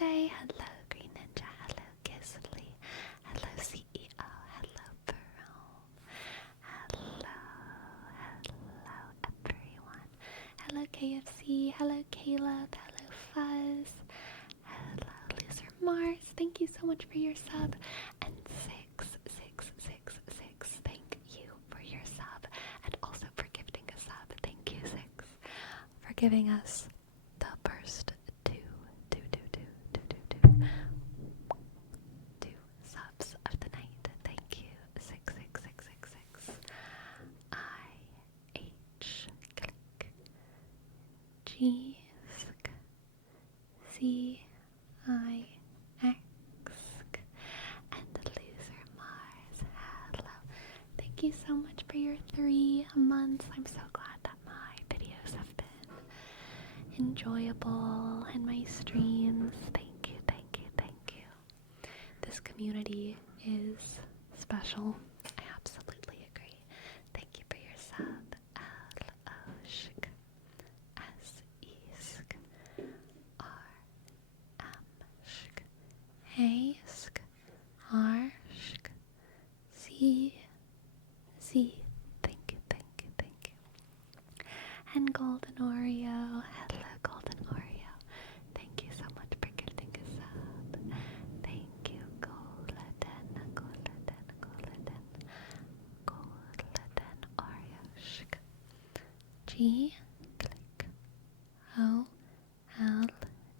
Say hello, Green Ninja. Hello, Gisli. Hello, CEO. Hello, Barone. Hello, everyone. Hello, KFC. Hello, Caleb. Hello, Fuzz. Hello, Loser Mars. Thank you so much for your sub. And 66666. Thank you for your sub. And also for gifting a sub. Thank you, 6, for giving us the first two subs of the night. Thank you, 66666. IH click G C I X and the Loser Mars. Hello. Thank you so much for your 3 months. I'm so glad that my videos have been enjoyable and my streams. Thank you, thank you, thank you. This community is special. I absolutely agree. Thank you for your sub. L-O-S-H-K S-E-S-K R-M-S-H-K A-S-K R-S-K C-Z. Thank you, thank you, thank you. And Golden Oreo. Hello, Golden Oreo. Thank you so much for gifting a sub. Thank you, Golden Oreo. G click O L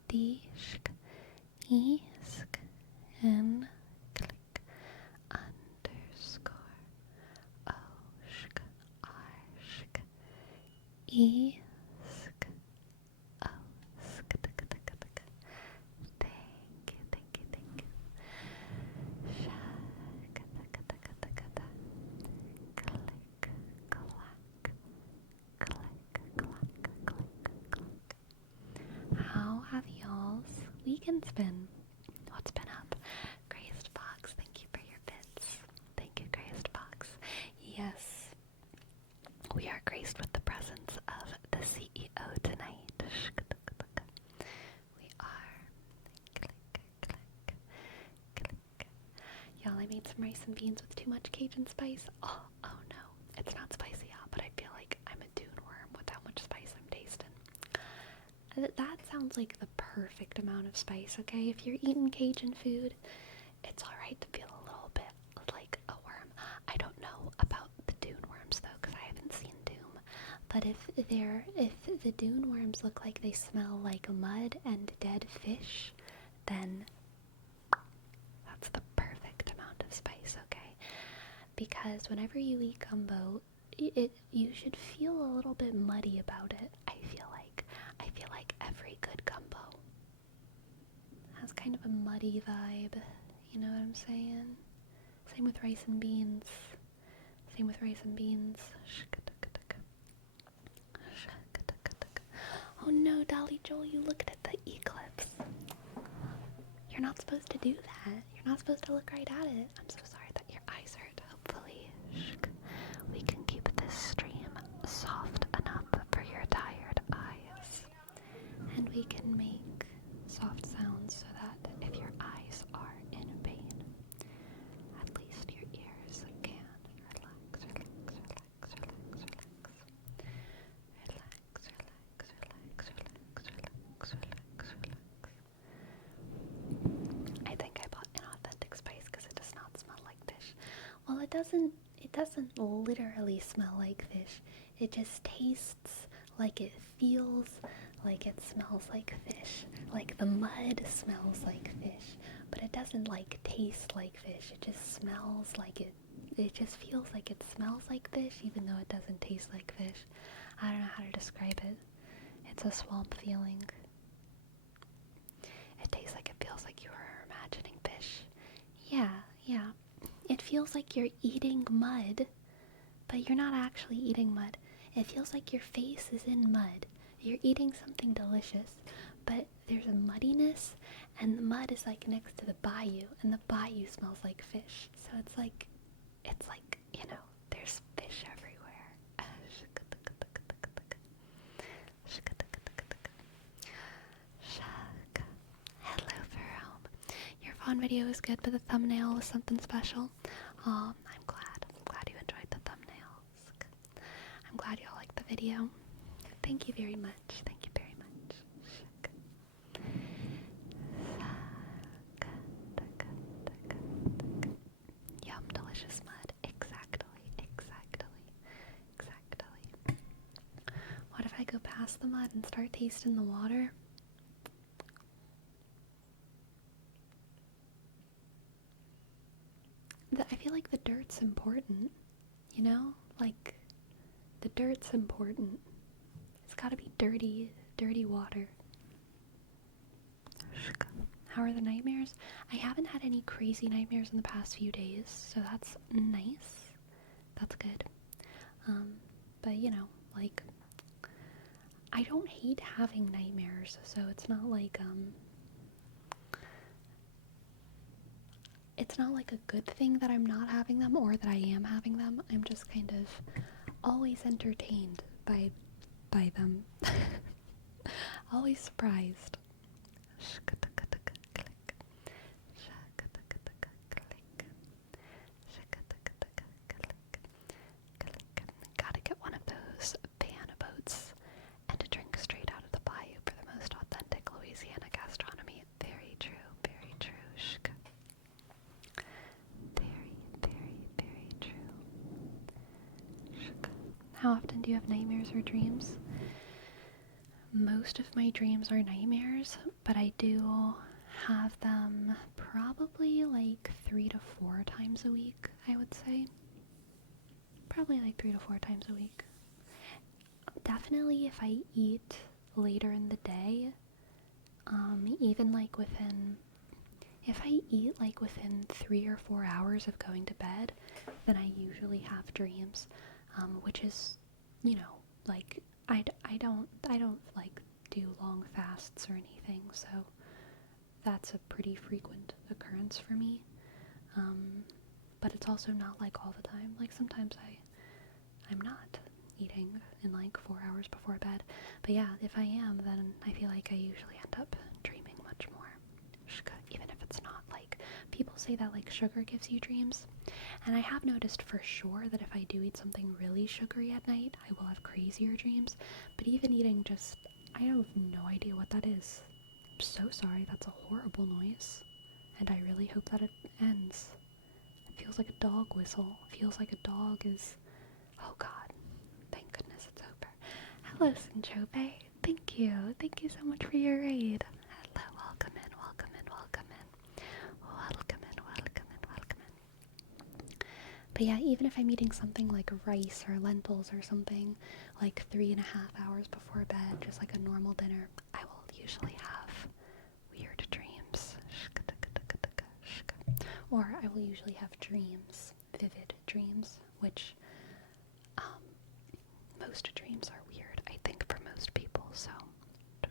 D sk E sk N click underscore O sk R sk E sk O sk thank you, thank you, thank you. Shak click clack. How have y'all's weekends been? What's been up? Graced Fox, thank you for your bits. Thank you, Graced Fox. Yes, we are graced with the presence of the CEO tonight. We are. Click. Y'all, I made some rice and beans with too much Cajun spice. Oh no. It's not spicy, y'all, but I feel like I'm a dune worm with how much spice I'm tasting. That sounds like the perfect amount of spice, okay? If you're eating Cajun food, it's alright to feel a little bit like a worm. I don't know about the dune worms, though, because I haven't seen Doom. But if the dune worms look like they smell like mud and dead fish, then that's the perfect amount of spice, okay? Because whenever you eat gumbo, you should feel a little bit muddy about it. I feel like every good gumbo has kind of a muddy vibe. You know what I'm saying? Same with rice and beans. Oh no, Dolly Joel, you looked at the eclipse. You're not supposed to do that. You're not supposed to look right at it. I'm so sorry that your eyes hurt. Hopefully, we can keep this stream soft enough for your tired eyes. And we can make soft sounds so that if your eyes are in pain, at least your ears can relax. I think I bought inauthentic spice because it does not smell like fish. Well, it doesn't literally smell like fish. It just tastes like it feels like it smells like fish. Like the mud smells like fish, but it doesn't like taste like fish. It just smells like it just feels like it smells like fish even though it doesn't taste like fish. I don't know how to describe it. It's a swamp feeling. It tastes like it feels like you are imagining fish. Yeah. It feels like you're eating mud, but you're not actually eating mud. It feels like your face is in mud. You're eating something delicious, but there's a muddiness, and the mud is like next to the bayou, and the bayou smells like fish. So it's like, you know, there's fish everywhere. Hello, marathon video was good, but the thumbnail was something special. I'm glad. I'm glad you enjoyed the thumbnails. I'm glad y'all liked the video. Thank you very much. Thank you very much. Yum, delicious mud. Exactly. What if I go past the mud and start tasting the water? I feel like the dirt's important, you know? Like, the dirt's important. It's gotta be dirty water. How are the nightmares? I haven't had any crazy nightmares in the past few days, so that's nice. That's good. But you know, like, I don't hate having nightmares, so it's not like a good thing that I'm not having them or that I am having them. I'm just kind of always entertained by them. Always surprised. Gotta get one of those banana boats and to drink straight out of the bayou for the most authentic Louisiana gastronomy. Very true, very true. Very true. How often do you have nightmares or dreams? Most of my dreams are nightmares, but I do have them probably like 3 to 4 times a week, I would say. Probably like 3 to 4 times a week. Definitely if I eat later in the day, even like if I eat like within 3 or 4 hours of going to bed, then I usually have dreams, which is, you know, like, I don't like do long fasts or anything, so that's a pretty frequent occurrence for me. But it's also not like all the time. Like sometimes I'm not eating in like 4 hours before bed. But yeah, if I am, then I feel like I usually end up dreaming much more. Even if it's not like, people say that like sugar gives you dreams. And I have noticed for sure that if I do eat something really sugary at night, I will have crazier dreams. But even eating just, I have no idea what that is. I'm so sorry, that's a horrible noise. And I really hope that it ends. It feels like a dog whistle. It feels like a dog is, oh god, thank goodness it's over. Hello, Sinchope. Thank you. Thank you so much for your raid. Hello, welcome in. But yeah, even if I'm eating something like rice or lentils or something, like 3.5 hours before bed, just like a normal dinner, I will usually have weird dreams. Or I will usually have dreams, vivid dreams, which most dreams are weird, I think, for most people, so that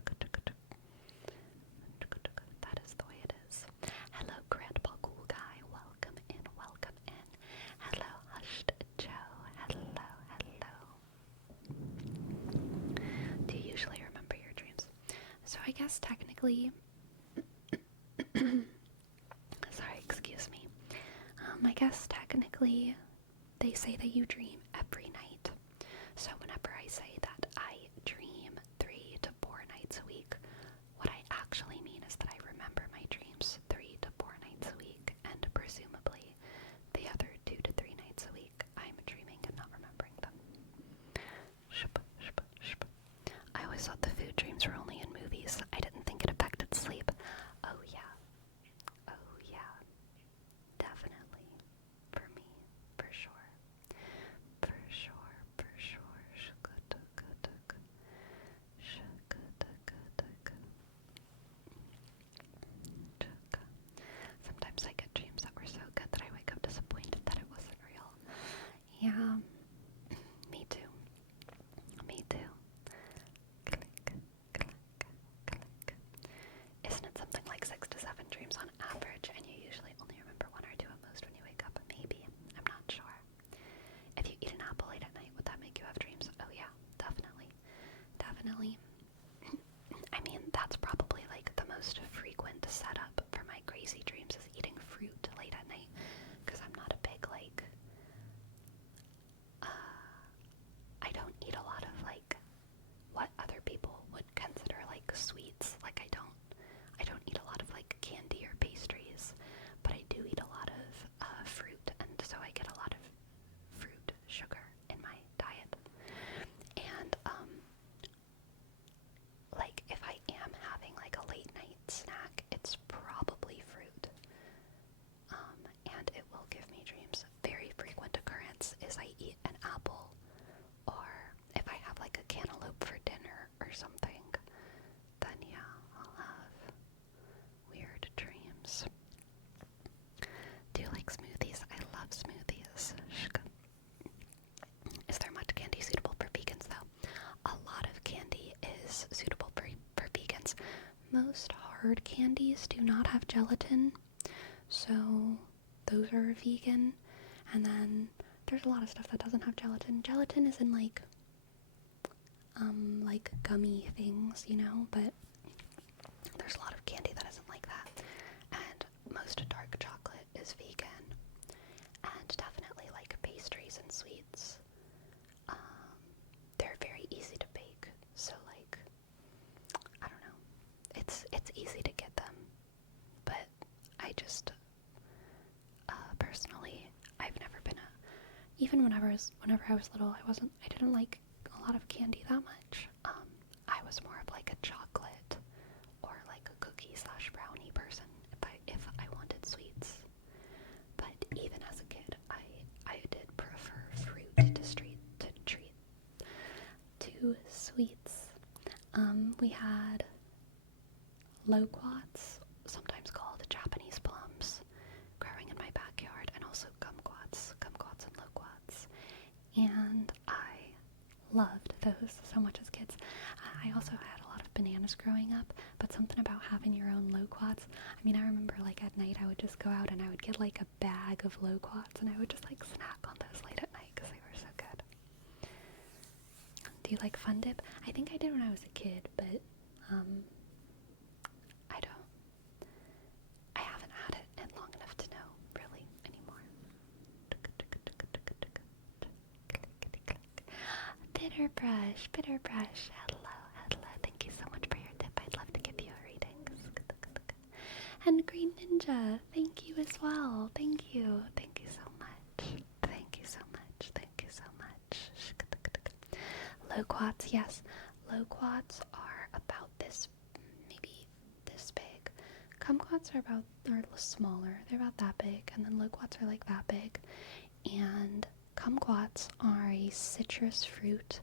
is the way it is. Hello, Grandpa Cool Guy. Welcome in. Hello, Hushed Joe. Hello. Do you usually remember your dreams? So I guess technically, sorry, excuse me. I guess technically they say that you dream every night. So whenever I say that I dream 3 to 4 nights a week, what I actually mean is that I remember my dreams 3 to 4 nights a week, and presumably the other 2 to 3 nights a week I'm dreaming and not remembering them. I always thought the food dreams were only in movies. I didn't think it affected sleep. Oh yeah. Definitely. For me. For sure. Sometimes I get dreams that were so good that I wake up disappointed that it wasn't real. Yeah, me too. Click. is suitable for vegans. Most hard candies do not have gelatin, so those are vegan. And then there's a lot of stuff that doesn't have gelatin. Gelatin is in like gummy things, but there's a lot of candy that isn't like that. And most dark chocolate is vegan. And definitely like pastries and sweets. They're very easy to bake. So like, I don't know. It's easy to get them. But I just, personally, I've never been even whenever I was little, I didn't like a lot of candy that much. I was more of like a chocolate or like a cookie/brownie person if I wanted sweets. But even as a kid, I did prefer fruit to sweets. We had loquats, sometimes called Japanese plums, growing in my backyard, and also kumquats and loquats. And I loved those so much as kids. I also had a lot of bananas growing up, but something about having your own loquats. I mean, I remember like at night I would just go out and I would get like a bag of loquats and I would just like snack on those late at night because they were so good. Do you like Fun Dip? I think I did when I was a kid, but I haven't had it in long enough to know really anymore. Bitter brush. Hello. Thank you so much for your tip. I'd love to give you a reading. And Green Ninja, thank you as well. Thank you so much. Loquats, yes. Loquats are about maybe this big. Kumquats are smaller. They're about that big, and then loquats are like that big. And kumquats are a citrus fruit,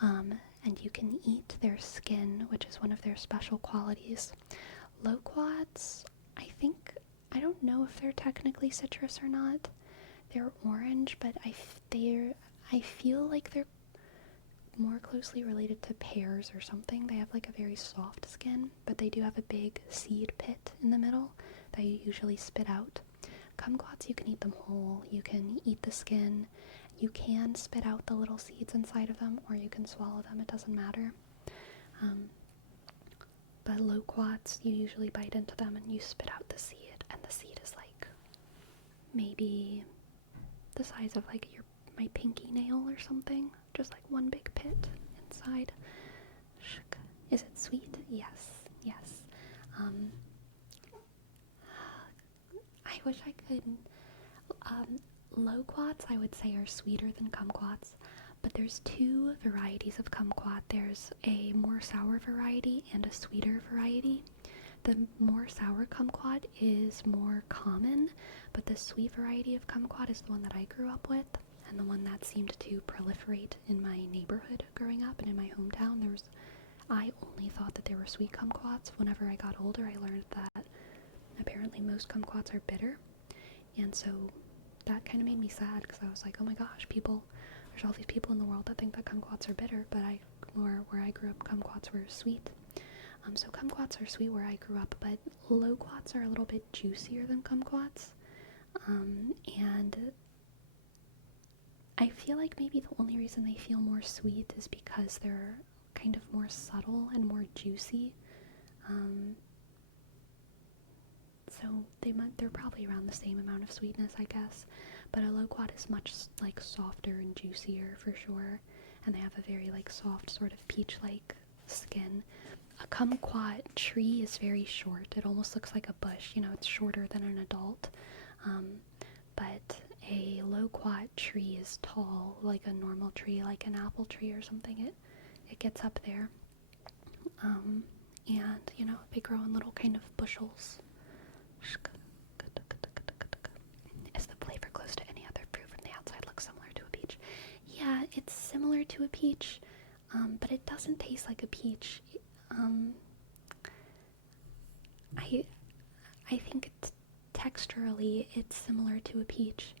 and you can eat their skin, which is one of their special qualities. Loquats, I don't know if they're technically citrus or not. They're orange, but I feel like they're more closely related to pears or something. They have like a very soft skin, but they do have a big seed pit in the middle that you usually spit out. Kumquats, you can eat them whole. You can eat the skin. You can spit out the little seeds inside of them, or you can swallow them. It doesn't matter. But loquats, you usually bite into them and you spit out the seed, and the seed is like maybe the size of like my pinky nail or something. Just like one big pit inside. Is it sweet? Yes. I wish I could. Loquats, I would say, are sweeter than kumquats, but there's two varieties of kumquat. There's a more sour variety and a sweeter variety. The more sour kumquat is more common, but the sweet variety of kumquat is the one that I grew up with, and the one that seemed to proliferate in my neighborhood growing up and in my hometown. I only thought that there were sweet kumquats. Whenever I got older, I learned that apparently most kumquats are bitter, and so that kind of made me sad because I was like, oh my gosh, there's all these people in the world that think that kumquats are bitter, but where I grew up, kumquats were sweet. So kumquats are sweet where I grew up, but loquats are a little bit juicier than kumquats, and I feel like maybe the only reason they feel more sweet is because they're kind of more subtle and more juicy. So they're probably around the same amount of sweetness, I guess. But a loquat is much like softer and juicier for sure, and they have a very like soft sort of peach-like skin. A kumquat tree is very short. It almost looks like a bush. It's shorter than an adult. But a loquat tree is tall, like a normal tree, like an apple tree or something. It gets up there. And they grow in little kind of bushels. Is the flavor close to any other fruit from the outside? Looks similar to a peach. Yeah, it's similar to a peach, but it doesn't taste like a peach. I think texturally it's similar to a peach,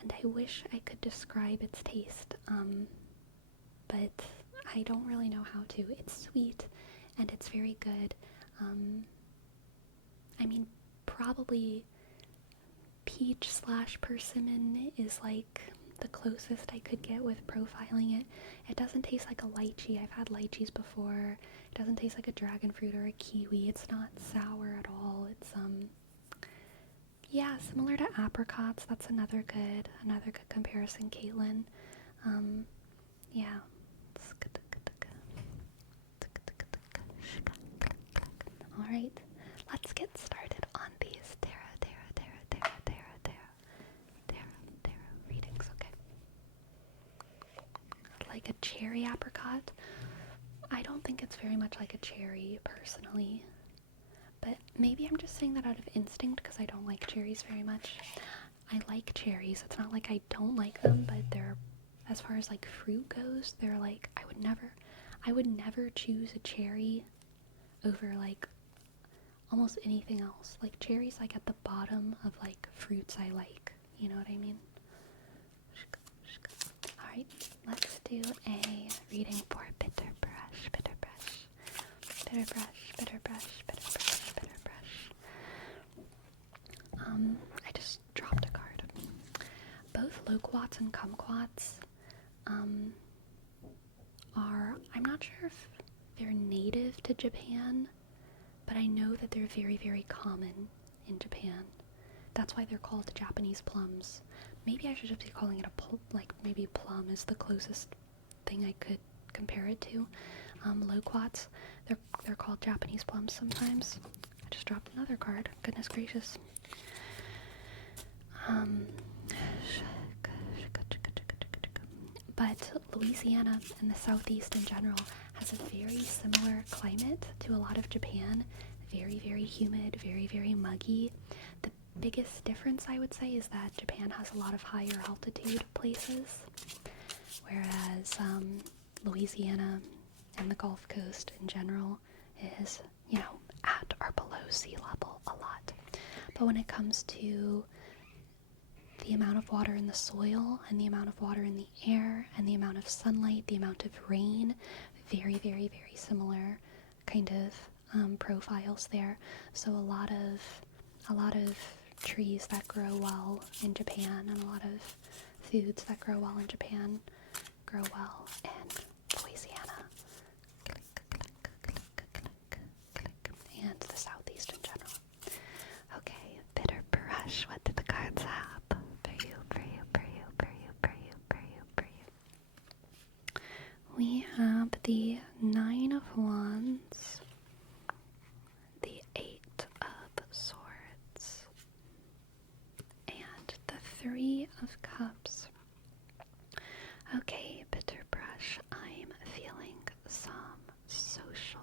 and I wish I could describe its taste, but I don't really know how to. It's sweet and it's very good. I mean, probably peach slash persimmon is like the closest I could get with profiling it. It doesn't taste like a lychee. I've had lychees before. It doesn't taste like a dragon fruit or a kiwi. It's not sour at all. It's yeah, similar to apricots. That's another good comparison, Caitlin. Yeah. All right, let's get started on these tarot readings, okay? Like a cherry apricot. I don't think it's very much like a cherry, personally. But maybe I'm just saying that out of instinct because I don't like cherries very much. I like cherries. It's not like I don't like them, but they're, as far as like fruit goes, they're like, I would never choose a cherry over like almost anything else. Like cherries like at the bottom of like fruits I like. You know what I mean? Alright, let's do a reading for bitter brush. I just dropped a card. Both loquats and kumquats are, I'm not sure if they're native to Japan, but I know that they're very, very common in Japan. That's why they're called Japanese plums. Maybe I should just be calling it maybe plum is the closest thing I could compare it to. Loquats, they're called Japanese plums sometimes. I just dropped another card. Goodness gracious. But Louisiana and the Southeast in general has a very similar climate to a lot of Japan. Very, very humid, very, very muggy. The biggest difference, I would say, is that Japan has a lot of higher altitude places, whereas Louisiana and the Gulf Coast in general is, at or below sea level a lot. But when it comes to the amount of water in the soil and the amount of water in the air and the amount of sunlight, the amount of rain, very, very, very similar kind of profiles there. So a lot of trees that grow well in Japan and a lot of foods that grow well in Japan grow well in Louisiana. And the Southeast in general. Okay, bitter brush. What did the cards have? We have the 9 of Wands, the 8 of Swords, and the 3 of Cups. Okay, bitter brush, I'm feeling some social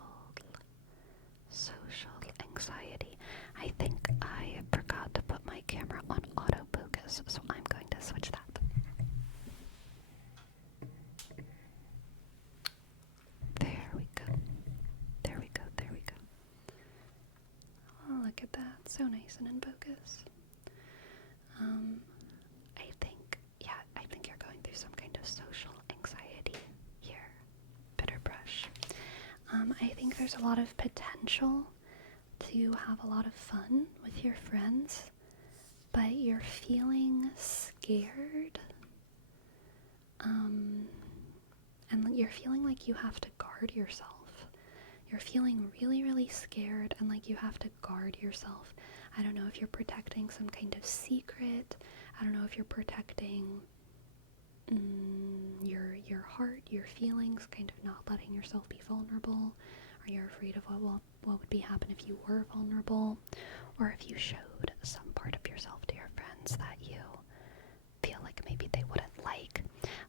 anxiety. I think I forgot to put my camera on autofocus, so I'm going to switch that. There we go. Oh, look at that. So nice and in focus. I think you're going through some kind of social anxiety here, bitter brush. I think there's a lot of potential to have a lot of fun with your friends, but you're feeling scared. And you're feeling like you have to guard yourself. You're feeling really, really scared and like you have to guard yourself. I don't know if you're protecting some kind of secret. I don't know if you're protecting your heart, your feelings, kind of not letting yourself be vulnerable, or you're afraid of what would be happen if you were vulnerable, or if you showed some part of yourself to your friends that you feel like maybe they wouldn't like.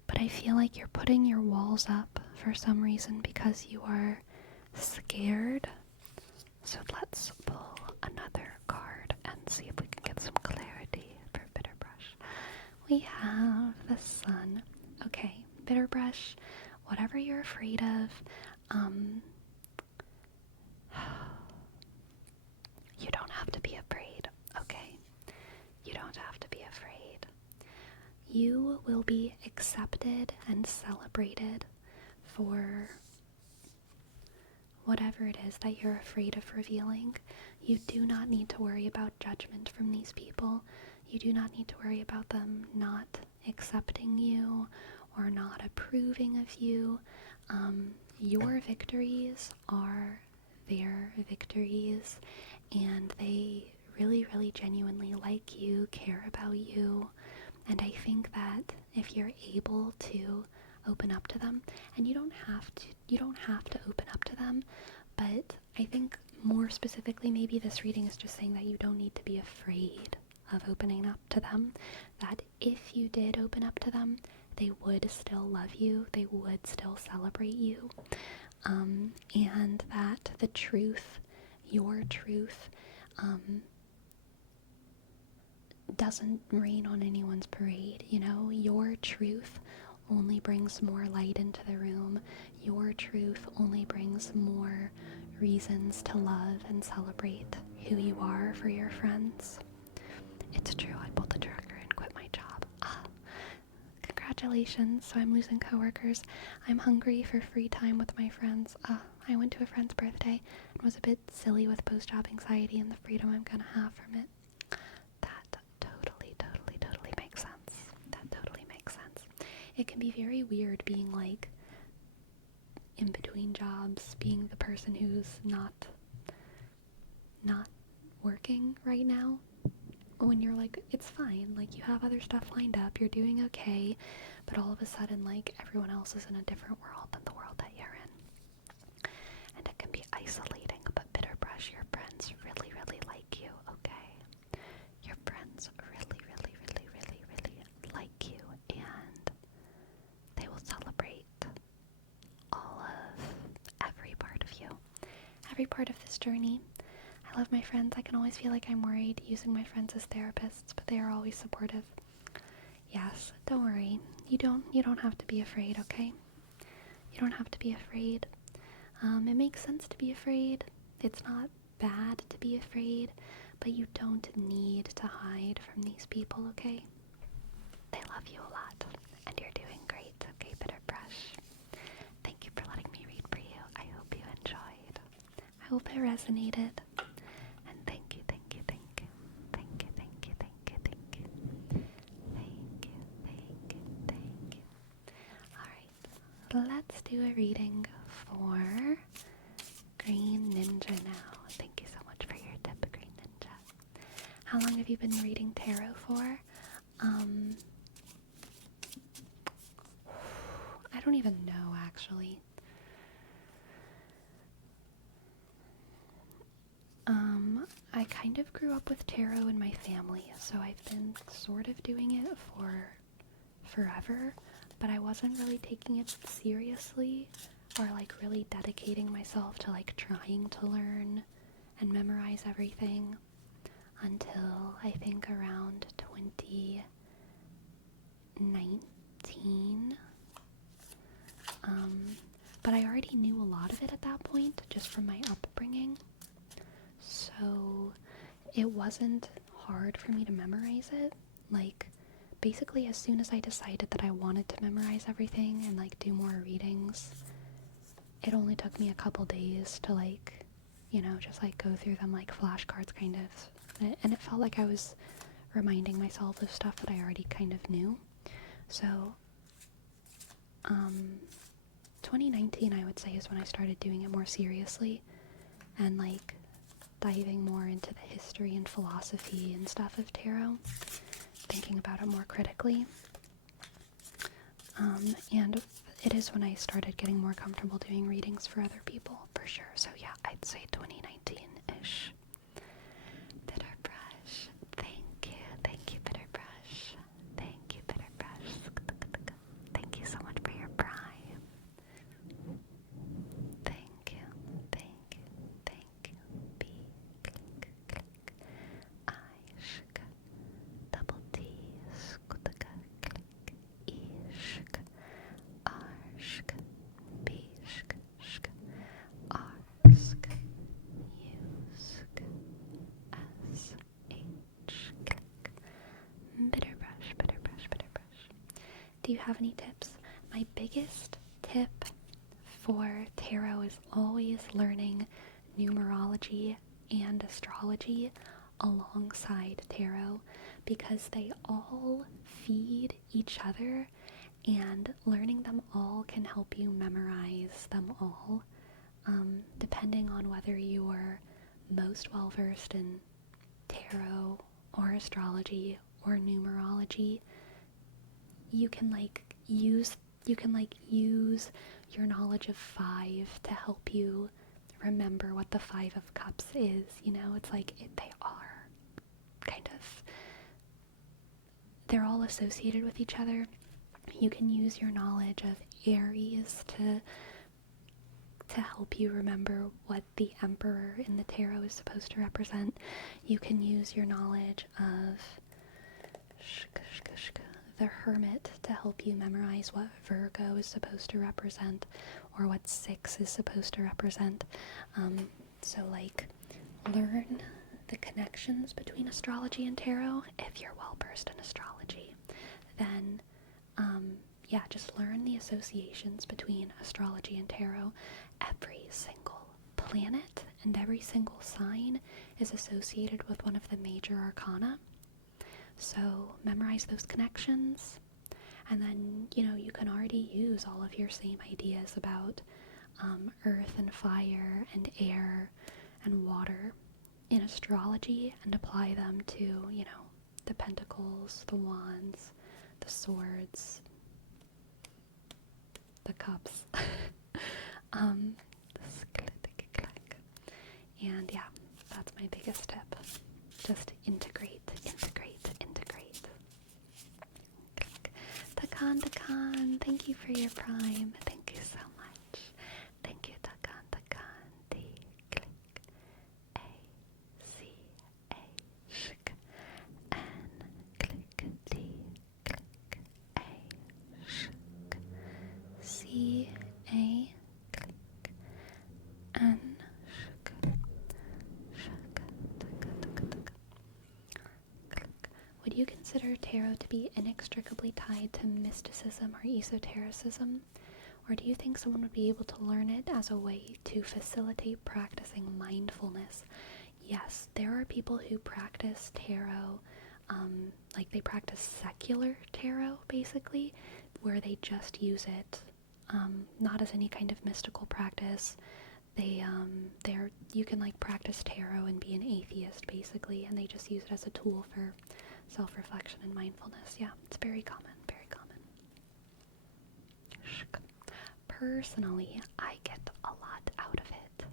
But I feel like you're putting your walls up for some reason because you are scared. So let's pull another card and see if we can get some clarity for bitter brush. We have the Sun. Okay, bitter brush, whatever you're afraid of, you don't have to be afraid, okay? You don't have to be afraid. You will be accepted and celebrated for whatever it is that you're afraid of revealing. You do not need to worry about judgment from these people. You do not need to worry about them not accepting you or not approving of you. Your victories are their victories, and they really, really genuinely like you, care about you. And I think that if you're able to open up to them, and you don't have to open up to them, but I think more specifically, maybe this reading is just saying that you don't need to be afraid of opening up to them, that if you did open up to them, they would still love you, they would still celebrate you, and that the truth, your truth, doesn't rain on anyone's parade. You know, your truth only brings more light into the room. Your truth only brings more reasons to love and celebrate who you are for your friends. It's true, I pulled the trigger and quit my job. Congratulations. So I'm losing coworkers. I'm hungry for free time with my friends. I went to a friend's birthday and was a bit silly with post-job anxiety and the freedom I'm gonna have from it. That totally makes sense. That totally makes sense. It can be very weird being like in between jobs, being the person who's not working right now, when you're like, it's fine, like you have other stuff lined up, you're doing okay, but all of a sudden like everyone else is in a different world than the world that you're in. And it can be isolating, but Bitter Brush, your friends really, really like you, okay? Your friends really, really, really, really, really like you, and they will celebrate all of every part of you, every part of this journey. I love my friends. I can always feel like I'm worried using my friends as therapists, but they are always supportive. Yes, don't worry. You don't have to be afraid, okay? You don't have to be afraid. It makes sense to be afraid. It's not bad to be afraid, but you don't need to hide from these people, okay? They love you a lot, and you're doing great, okay, Bitter Brush? Thank you for letting me read for you. I hope you enjoyed. I hope it resonated. Let's do a reading for Green Ninja now. Thank you so much for your tip, Green Ninja. How long have you been reading tarot for? I don't even know, actually. I kind of grew up with tarot in my family, so I've been sort of doing it for forever, but I wasn't really taking it seriously or like really dedicating myself to like trying to learn and memorize everything until I think around 2019. But I already knew a lot of it at that point just from my upbringing, so it wasn't hard for me to memorize it. Like, basically as soon as I decided that I wanted to memorize everything and like do more readings, it only took me a couple days to like, you know, just like go through them like flashcards kind of, and it felt like I was reminding myself of stuff that I already kind of knew. So 2019 I would say is when I started doing it more seriously and like diving more into the history and philosophy and stuff of tarot, thinking about it more critically. And it is when I started getting more comfortable doing readings for other people, for sure. So yeah, I'd say 2019-ish. Bitter Brush. Thank you, Bitter Brush. Thank you, Bitter Brush. Thank you so much for your prime. Thank you. B, click, click. I, shk. Double T, skutaka, click. E, shk. R, shk. B, shk, shk. R, sk. U, sk. S, H, click. Bitter Brush, Bitter Brush, Bitter Brush. Do you have any tips? My biggest tip for tarot is always learning numerology and astrology alongside tarot, because they all feed each other, and learning them all can help you memorize them all. Depending on whether you are most well versed in tarot or astrology or numerology, you can use your knowledge of five to help you remember what the Five of Cups is. It's like they are they're all associated with each other. You can use your knowledge of Aries to help you remember what the Emperor in the tarot is supposed to represent. You can use your knowledge of the Hermit to help you memorize what Virgo is supposed to represent, or what 6 is supposed to represent. Learn the connections between astrology and tarot if you're well versed in astrology. Then just learn the associations between astrology and tarot. Every single planet and every single sign is associated with one of the major arcana. So memorize those connections, and then, you can already use all of your same ideas about earth and fire and air and water in astrology and apply them to, the pentacles, the wands, the swords, the cups. And yeah, that's my biggest tip. Just integrate. Takan, thank you for your prime. Thank you so much. Thank you, Takan. D, click, A, C, A, shk, N, click, D, click, A, shk, C, A, click, N, shk, shk, Would you consider tarot to be inextricably tied to mysticism or esotericism? Or do you think someone would be able to learn it as a way to facilitate practicing mindfulness? Yes, there are people who practice tarot, they practice secular tarot, basically, where they just use it, not as any kind of mystical practice. You can practice tarot and be an atheist, basically, and they just use it as a tool for self-reflection and mindfulness. Yeah, it's very common. Personally, I get a lot out of it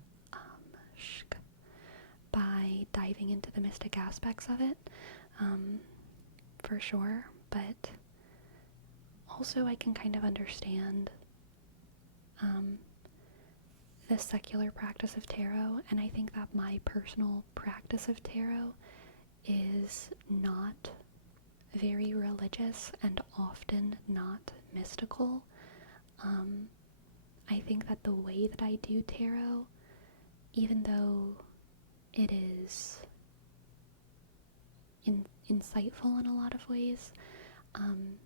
by diving into the mystic aspects of it, for sure, but also I can kind of understand the secular practice of tarot, and I think that my personal practice of tarot is not very religious and often not mystical. I think that the way that I do tarot, even though it is insightful in a lot of ways, I'm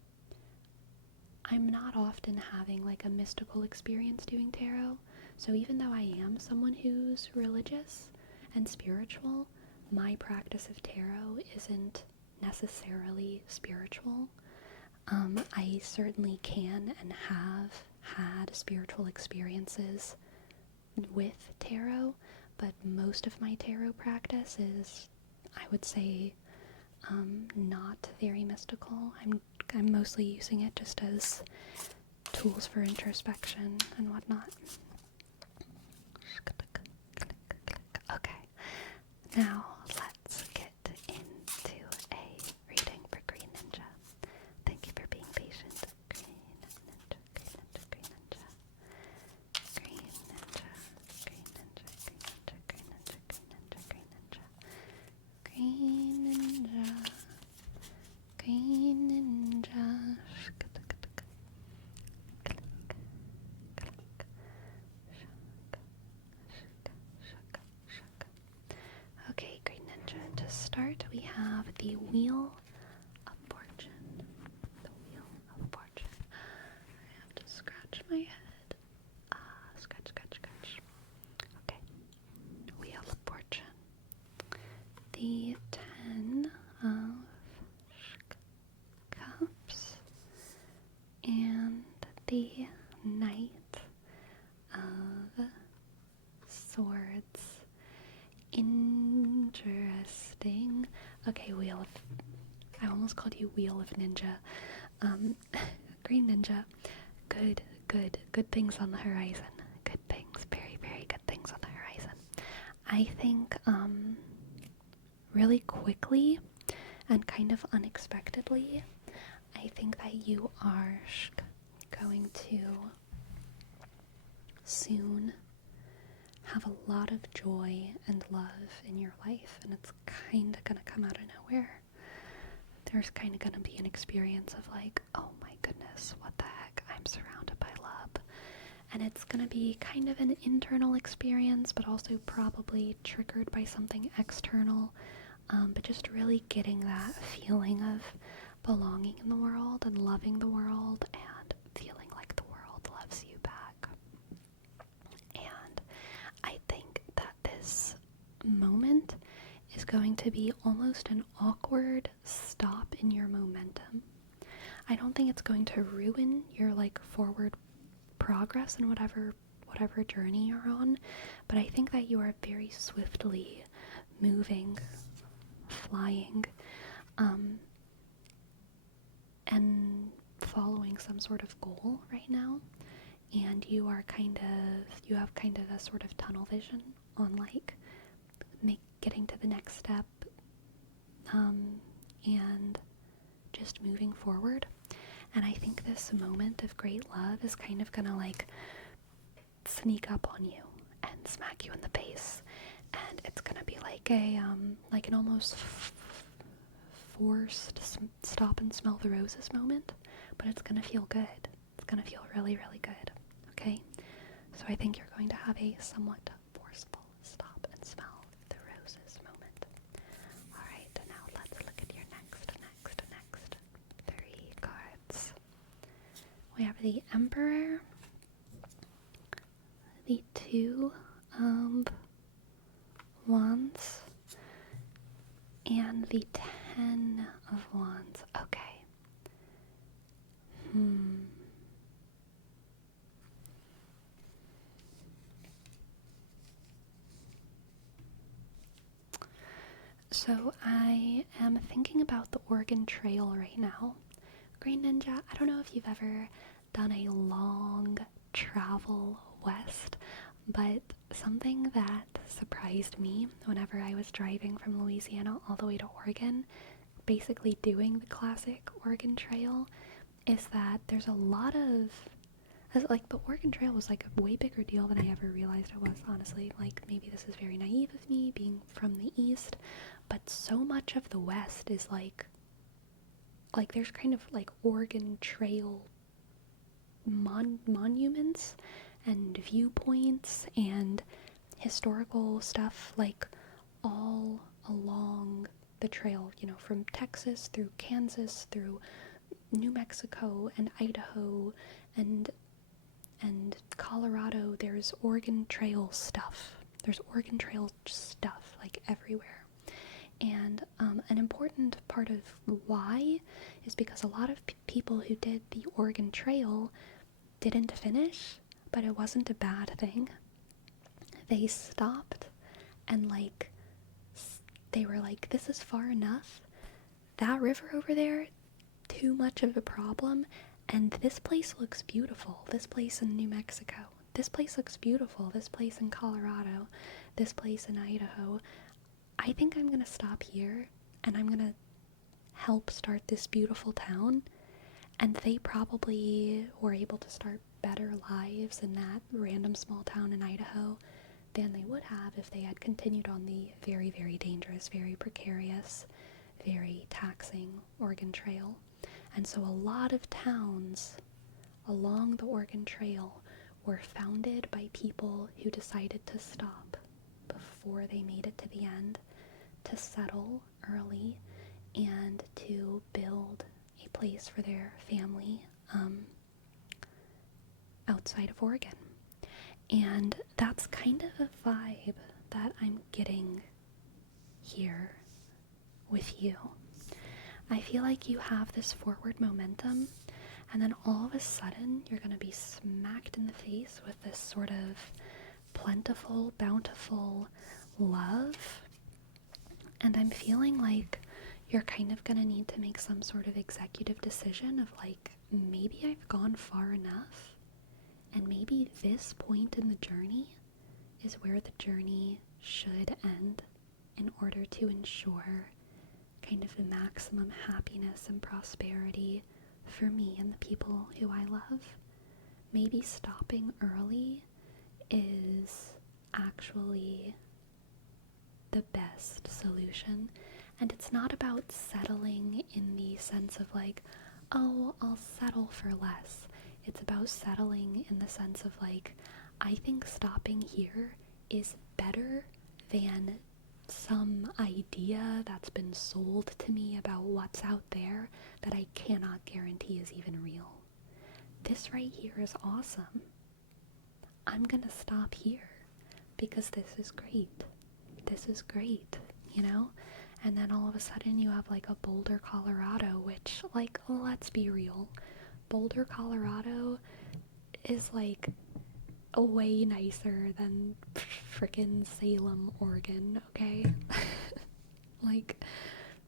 not often having a mystical experience doing tarot. So even though I am someone who's religious and spiritual, my practice of tarot isn't necessarily spiritual. I certainly can and have had spiritual experiences with tarot, but most of my tarot practice is, I would say, not very mystical. I'm mostly using it just as tools for introspection and whatnot. Okay, now let's get into a reading for Green Ninja. Thank you for being patient. Green Ninja. Okay, Green Ninja, to start we have the Wheel of Fortune. The Wheel of Fortune. I have to scratch my head. the Ten of Cups and the Knight of Swords. Interesting. Okay, I almost called you Wheel of Ninja. Green Ninja. Good things on the horizon. Good things, very, very good things on the horizon. I think, really quickly and kind of unexpectedly, I think that you are going to soon have a lot of joy and love in your life, and it's kind of gonna come out of nowhere. There's kind of gonna be an experience of like, oh my goodness, what the heck, I'm surrounded by love. And it's gonna be kind of an internal experience, but also probably triggered by something external, but just really getting that feeling of belonging in the world and loving the world and feeling like the world loves you back. And I think that this moment is going to be almost an awkward stop in your momentum. I don't think it's going to ruin your like forward progress in whatever journey you're on, but I think that you are very swiftly moving, flying, and following some sort of goal right now, and you have kind of a sort of tunnel vision on like getting to the next step, and just moving forward. And I think this moment of great love is kind of gonna like sneak up on you and smack you in the face, and it's gonna be like an almost forced stop and smell the roses moment, but it's gonna feel good. It's gonna feel really, really good. Okay, so I think you're going to have a somewhat forceful stop and smell the roses moment. All right, now let's look at your next 3 cards. We have the Emperor, the 2 of Wands, and the 10 of Wands. Okay. So I am thinking about the Oregon Trail right now. Green Ninja, I don't know if you've ever done a long travel west, but something that surprised me whenever I was driving from Louisiana all the way to Oregon, basically doing the classic Oregon Trail, is that there's a lot of, like, the Oregon Trail was like a way bigger deal than I ever realized it was, honestly. Like, maybe this is very naive of me being from the East, but so much of the West is like there's kind of like Oregon Trail monuments and viewpoints and historical stuff like all along the trail, you know, from Texas through Kansas through New Mexico and Idaho and Colorado. There's Oregon Trail stuff. There's Oregon Trail stuff like everywhere. And an important part of why is because a lot of people who did the Oregon Trail didn't finish, but it wasn't a bad thing. They stopped and like they were like, this is far enough. That river over there, too much of a problem. And this place looks beautiful. This place in New Mexico. This place looks beautiful. This place in Colorado. This place in Idaho. I think I'm going to stop here and I'm going to help start this beautiful town. And they probably were able to start better lives in that random small town in Idaho than they would have if they had continued on the very, very dangerous, very precarious, very taxing Oregon Trail. And so a lot of towns along the Oregon Trail were founded by people who decided to stop before they made it to the end, to settle early, and to build a place for their family outside of Oregon. And that's kind of a vibe that I'm getting here with you. I feel like you have this forward momentum, and then all of a sudden you're going to be smacked in the face with this sort of plentiful, bountiful love. And I'm feeling like you're kind of going to need to make some sort of executive decision of like, maybe I've gone far enough, and maybe this point in the journey is where the journey should end in order to ensure kind of the maximum happiness and prosperity for me and the people who I love. Maybe stopping early is actually the best solution. And it's not about settling in the sense of like, oh, I'll settle for less. It's about settling in the sense of like, I think stopping here is better than some idea that's been sold to me about what's out there that I cannot guarantee is even real. This right here is awesome. I'm gonna stop here because this is great. This is great, you know? And then all of a sudden you have like a Boulder, Colorado, which, like, let's be real. Boulder, Colorado is like way nicer than frickin' Salem, Oregon, okay? Like,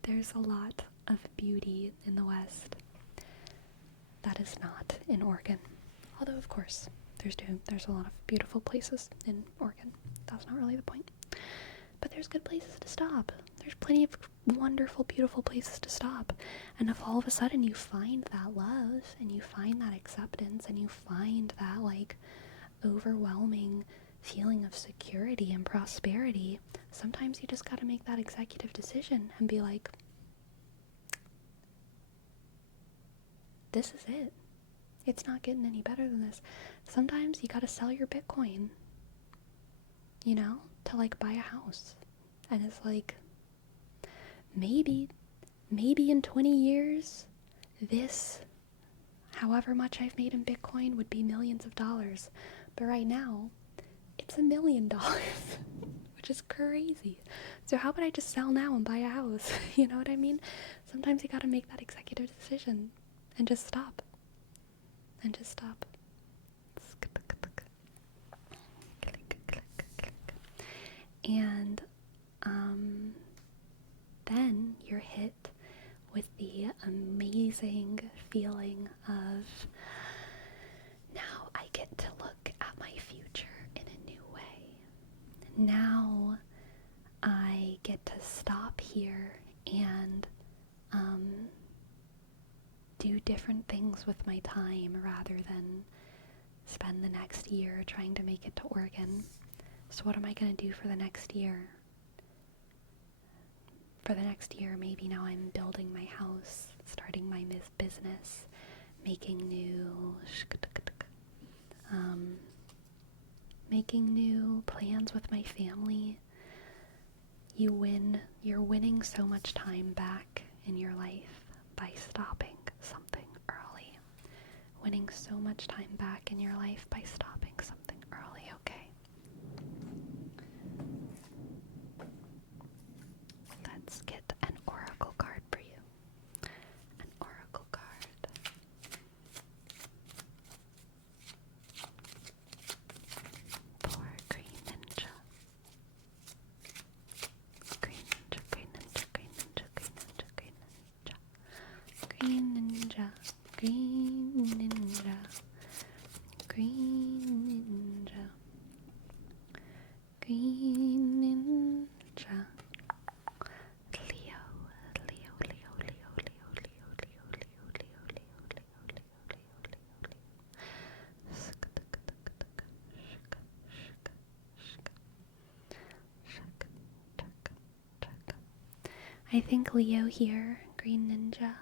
there's a lot of beauty in the West that is not in Oregon. Although, of course, there's a lot of beautiful places in Oregon. That's not really the point. But there's good places to stop. There's plenty of wonderful, beautiful places to stop. And if all of a sudden you find that love, and you find that acceptance, and you find that, like, overwhelming feeling of security and prosperity, sometimes you just gotta make that executive decision and be like, this is it. It's not getting any better than this. Sometimes you gotta sell your Bitcoin, you know, to like buy a house. And it's like, maybe in 20 years, this, however much I've made in Bitcoin, would be millions of dollars. But right now, it's $1 million, which is crazy. So how about I just sell now and buy a house? You know what I mean? Sometimes you gotta make that executive decision and just stop. And just stop. And then you're hit with the amazing feeling of, now I get to look at my future in a new way. Now I get to stop here and do different things with my time rather than spend the next year trying to make it to Oregon. So what am I going to do for the next year? For the next year, maybe now I'm building my house, starting my business, making new plans with my family. You're winning so much time back in your life by stopping something early. Winning so much time back in your life by stopping something early, okay? Let's get an oracle card for you. An oracle card. For Green Ninja. Green Ninja, Green Ninja, Green Ninja, Green Ninja, Green Ninja. Green Ninja. Green Ninja. Green Ninja. Green Ninja. Leo, Leo, Leo, Leo, Leo, Leo, Leo, Leo, Leo, Leo, Leo, Leo, I think Leo here, Green Ninja,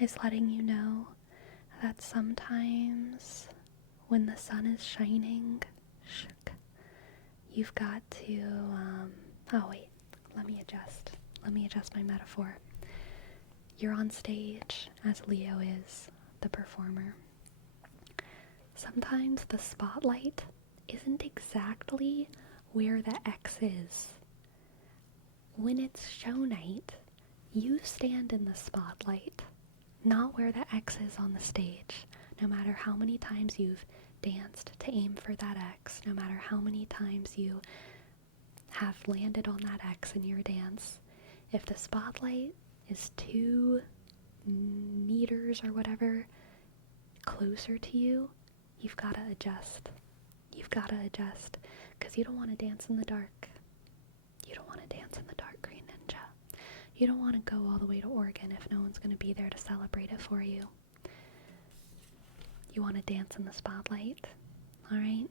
is letting you know that sometimes when the sun is shining, you've got to, oh wait, let me adjust my metaphor. You're on stage, as Leo is, the performer. Sometimes the spotlight isn't exactly where the X is. when it's show night, you stand in the spotlight, not where the X is on the stage. No matter how many times you've danced to aim for that X, no matter how many times you have landed on that X in your dance, if the spotlight is 2 meters or whatever closer to you, you've got to adjust. You've got to adjust, because you don't want to dance in the dark. You don't want to dance in the dark, Green Ninja. You don't want to go all the way to Oregon if no one's going to be there to celebrate it for you. You want to dance in the spotlight, alright?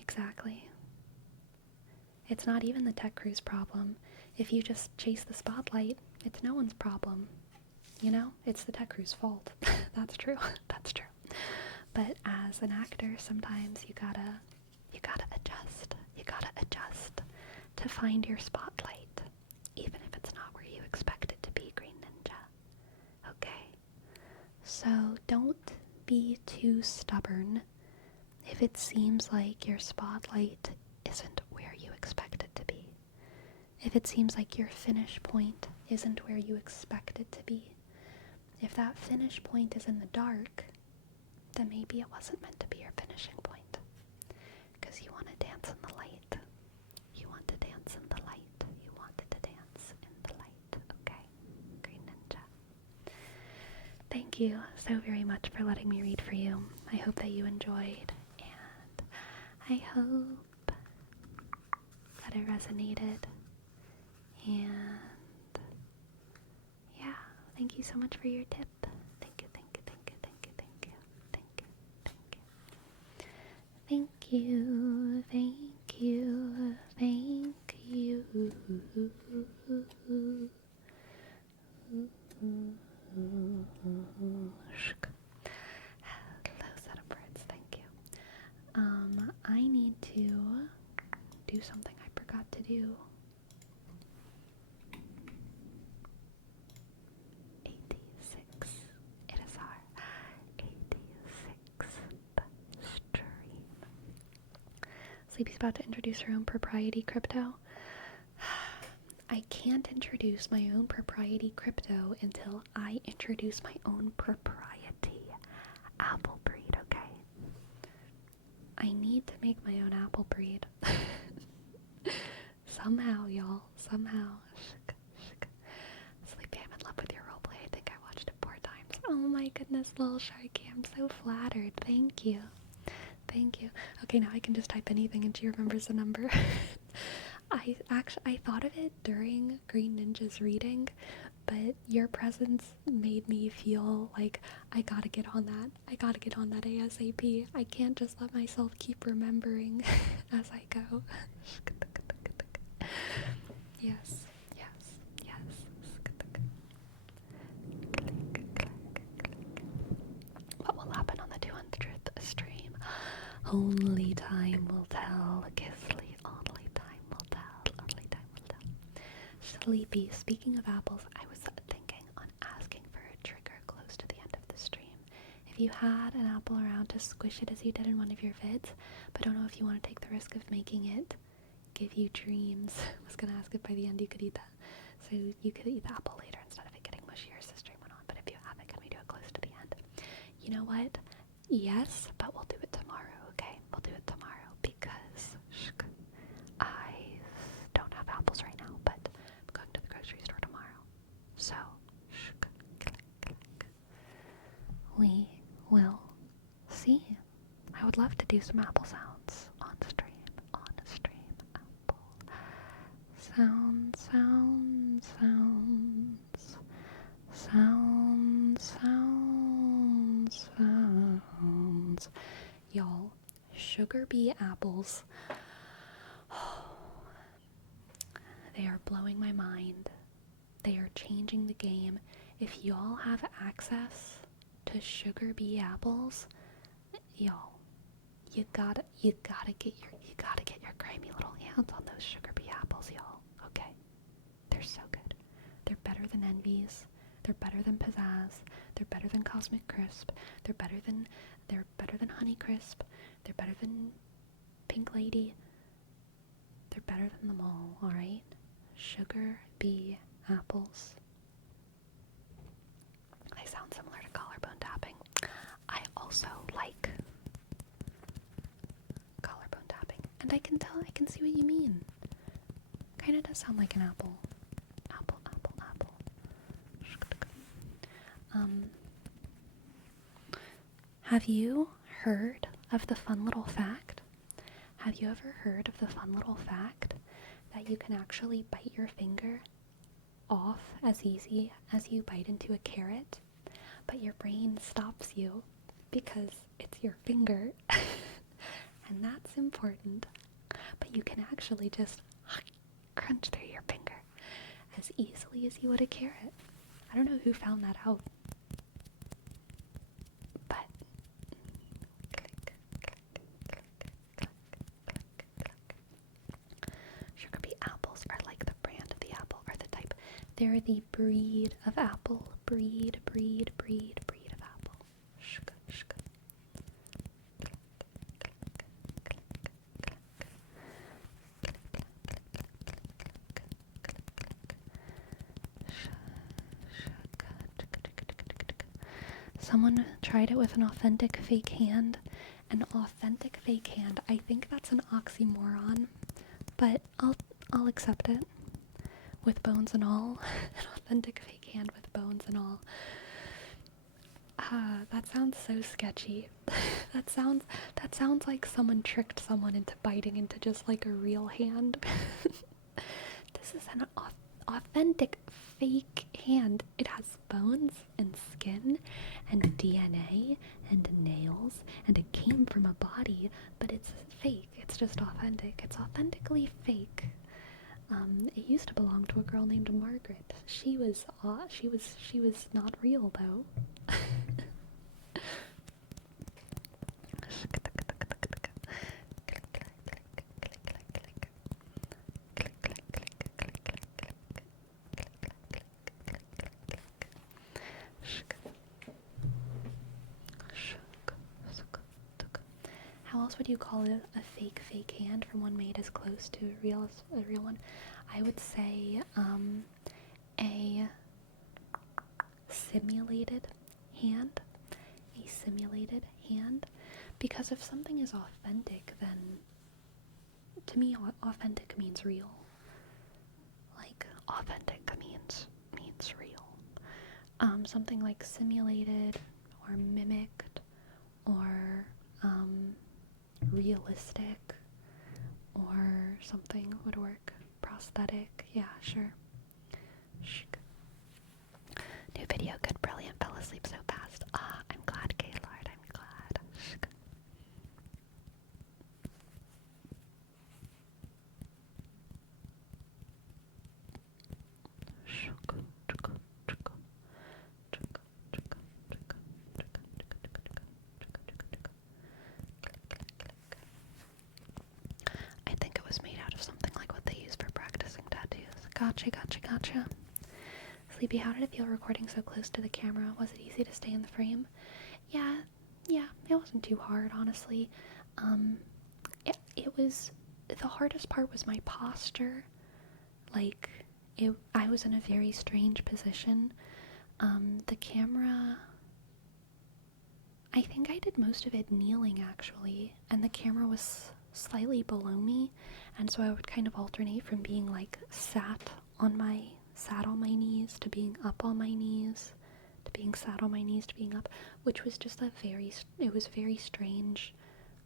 Exactly. It's not even the tech crew's problem. If you just chase the spotlight, it's no one's problem. You know, it's the tech crew's fault. That's true. That's true. But as an actor, sometimes you gotta adjust. You gotta adjust to find your spotlight, even if it's not where you expect it to be, Green Ninja. Okay? So don't be too stubborn if it seems like your spotlight isn't where you expect it to be. If it seems like your finish point isn't where you expect it to be. If that finish point is in the dark, then maybe it wasn't meant to be your finishing point. Because you want to dance in the light. You want to dance in the light. You wanted to dance in the light. Okay, Green Ninja. Thank you so very much for letting me read for you. I hope that you enjoyed, and I hope that it resonated. And yeah, thank you so much for your tip. Thank you, thank you, thank you, thank you, thank you, thank you, thank you. Thank you, thank you, thank you. Hello, set of birds, thank you. I need to do something I forgot to do. 86. It is our 86th stream. Sleepy's about to introduce her own propriety crypto. I can't introduce my own propriety crypto until I introduce my own propriety apple breed, okay? I need to make my own apple breed. Somehow, y'all. Somehow. Sleepy, I'm in love with your roleplay. I think I watched it 4 times. Oh my goodness, little Sharky. I'm so flattered. Thank you. Thank you. Okay, now I can just type anything and she remembers the number. I thought of it during Green Ninja's reading, but your presence made me feel like I gotta get on that. I gotta get on that ASAP. I can't just let myself keep remembering as I go. Yes, yes, yes. What will happen on the 200th stream? Only time will tell. Gisli, only time will tell. Only time will tell. Sleepy, speaking of apples, I was thinking on asking for a trigger close to the end of the stream. If you had an apple around to squish it as you did in one of your vids, but don't know if you want to take the risk of making it give you dreams. I was gonna ask if by the end you could eat that. So you could eat the apple later instead of it getting mushier as the stream went on. But if you have it, can we do it close to the end? You know what? Yes, but we'll do it tomorrow, okay? We'll do it tomorrow because I don't have apples right now, but I'm going to the grocery store tomorrow. So, we will see. I would love to do some apple sounds on stream. Sound, sound, sounds. Sound, sound, sounds. Y'all, sugar bee apples. They are blowing my mind. They are changing the game. If y'all have access to sugar bee apples, y'all, you gotta get your grimy little hands on those sugar bee apples, y'all. Okay, they're so good. They're better than Envy's. They're better than Pizzazz. They're better than Cosmic Crisp. They're better than Honey Crisp. They're better than Pink Lady. They're better than them all, alright? Sugar, bee, apples. They sound similar to collarbone tapping. I also like collarbone tapping. And I can see what you mean. Kinda does sound like an apple. Apple, apple, apple. Have you heard of the fun little fact? Have you ever heard of the fun little fact that you can actually bite your finger off as easy as you bite into a carrot, but your brain stops you because it's your finger, and that's important, but you can actually just crunch through your finger as easily as you would a carrot. I don't know who found that out, but sugar bee apples are like the brand of the apple, or the type. They're the breed of apple. Breed of apple. Shka, shka. Someone tried it with an authentic fake hand. An authentic fake hand. I think that's an oxymoron, but I'll accept it. With bones and all. An authentic fake hand with bones and all. That sounds so sketchy. that sounds like someone tricked someone into biting into just like a real hand. This is an authentic fake hand. It has bones and skin and DNA and nails, and it came from a body, but it's fake. It's just authentic. It's authentically fake. It used to belong to a girl named Margaret. She was not real though. How else would you call it a fake hand from one made as close to a real one? I would say a simulated hand. A simulated hand. Because if something is authentic, then to me authentic means real. Like authentic means real. Something like simulated or mimicked or realistic or something would work. Prosthetic, yeah, sure. New video, good, brilliant, fell asleep so fast. I'm glad, Gaylord, I'm glad. I think it was made out of something like what they use for practicing tattoos. Gotcha. Sleepy, how did it feel recording so close to the camera? Was it easy to stay in the frame? Yeah, it wasn't too hard, honestly. It was, the hardest part was my posture. Like, I was in a very strange position. The camera, I think I did most of it kneeling, actually, and the camera was slightly below me, and so I would kind of alternate from being like sat on my knees to being up on my knees to being sat on my knees to being up, which was just it was very strange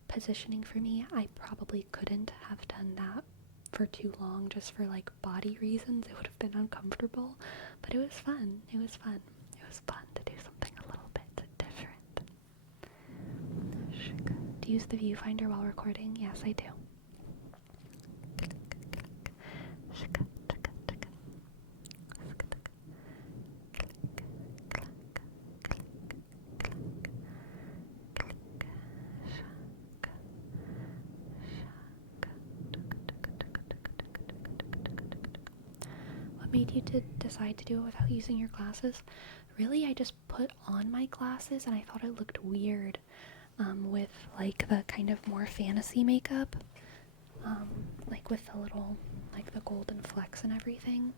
positioning for me. I probably couldn't have done that for too long, just for like body reasons. It would have been uncomfortable, but it was fun. It was fun to do something a little bit different. Do you use the viewfinder while recording? Yes, I do. What made you decide to do it without using your glasses? Really, I just put on my glasses and I thought it looked weird with like the kind of more fantasy makeup. like with the little, like the golden flecks and everything.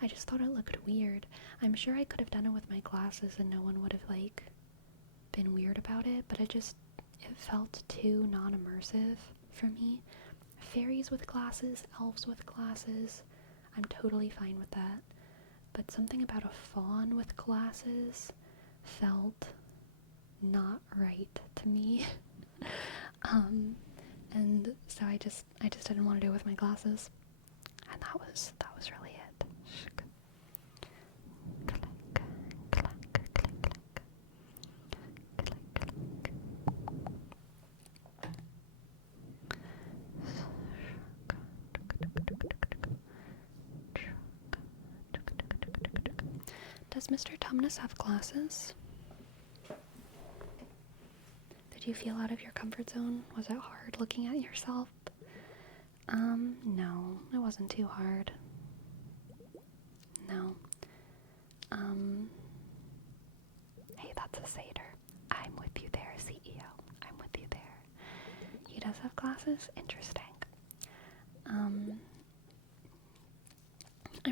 I just thought it looked weird. I'm sure I could have done it with my glasses and no one would have, like, been weird about it, but it felt too non-immersive for me. Fairies with glasses, elves with glasses, I'm totally fine with that. But something about a fawn with glasses felt not right to me. And so I just didn't want to do it with my glasses. And that was really it. Click, click, click, click. Does Mr. Tumnus have glasses? Did you feel out of your comfort zone? Was it hard looking at yourself? No, it wasn't too hard. No. Hey, that's a satyr. I'm with you there, CEO. I'm with you there. He does have glasses? Interesting. I'm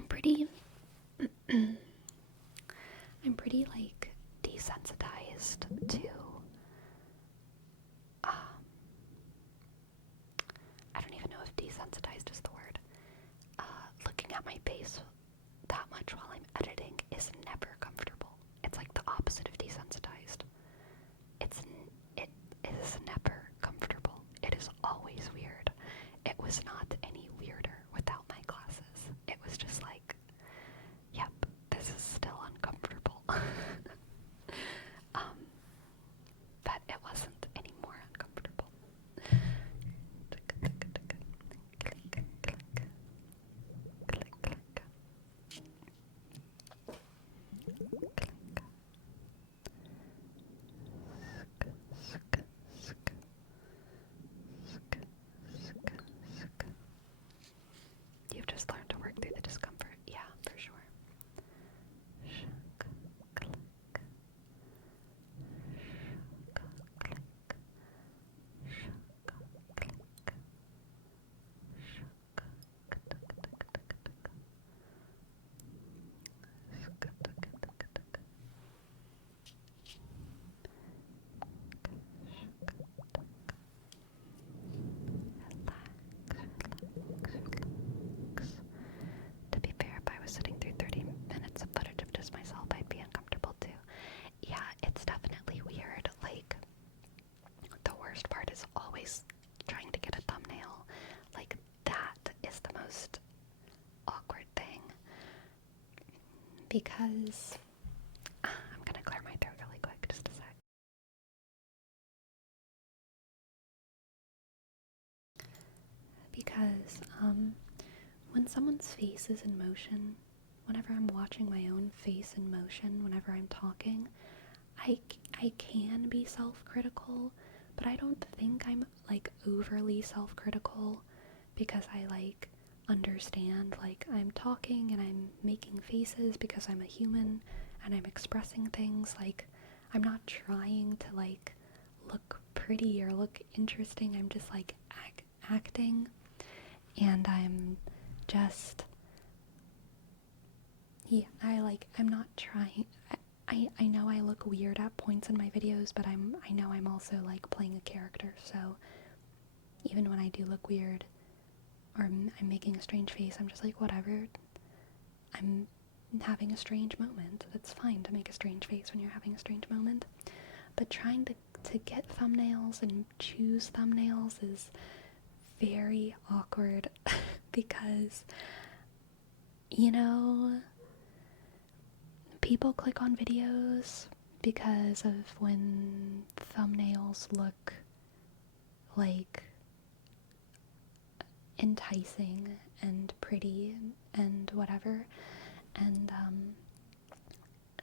pretty... I'm pretty, like, desensitized to... I don't even know if desensitized is the word. Looking at my face that much while I'm editing is never comfortable. It's like the opposite of desensitized. It is never comfortable. It is always weird. It was not any weirder without my glasses. It was just like, yep, this is still uncomfortable. But it wasn't any more uncomfortable. You've just learned to work through the discomfort. Yeah, for sure. To be fair, if I was sitting through 30 minutes of footage of just myself, I'd be uncomfortable too. Yeah, it's definitely weird. Like, the worst part is always trying to get a thumbnail. Like, that is the most awkward thing. Because, I'm gonna clear my throat really quick, just a sec. Because, when someone's face is in motion, whenever I'm watching my own face in motion, whenever I'm talking, I can be self-critical, but I don't think I'm, like, overly self-critical because I, like, understand, like, I'm talking and I'm making faces because I'm a human and I'm expressing things. Like, I'm not trying to, like, look pretty or look interesting. I'm just, like, acting, and I'm just, yeah, I'm not trying. I know I look weird at points in my videos, but I know I'm also, like, playing a character, so even when I do look weird or I'm making a strange face, I'm just like, whatever. I'm having a strange moment. That's fine to make a strange face when you're having a strange moment. But trying to get thumbnails and choose thumbnails is very awkward because, you know, people click on videos because of when thumbnails look, like, enticing and pretty and whatever, and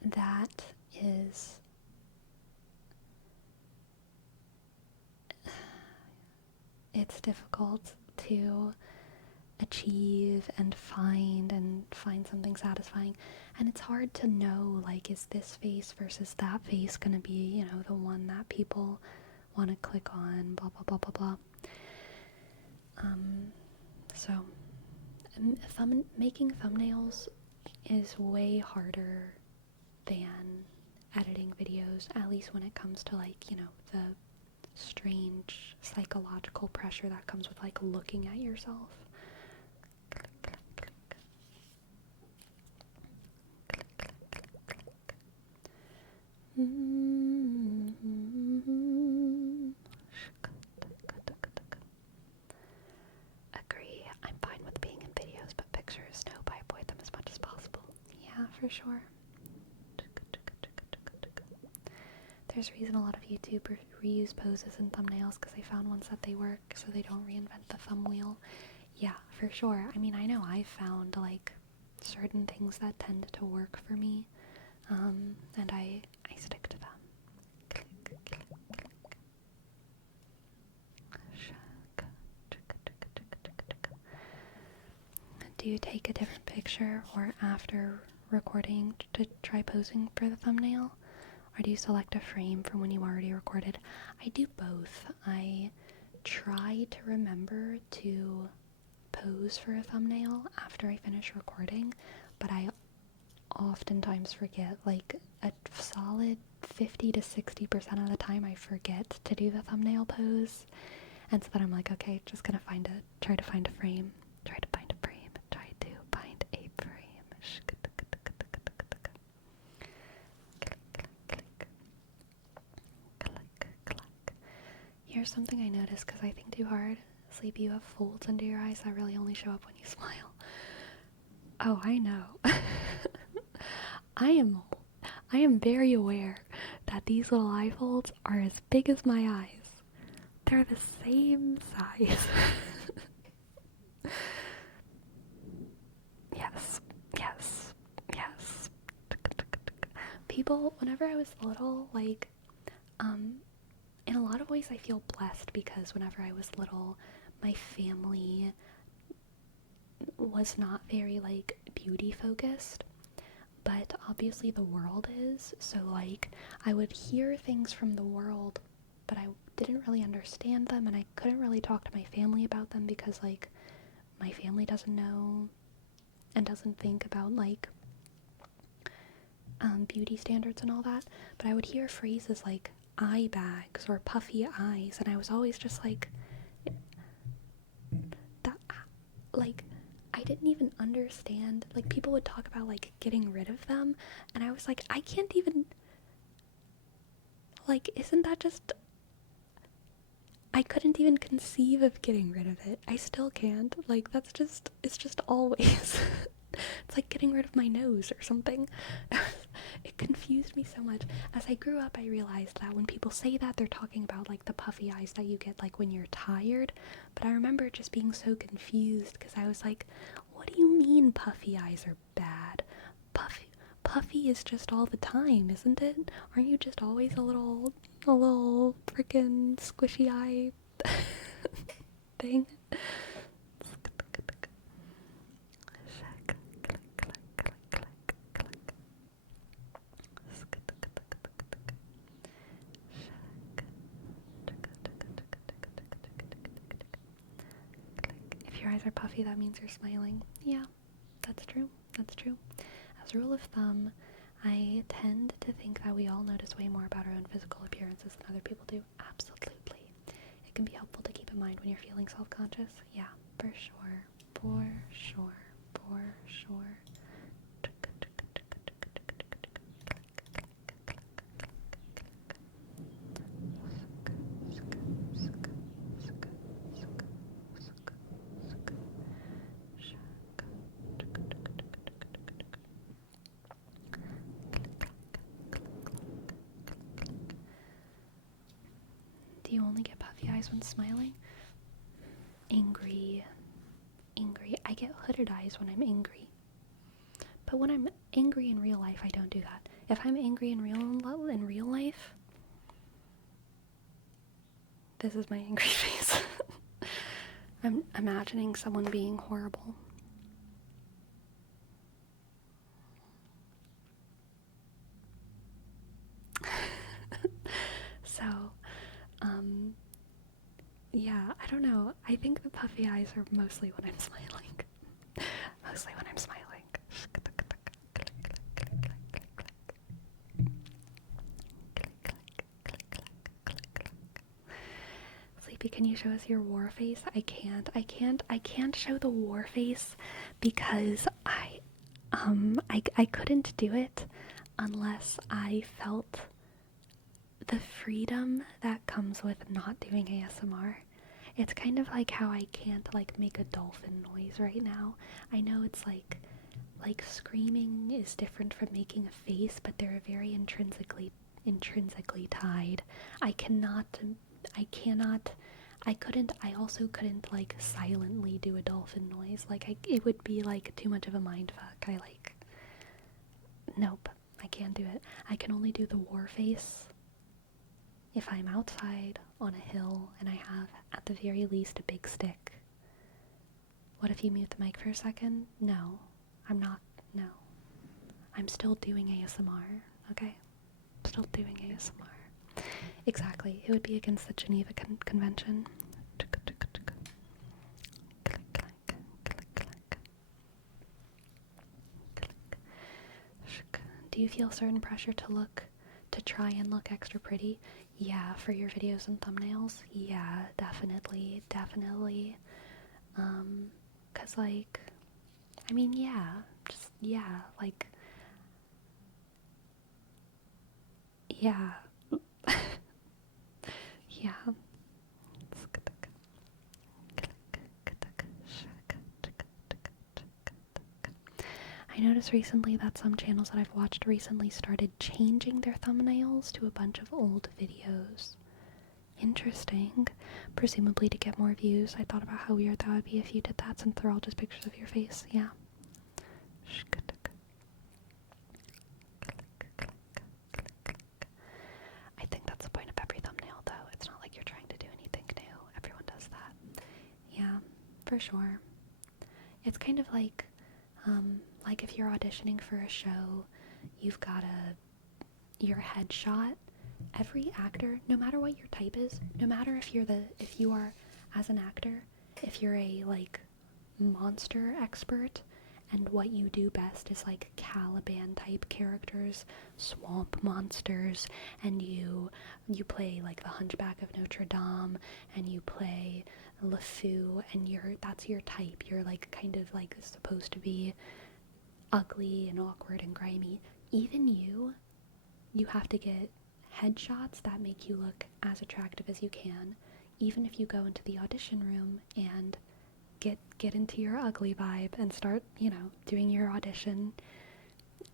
that is it's difficult to achieve and find something satisfying, and it's hard to know, like, is this face versus that face gonna be, you know, the one that people want to click on, blah blah blah blah blah. So, making thumbnails is way harder than editing videos, at least when it comes to, like, you know, the strange psychological pressure that comes with, like, looking at yourself. Click, click, click. Click, click, click, click. Agree. I'm fine with being in videos, but pictures, nope, I avoid them as much as possible. Yeah, for sure. There's a reason a lot of YouTubers reuse poses and thumbnails, because they found ones that they work, so they don't reinvent the thumb wheel. Yeah, for sure. I mean, I know I've found, like, certain things that tend to work for me, and I stick to them. Click, click, click. Do you take a different picture or after recording to try posing for the thumbnail? Or do you select a frame from when you already recorded? I do both. I try to remember to pose for a thumbnail after I finish recording, but I oftentimes forget. Like, a solid 50 to 60% of the time I forget to do the thumbnail pose. And so then I'm like, okay, just gonna try to find a frame. Try to find a frame. Here's something I noticed because I think too hard. Sleep, you have folds under your eyes that really only show up when you smile. Oh, I know. I am very aware that these little eye folds are as big as my eyes. They're the same size. Yes. People, whenever I was little, like, in a lot of ways I feel blessed because whenever I was little, my family was not very, like, beauty focused, but obviously the world is, so, like, I would hear things from the world, but I didn't really understand them, and I couldn't really talk to my family about them because, like, my family doesn't know and doesn't think about, like, beauty standards and all that, but I would hear phrases like eye bags or puffy eyes, and I was always just like, that, like, I didn't even understand. Like, people would talk about, like, getting rid of them, and I was like, I can't even, like, isn't that just, I couldn't even conceive of getting rid of it. I still can't. Like, it's just always it's like getting rid of my nose or something. It confused me so much. As I grew up, I realized that when people say that, they're talking about, like, the puffy eyes that you get, like, when you're tired. But I remember just being so confused because I was like, what do you mean puffy eyes are bad? Puffy is just all the time, isn't it? Aren't you just always a little freaking squishy eye thing? If your eyes are puffy, that means you're smiling. Yeah, that's true. As a rule of thumb, I tend to think that we all notice way more about our own physical appearances than other people do. Absolutely. It can be helpful to keep in mind when you're feeling self-conscious. Yeah, for sure. Do you only get puffy eyes when smiling? Angry. I get hooded eyes when I'm angry. But when I'm angry in real life, I don't do that. If I'm angry in real life, this is my angry face. I'm imagining someone being horrible. So, yeah, I don't know. I think the puffy eyes are mostly when I'm smiling. Mostly when I'm smiling. Sleepy, can you show us your war face? I can't show the war face because I couldn't do it unless I felt the freedom that comes with not doing ASMR. It's kind of like how I can't like make a dolphin noise right now. I know it's like screaming is different from making a face, but they're very intrinsically tied. I also couldn't like silently do a dolphin noise. Like it would be like too much of a mind fuck. Nope, I can't do it. I can only do the war face if I'm outside on a hill and I have at the very least a big stick. What if you mute the mic for a second? No, I'm not. No, I'm still doing ASMR. Okay, still doing ASMR. Exactly, it would be against the Geneva Convention. Do you feel certain pressure to try and look extra pretty? Yeah, for your videos and thumbnails? Yeah, definitely. 'Cause like, I mean, yeah, just, yeah, like, yeah. Yeah. I noticed recently that some channels that I've watched recently started changing their thumbnails to a bunch of old videos. Interesting. Presumably to get more views. I thought about how weird that would be if you did that since they're all just pictures of your face. Yeah. I think that's the point of every thumbnail, though. It's not like you're trying to do anything new. Everyone does that. Yeah, for sure. It's kind of like if you're auditioning for a show, you've got your headshot. Every actor, no matter what your type is, no matter if you are, as an actor, if you're a, like, monster expert, and what you do best is, like, Caliban type characters, swamp monsters, and you play, like, the Hunchback of Notre Dame, and you play LeFou, and that's your type. You're, like, kind of, like, supposed to be ugly and awkward and grimy. Even you have to get headshots that make you look as attractive as you can, even if you go into the audition room and get into your ugly vibe and start, doing your audition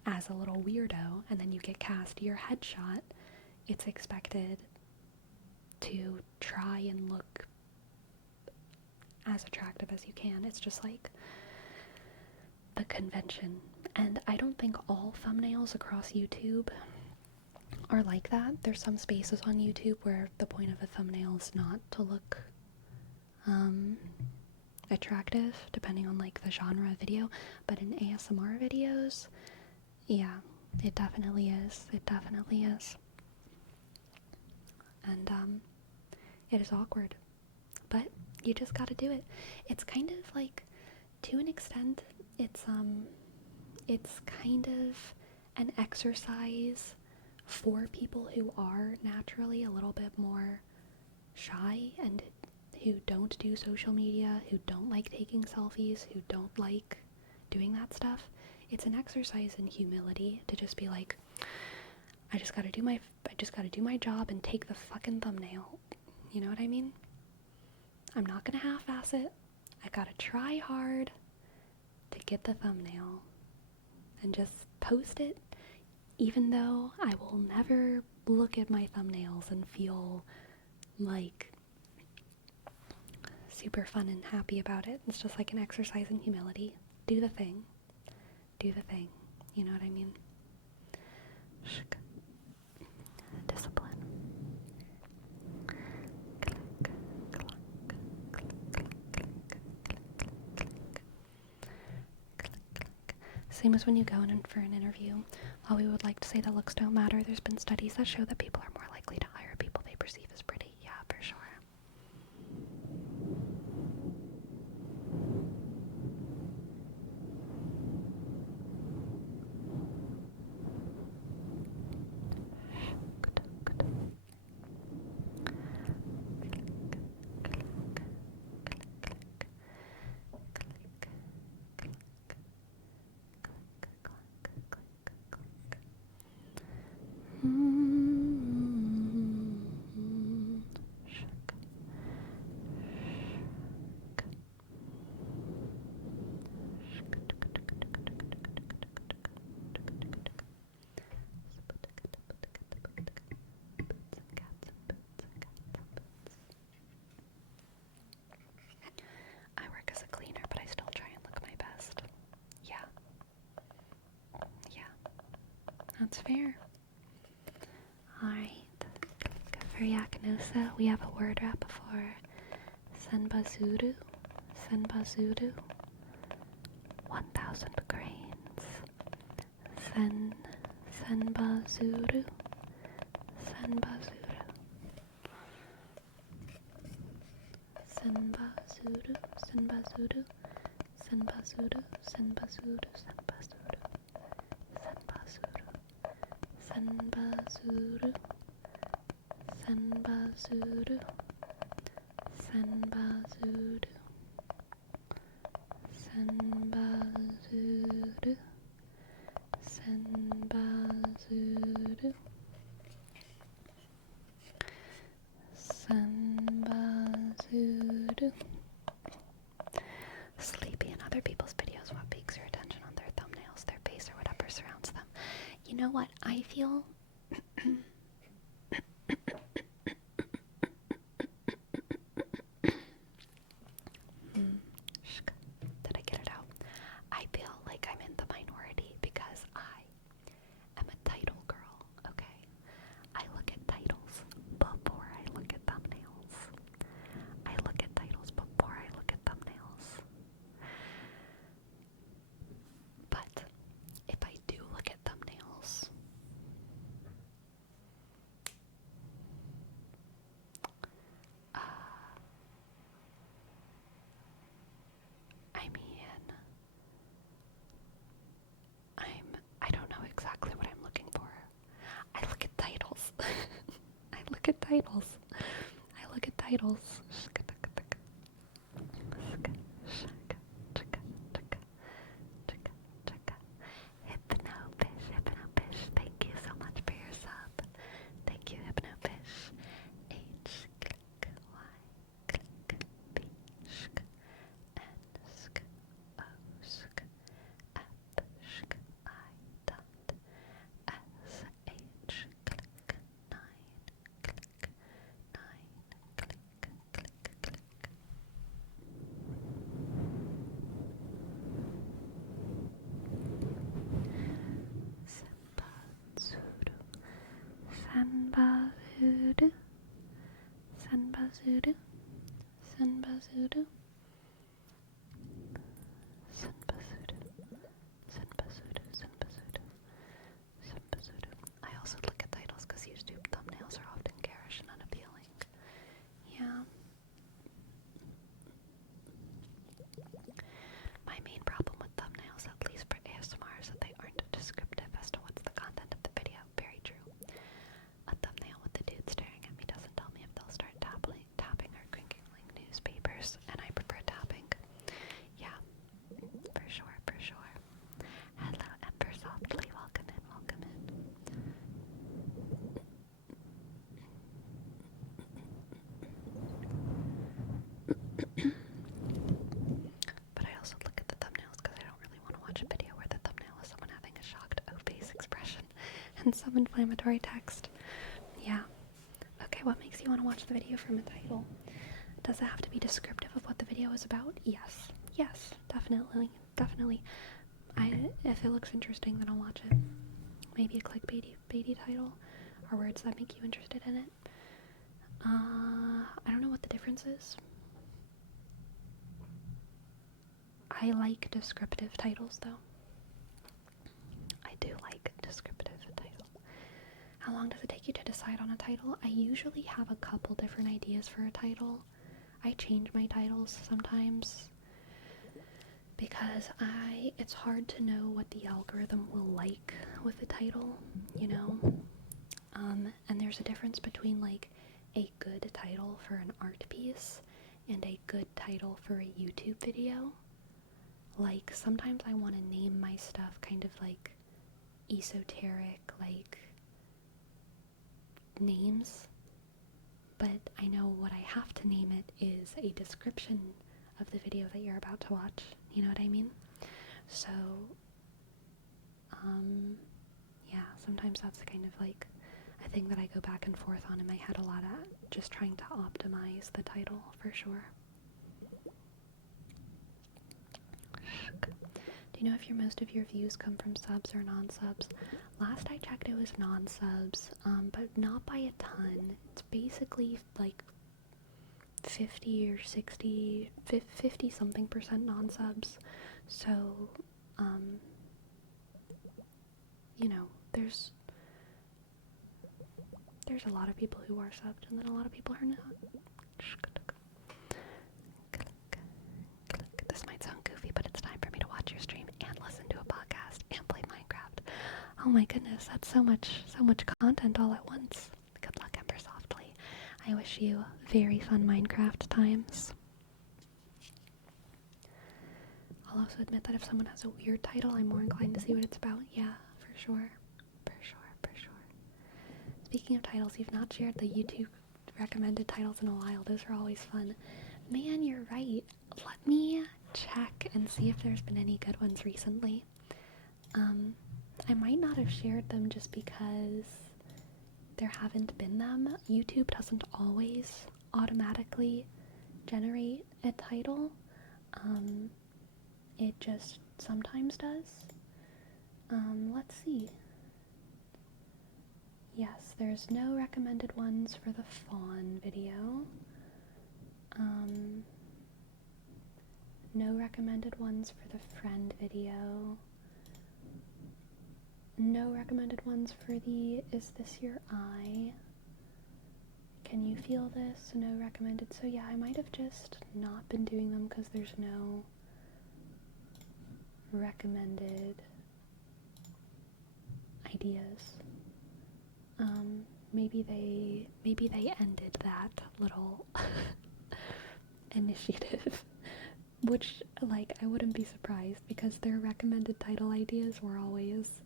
as a little weirdo, and then you get cast your headshot. It's expected to try and look as attractive as you can. It's just like the convention. And I don't think all thumbnails across YouTube are like that. There's some spaces on YouTube where the point of a thumbnail is not to look attractive, depending on like the genre of video, but in ASMR videos, yeah, it definitely is. And it is awkward, but you just gotta do it. It's kind of like, to an extent, it's kind of an exercise for people who are naturally a little bit more shy and who don't do social media, who don't like taking selfies, who don't like doing that stuff. It's an exercise in humility to just be like, I just gotta do my job and take the fucking thumbnail. You know what I mean? I'm not gonna half-ass it. I gotta try hard to get the thumbnail and just post it, even though I will never look at my thumbnails and feel like super fun and happy about it. It's just like an exercise in humility. Do the thing. You know what I mean? Discipline. Same as when you go in for an interview. While we would like to say that looks don't matter, there's been studies that show that people are more likely to hire people they perceive as pretty. Yeah, for sure. That's fair. Alright. For Yakinosa, we have a word wrap for Senbazuru. Senbazuru. 1,000 grains. Senbazuru. Senbazuru. Senbazuru. Senbazuru. Senbazuru. Senbazuru. Senbazuru. Senbazuru. Senbazuru. Senbazuru. Senbazuru. Senbazuru. Senbazuru. Sleepy in other people's videos, what piques your attention on their thumbnails, their face, or whatever surrounds them? You know what? I feel did I get it out? I feel like I'm in the minority because I am a title girl, okay? I look at titles before I look at thumbnails. I look at titles before I look at thumbnails. But if I do look at thumbnails, I don't know exactly what I'm looking for. I look at titles. I look at titles. I look at titles. Hypnofish, thank you so much for your sub. Thank you, Hypnofish. H, click, Y, click, B, sk, N, sk, O, sk, F, sk, I, dot, S, H, click, 9, click, 9, click, click, click. Senbazuru. Senbazuru. Senbazuru. Senbazuru. Senbazuru. Senbazuru. Senbazuru. I also look at titles because YouTube thumbnails are often garish and unappealing. Yeah. My main problem with thumbnails, at least for ASMR, is that they aren't descriptive as to what's the content of the video. Very true. A thumbnail with the dude staring at me doesn't tell me if they'll start tapping or crinkling newspapers, and I prefer tapping. Yeah, for sure, for sure. Hello, Ember Softly. Welcome in, welcome in. But I also look at the thumbnails because I don't really want to watch a video where the thumbnail is someone having a shocked O-face expression and some inflammatory text. Yeah. Okay, what makes you want to watch the video from a title? Does it have to be descriptive of what the video is about? Yes. Yes, definitely. Definitely. If it looks interesting, then I'll watch it. Maybe a clickbaity title, or words that make you interested in it. I don't know what the difference is. I like descriptive titles, though. I do like descriptive titles. How long does it take you to decide on a title? I usually have a couple different ideas for a title. I change my titles sometimes because it's hard to know what the algorithm will like with a title, you know? And there's a difference between like a good title for an art piece and a good title for a YouTube video. Like, sometimes I want to name my stuff kind of like esoteric, like, names, but I know what I have to name it is a description of the video that you're about to watch, you know what I mean? So, yeah, sometimes that's kind of like a thing that I go back and forth on in my head a lot at, just trying to optimize the title, for sure. Do you know if most of your views come from subs or non-subs? Last I checked, it was non-subs, but not by a ton. It's basically like 50 or 60, 50 something percent non-subs. So, you know, there's a lot of people who are subbed, and then a lot of people are not. This might sound goofy, but it's time for me to watch your stream and listen to a podcast and play Minecraft. Oh my goodness, that's so much content all at once. Good luck, Ember Softly. I wish you very fun Minecraft times. I'll also admit that if someone has a weird title, I'm more inclined to see what it's about. Yeah, for sure. Speaking of titles, you've not shared the YouTube recommended titles in a while. Those are always fun. Man, you're right. Let me check and see if there's been any good ones recently. I might not have shared them just because there haven't been them. YouTube doesn't always automatically generate a title. It just sometimes does. Let's see. Yes, there's no recommended ones for the fawn video. No recommended ones for the friend video. No recommended ones for the Is This Your Eye? Can You Feel This? No recommended. So yeah, I might have just not been doing them because there's no recommended ideas. Maybe they ended that little initiative, which, like, I wouldn't be surprised because their recommended title ideas were always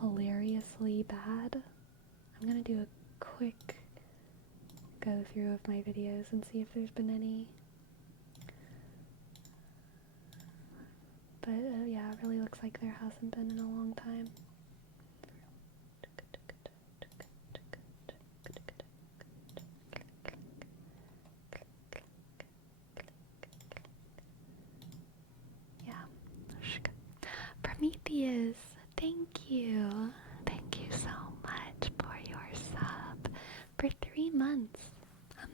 hilariously bad. I'm gonna do a quick go through of my videos and see if there's been any. But yeah, it really looks like there hasn't been in a long time. Prometheus, thank you. Thank you so much for your sub for 3 months.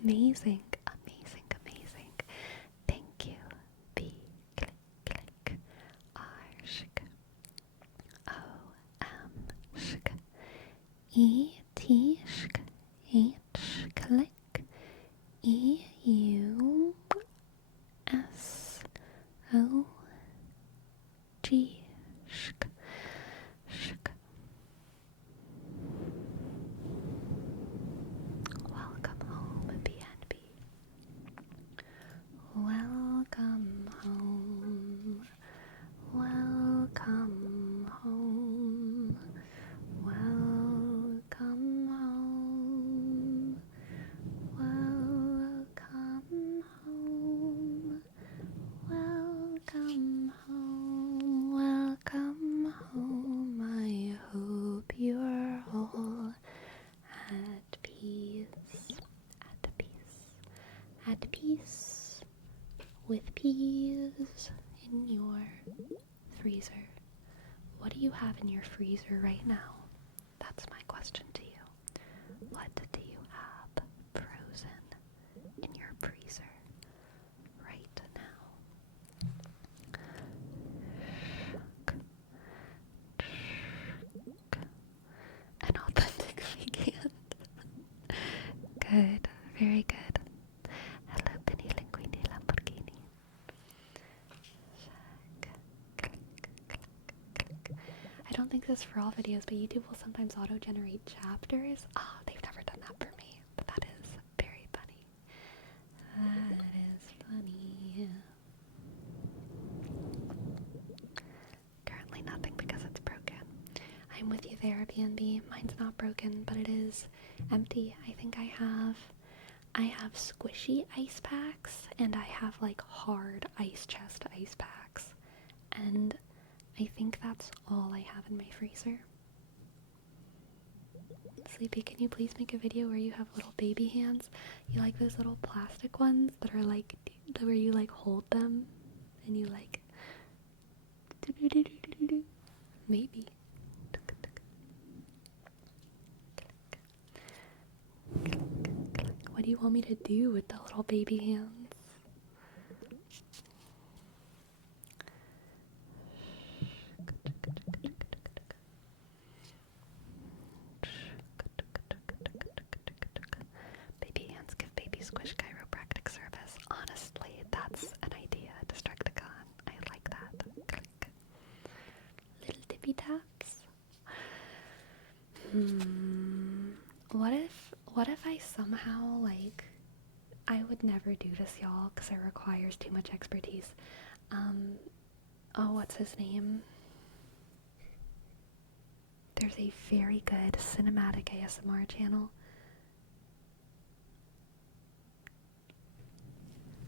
Amazing. Thank you. B click click R shk O M shk E T shk H click E U S O G shk shk. Welcome home, BNB. Welcome home. Welcome home. Welcome home. Welcome home. Welcome home. Welcome home. I hope you're all at peace. At peace. At peace. With peas in your freezer. What do you have in your freezer right now? That's my question to you. What do you have frozen in your freezer right now? An authentic vegan. Good, very good. Hello, Penny Linguini Lamborghini. I don't think this is for all videos, but YouTube will sometimes auto-generate chapters. Oh, they've never done that for me, but that is very funny. That is funny. Currently nothing because it's broken. I'm with you there, Airbnb. Mine's not broken, but it is empty. I think I have squishy ice packs, and I have like hard ice chest ice packs, and I think that's all I have in my freezer. Sleepy, can you please make a video where you have little baby hands? You like those little plastic ones that are like, where you like hold them and you like Maybe. What do you want me to do with the little baby hands? Baby hands give baby squish chiropractic service. Honestly, that's an idea. Destructicon. I like that. Click. Little tippy taps. What if I somehow, like, I would never do this, y'all, because it requires too much expertise. Oh, what's his name? There's a very good cinematic ASMR channel.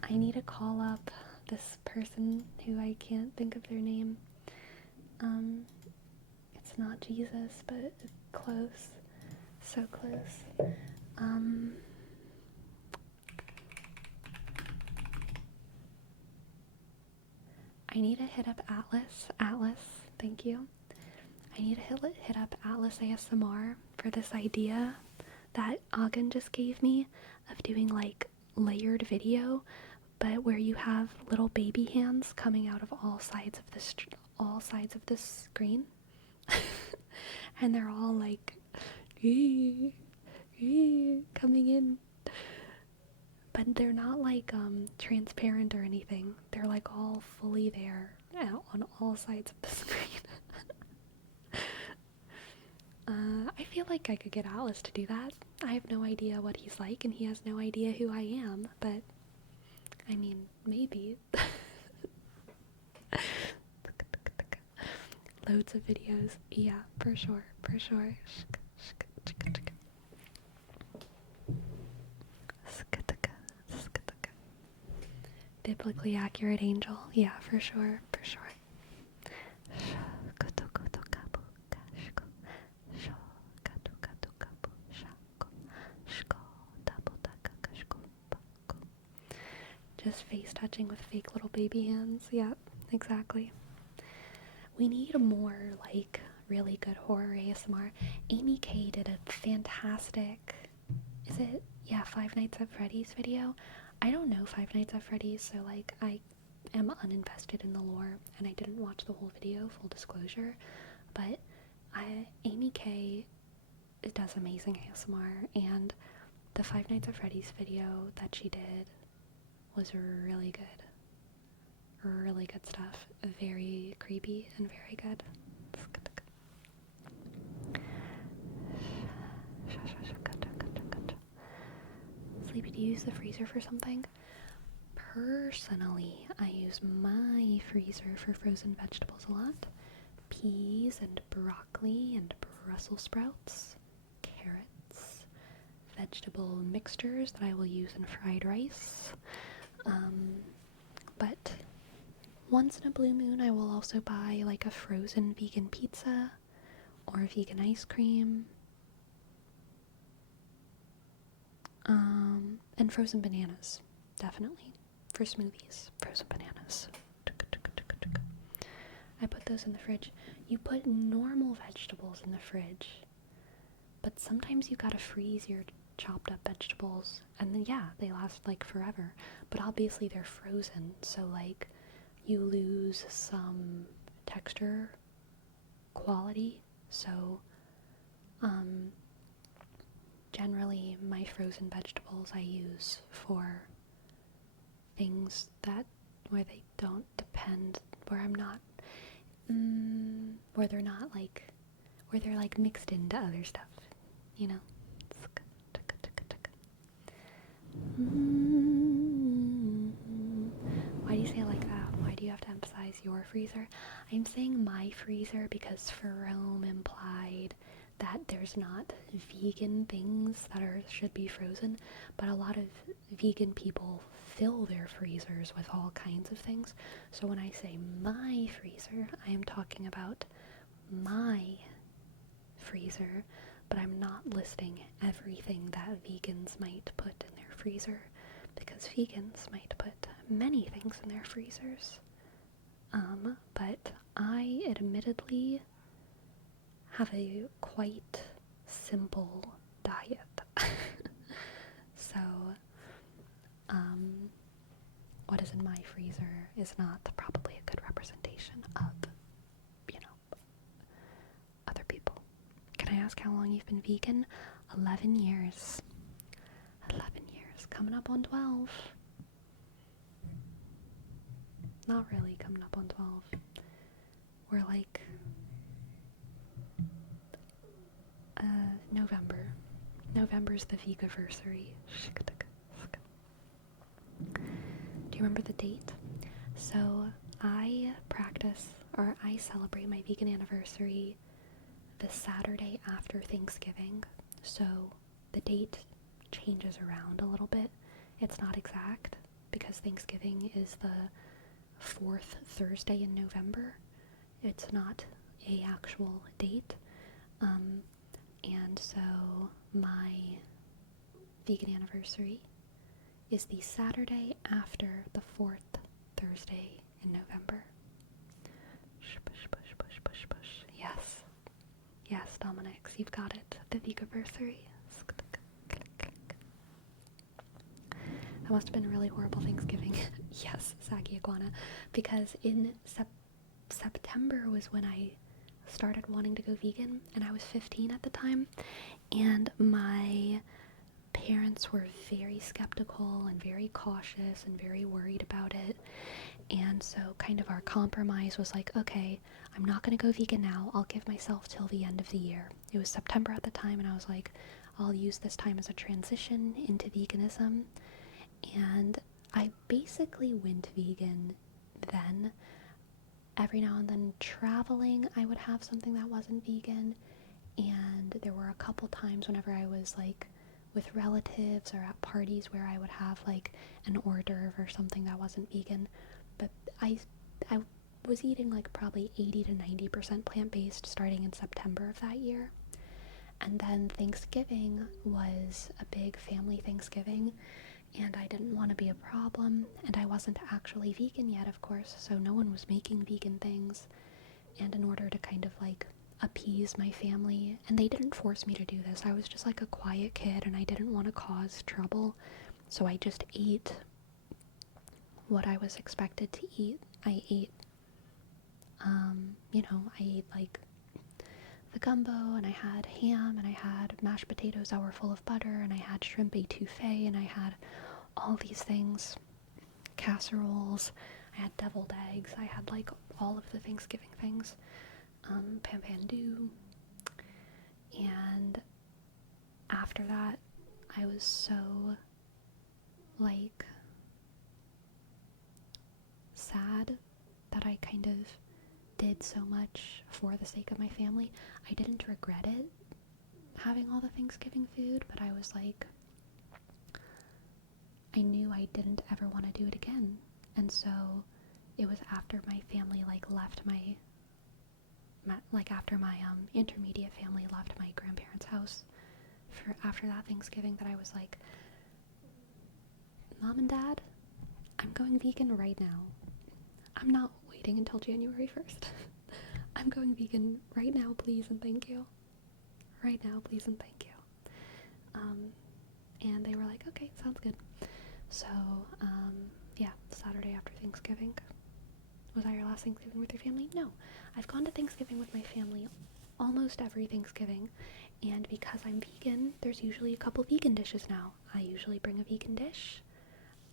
I need to call up this person who I can't think of their name. It's not Jesus, but close. So close. I need to hit up Atlas, thank you. I need to hit up Atlas ASMR for this idea that Agan just gave me of doing like layered video, but where you have little baby hands coming out of all sides of the screen, and they're all like coming in, but they're not like transparent or anything. They're like all fully there on all sides of the screen. I feel like I could get Atlas to do that. I have no idea what he's like, and he has no idea who I am, but I mean, maybe. Loads of videos. Yeah, for sure. Biblically accurate angel. Yeah, for sure. Just face touching with fake little baby hands. Yep, exactly. We need more, like, really good horror ASMR. Amy K did a fantastic, Five Nights at Freddy's video. I don't know Five Nights at Freddy's, so, like, I am uninvested in the lore, and I didn't watch the whole video, full disclosure, but Amy K does amazing ASMR, and the Five Nights at Freddy's video that she did was really good. Really good stuff. Very creepy and very good. Sleepy, do you use the freezer for something? Personally, I use my freezer for frozen vegetables a lot. Peas and broccoli and Brussels sprouts, carrots, vegetable mixtures that I will use in fried rice. But once in a blue moon, I will also buy like a frozen vegan pizza or vegan ice cream. And frozen bananas, definitely. For smoothies, frozen bananas. I put those in the fridge. You put normal vegetables in the fridge, but sometimes you gotta freeze your chopped up vegetables, and then they last like forever, but obviously they're frozen, so like you lose some texture quality. So generally my frozen vegetables I use for things that where they don't depend, where I'm not where they're not like, where they're like mixed into other stuff, you know. Why do you say it like that? Why do you have to emphasize your freezer? I'm saying my freezer because Ferome implied that there's not vegan things that should be frozen, but a lot of vegan people fill their freezers with all kinds of things. So when I say my freezer, I am talking about my freezer, but I'm not listing everything that vegans might put in their freezer, because vegans might put many things in their freezers. But I admittedly have a quite simple diet. So, what is in my freezer is not probably a good representation of, you know, other people. Can I ask how long you've been vegan? 11 years. 11 years. Coming up on 12. Not really coming up on 12. We're like November. November's the veganiversary. Do you remember the date? So I celebrate my vegan anniversary the Saturday after Thanksgiving. So the date changes around a little bit. It's not exact because Thanksgiving is the fourth Thursday in November. It's not a actual date. And so my vegan anniversary is the Saturday after the fourth Thursday in November. Yes. Yes, Dominic, you've got it. The veganiversary. That must have been a really horrible Thanksgiving. Yes, Saggy Iguana. Because in September was when I started wanting to go vegan, and I was 15 at the time, and my parents were very skeptical and very cautious and very worried about it. And so kind of our compromise was like, okay, I'm not going to go vegan now. I'll give myself till the end of the year. It was September at the time, and I was like, I'll use this time as a transition into veganism. And I basically went vegan then. Every now and then traveling, I would have something that wasn't vegan. And there were a couple times whenever I was like with relatives or at parties where I would have like an hors d'oeuvre or something that wasn't vegan. But I was eating like probably 80 to 90% plant-based starting in September of that year. And then Thanksgiving was a big family Thanksgiving, and I didn't want to be a problem, and I wasn't actually vegan yet, of course, so no one was making vegan things. And in order to kind of like appease my family, and they didn't force me to do this, I was just like a quiet kid and I didn't want to cause trouble, so I just ate what I was expected to eat. I ate I ate like the gumbo, and I had ham, and I had mashed potatoes that were full of butter, and I had shrimp etouffee, and I had all these things, casseroles, I had deviled eggs, I had like all of the Thanksgiving things, pampandu. And after that, I was so like sad that I kind of did so much for the sake of my family. I didn't regret it, having all the Thanksgiving food, but I was like, I knew I didn't ever want to do it again. And so it was after my family like left after my intermediate family left my grandparents' house for after that Thanksgiving, that I was like, Mom and Dad, I'm going vegan right now. I'm not waiting until January 1st. I'm going vegan right now, please and thank you. Right now, please and thank you. And they were like, okay, sounds good. So, Saturday after Thanksgiving. Was that your last Thanksgiving with your family? No. I've gone to Thanksgiving with my family almost every Thanksgiving, and because I'm vegan, there's usually a couple vegan dishes now. I usually bring a vegan dish,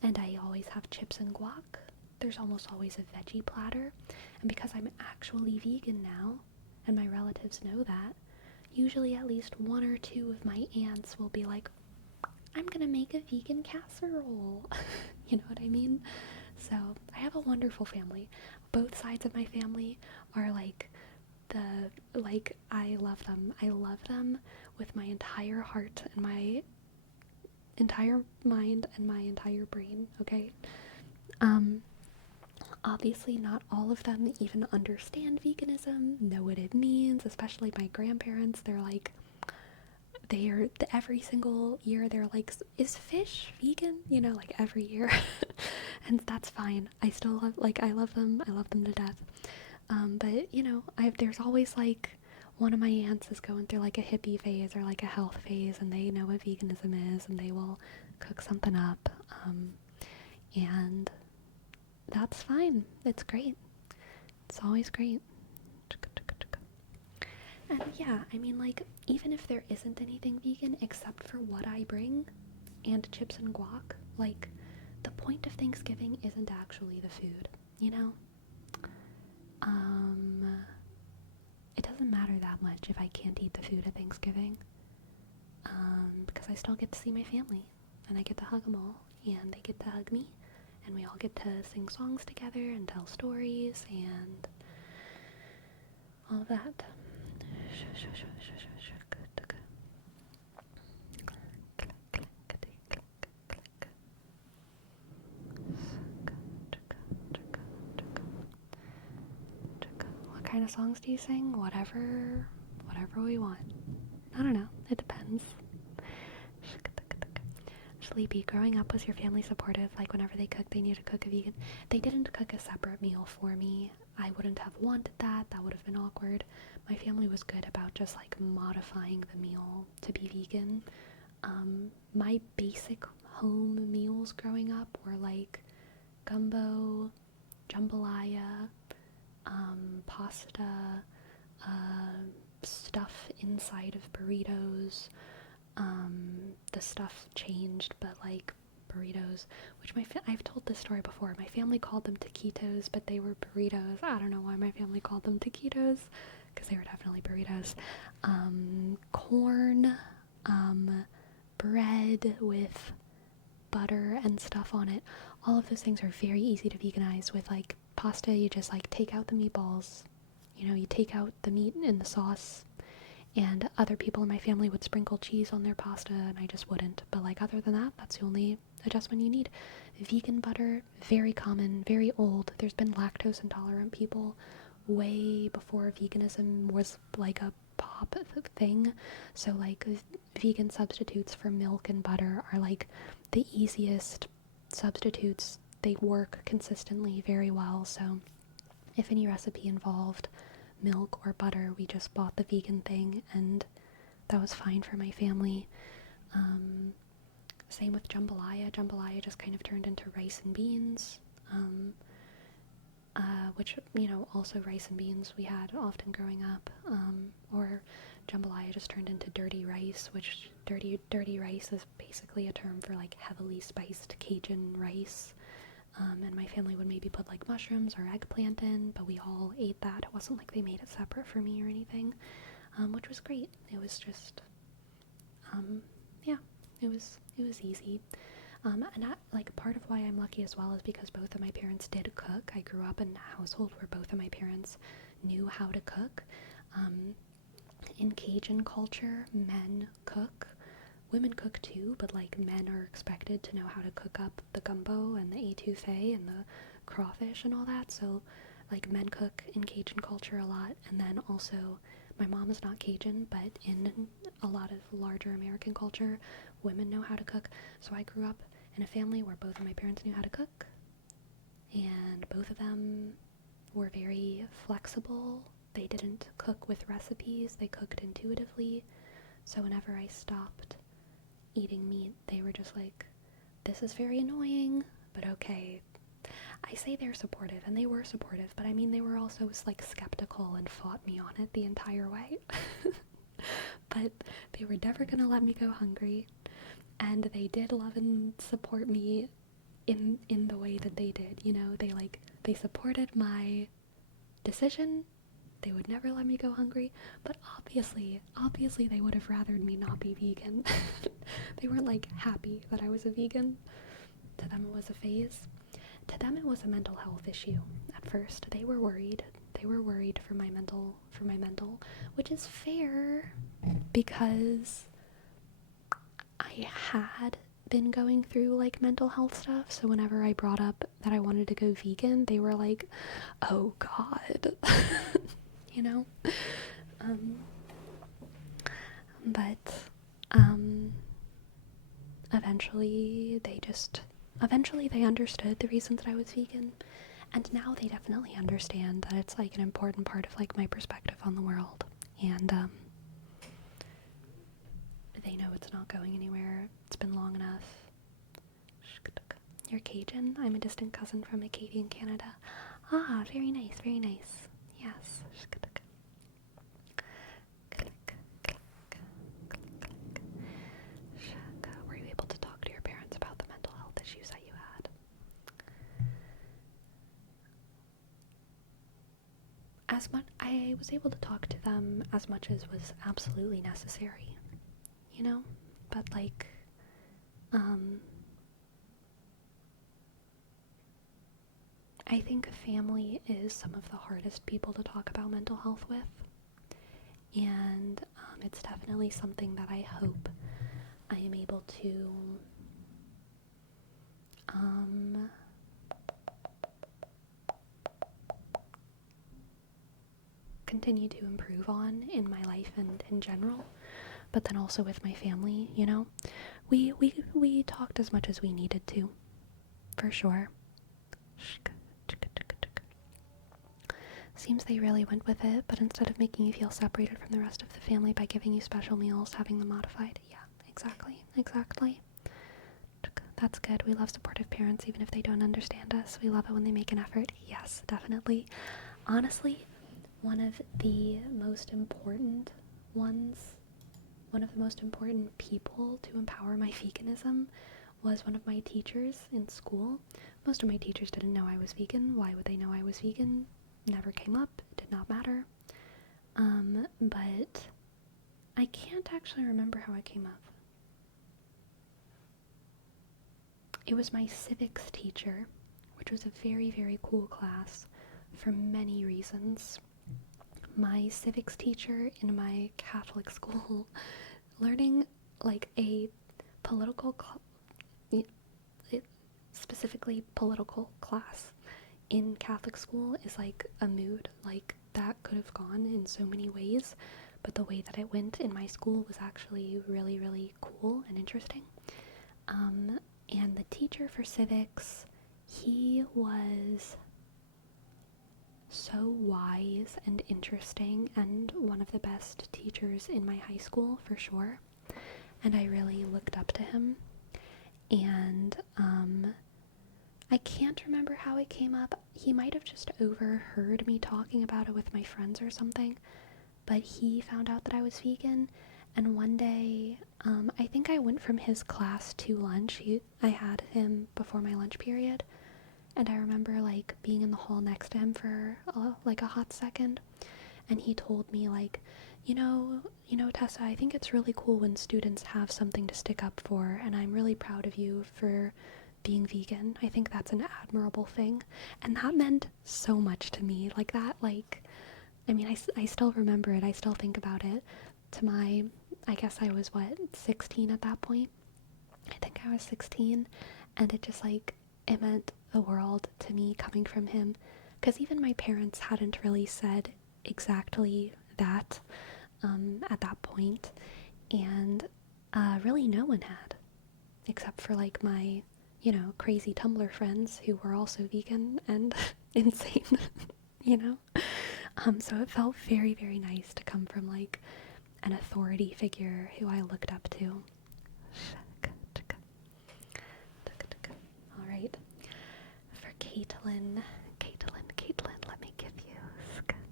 and I always have chips and guac. There's almost always a veggie platter, and because I'm actually vegan now, and my relatives know that, usually at least one or two of my aunts will be like, I'm gonna make a vegan casserole. You know what I mean? So I have a wonderful family. Both sides of my family are I love them. I love them with my entire heart and my entire mind and my entire brain, okay? Obviously not all of them even understand veganism, know what it means, especially my grandparents. every single year they're like, is fish vegan? You know, like every year. And that's fine. I still I love them. I love them to death. But you know, there's always like one of my aunts is going through like a hippie phase or like a health phase, and they know what veganism is, and they will cook something up. And that's fine. It's great. It's always great. And yeah, I mean, like, even if there isn't anything vegan except for what I bring and chips and guac, like, the point of Thanksgiving isn't actually the food, you know? It doesn't matter that much if I can't eat the food at Thanksgiving, because I still get to see my family, and I get to hug them all, and they get to hug me, and we all get to sing songs together and tell stories and all of that. What kind of songs do you sing? Whatever we want. I don't know. It depends. Sleepy, growing up, was your family supportive? Like, whenever they cooked, they knew to cook a vegan? They didn't cook a separate meal for me. I wouldn't have wanted that. That would have been awkward. My family was good about just, like, modifying the meal to be vegan. My basic home meals growing up were, like, gumbo, jambalaya, pasta, stuff inside of burritos. The stuff changed, but like burritos, which I've told this story before. My family called them taquitos, but they were burritos. I don't know why my family called them taquitos, because they were definitely burritos. Corn, bread with butter and stuff on it. All of those things are very easy to veganize. With like pasta, you just like take out the meatballs, you know, you take out the meat in the sauce, and other people in my family would sprinkle cheese on their pasta, and I just wouldn't. But like, other than that, that's the only adjustment you need. Vegan butter, very common, very old. There's been lactose intolerant people way before veganism was like a pop thing. So like, vegan substitutes for milk and butter are like the easiest substitutes. They work consistently very well. So if any recipe involved milk or butter, we just bought the vegan thing, and that was fine for my family. Same with jambalaya. Jambalaya just kind of turned into rice and beans, which, you know, also rice and beans we had often growing up. Or jambalaya just turned into dirty rice, which dirty rice is basically a term for like heavily spiced Cajun rice. And my family would maybe put like mushrooms or eggplant in, but we all ate that. It wasn't like they made it separate for me or anything, which was great. It was just, yeah, it was easy. And like, part of why I'm lucky as well is because both of my parents did cook. I grew up in a household where both of my parents knew how to cook. In Cajun culture, men cook. Women cook too, but like, men are expected to know how to cook up the gumbo and the etouffee and the crawfish and all that. So like, men cook in Cajun culture a lot. And then also, my mom is not Cajun, but in a lot of larger American culture, women know how to cook. So I grew up in a family where both of my parents knew how to cook, and both of them were very flexible. They didn't cook with recipes, they cooked intuitively. So whenever I stopped eating meat, they were just like, this is very annoying, but okay. I say they're supportive, and they were supportive, but I mean, they were also like skeptical and fought me on it the entire way. But they were never gonna let me go hungry, and they did love and support me in the way that they did. You know, they supported my decision. They would never let me go hungry, but obviously they would have rathered me not be vegan. They weren't like happy that I was a vegan. To them it was a phase. To them it was a mental health issue. At first, they were worried. They were worried for my mental, which is fair, because I had been going through like mental health stuff. So whenever I brought up that I wanted to go vegan, they were like, oh God. You know? But Eventually they understood the reasons that I was vegan, and now they definitely understand that it's like an important part of like my perspective on the world, and they know it's not going anywhere. It's been long enough. You're Cajun? I'm a distant cousin from Acadia in Canada. Ah, very nice, very nice. Yes. Were you able to talk to your parents about the mental health issues that you had? I was able to talk to them as much as was absolutely necessary, you know? But like, I think family is some of the hardest people to talk about mental health with, and it's definitely something that I hope I am able to continue to improve on in my life and in general, but then also with my family, you know? We talked as much as we needed to, for sure. Seems they really went with it, but instead of making you feel separated from the rest of the family by giving you special meals, having them modified. Yeah, exactly. That's good. We love supportive parents even if they don't understand us. We love it when they make an effort. Yes, definitely. Honestly, one of the most important people to empower my veganism was one of my teachers in school. Most of my teachers didn't know I was vegan. Why would they know I was vegan? Never came up. Did not matter. But I can't actually remember how it came up. It was my civics teacher, which was a very, very cool class for many reasons. My civics teacher in my Catholic school, learning like a specifically political class in Catholic school is like a mood. Like that could have gone in so many ways, but the way that it went in my school was actually really, really cool and interesting. And the teacher for civics, he was so wise and interesting and one of the best teachers in my high school for sure. And I really looked up to him. And I can't remember how it came up. He might have just overheard me talking about it with my friends or something, but he found out that I was vegan. And one day, I think I went from his class to lunch. I had him before my lunch period, and I remember like being in the hall next to him for like a hot second, and he told me like, you know, Tessa, I think it's really cool when students have something to stick up for, and I'm really proud of you for being vegan. I think that's an admirable thing. And that meant so much to me. Like that, like, I mean, I still remember it. I still think about it. I guess I was, 16 at that point? I think I was 16. And it just, like, it meant the world to me coming from him. Because even my parents hadn't really said exactly that at that point. And really no one had. Except for, like, my, crazy Tumblr friends who were also vegan and insane, So it felt very, very nice to come from, like, an authority figure who I looked up to. Alright. For Caitlin, let me give you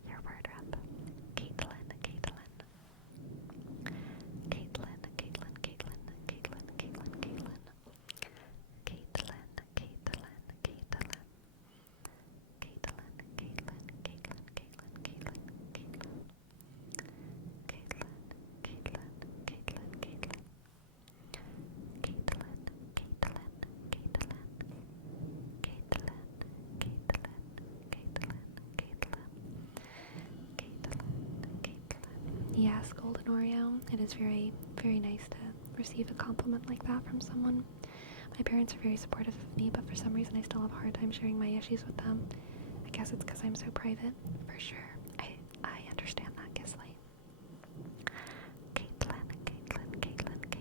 your word rep. Caitlin. Yes, Golden Oreo. It is very, very nice to receive a compliment like that from someone. My parents are very supportive of me, but for some reason I still have a hard time sharing my issues with them. I guess it's because I'm so private. For sure. I understand that, Gisley. Caitlin.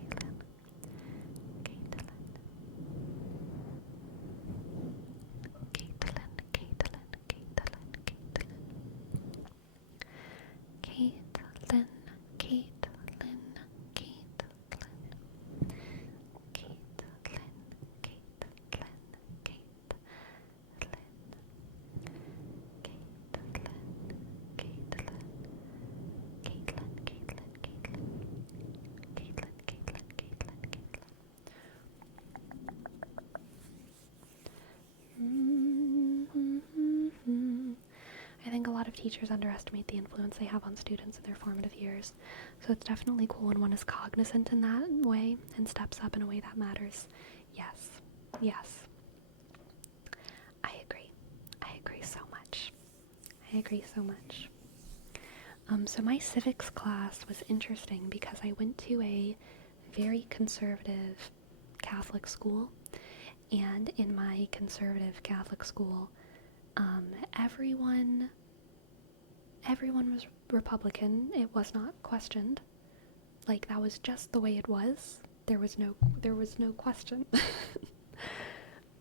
teachers underestimate the influence they have on students in their formative years. So it's definitely cool when one is cognizant in that way and steps up in a way that matters. Yes. Yes. I agree. I agree so much. I agree so much. So my civics class was interesting because I went to a very conservative Catholic school, and in my conservative Catholic school, everyone was Republican. It was not questioned. Like, that was just the way it was. There was no question.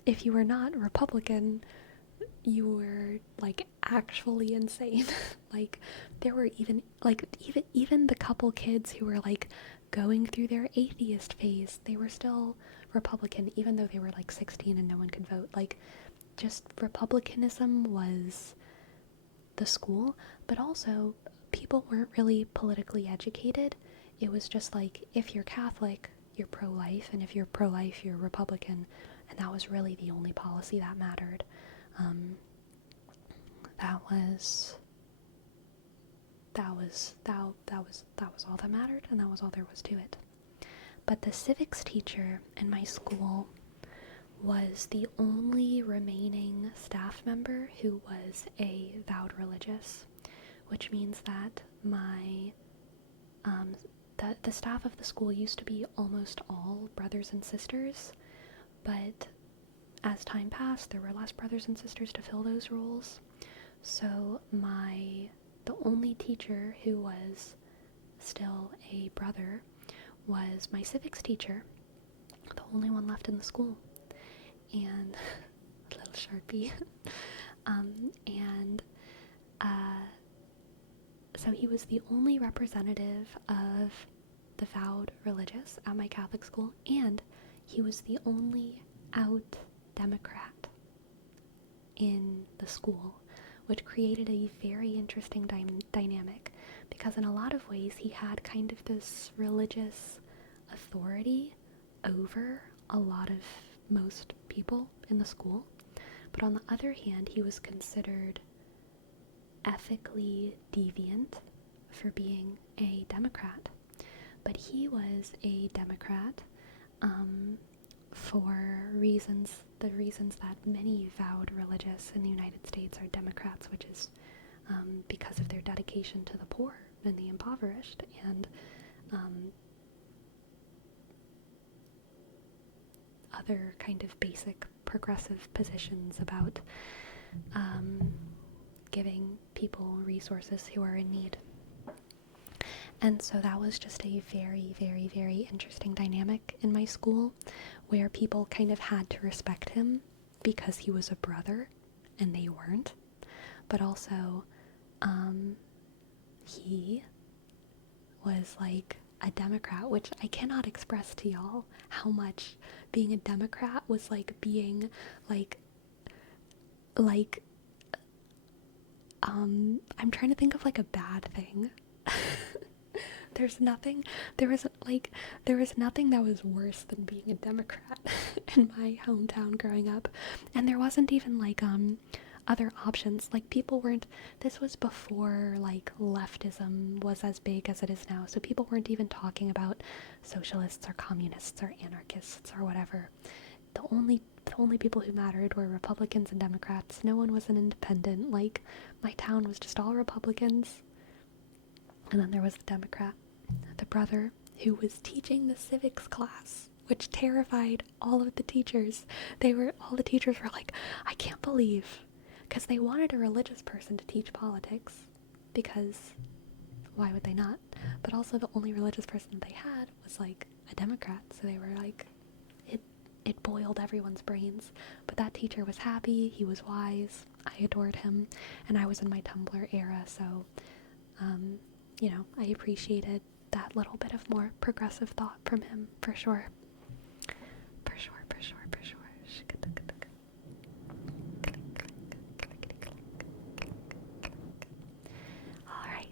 If you were not Republican, you were like actually insane. Like, there were even the couple kids who were like going through their atheist phase, they were still Republican even though they were like 16 and no one could vote. Like, just republicanism was the school, but also people weren't really politically educated. It was just like, if you're Catholic, you're pro-life, and if you're pro-life, you're Republican, and that was really the only policy that mattered. That was all that mattered, and that was all there was to it. But the civics teacher in my school was the only remaining staff member who was a vowed religious, which means that the staff of the school used to be almost all brothers and sisters, but as time passed, there were less brothers and sisters to fill those roles. So the only teacher who was still a brother was my civics teacher, the only one left in the school. And little Sharpie. So he was the only representative of the vowed religious at my Catholic school, and he was the only out Democrat in the school, which created a very interesting dynamic, because in a lot of ways he had kind of this religious authority over a lot of most people in the school, but on the other hand, he was considered ethically deviant for being a Democrat. But he was a Democrat for the reasons that many vowed religious in the United States are Democrats, which is because of their dedication to the poor and the impoverished, and other kind of basic progressive positions about giving people resources who are in need. And so that was just a very, very, very interesting dynamic in my school, where people kind of had to respect him because he was a brother and they weren't. But also, he was like a Democrat, which I cannot express to y'all how much being a Democrat was like being I'm trying to think of like a bad thing. There was nothing that was worse than being a Democrat in my hometown growing up. And there wasn't even like other options. Like, people weren't, this was before like leftism was as big as it is now, so people weren't even talking about socialists or communists or anarchists or whatever. The only people who mattered were Republicans and Democrats. No one was an independent. Like, my town was just all Republicans. And then there was the Democrat, the brother, who was teaching the civics class, which terrified all of the teachers. All the teachers were like, I can't believe, because they wanted a religious person to teach politics, because why would they not? But also the only religious person that they had was like a Democrat, so they were like, it boiled everyone's brains. But that teacher was happy, he was wise, I adored him, and I was in my Tumblr era, so I appreciated that little bit of more progressive thought from him, for sure. For sure. Alright,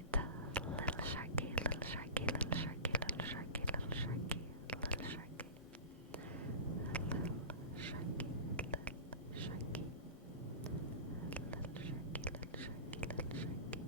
little sharky, little sharky, little sharky, little sharky, little sharky, little sharky. Little sharky, little sharky. Little sharky, little sharky, little sharky.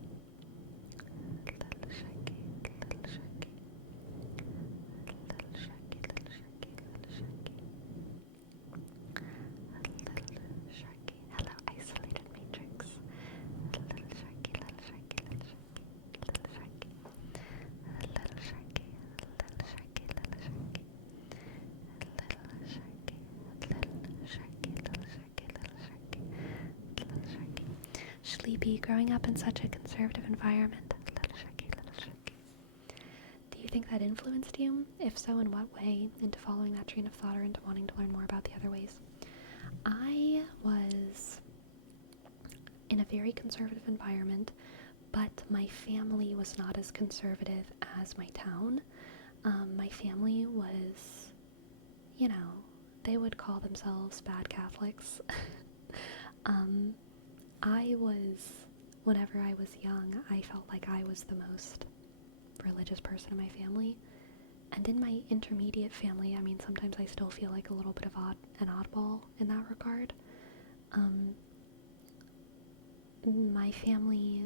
Sleepy, growing up in such a conservative environment. Little Sharky, little Sharky. Do you think that influenced you? If so, in what way? Into following that train of thought or into wanting to learn more about the other ways? I was in a very conservative environment, but my family was not as conservative as my town. My family was, they would call themselves bad Catholics. Whenever I was young, I felt like I was the most religious person in my family. And in my intermediate family, sometimes I still feel like a little bit of an oddball in that regard. My family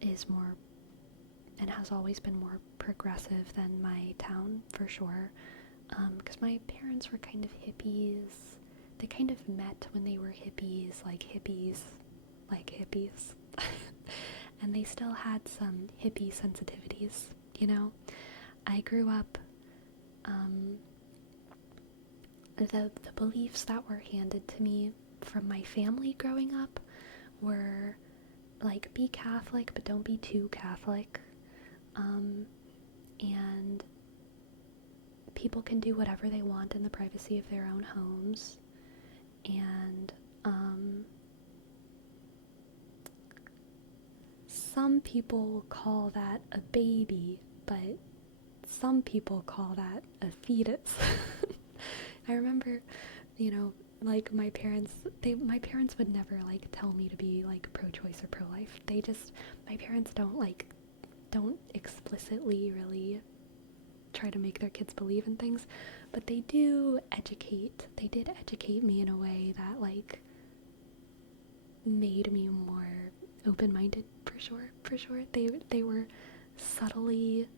is more, and has always been more progressive than my town, for sure. Because my parents were kind of hippies. They kind of met when they were hippies. And they still had some hippie sensitivities, I grew up, the beliefs that were handed to me from my family growing up were, like, be Catholic, but don't be too Catholic, and people can do whatever they want in the privacy of their own homes, and, some people call that a baby, but some people call that a fetus. I remember, like, my parents would never, like, tell me to be, like, pro-choice or pro-life. My parents don't explicitly really try to make their kids believe in things, but they did educate me in a way that, like, made me more open-minded, for sure. They were subtly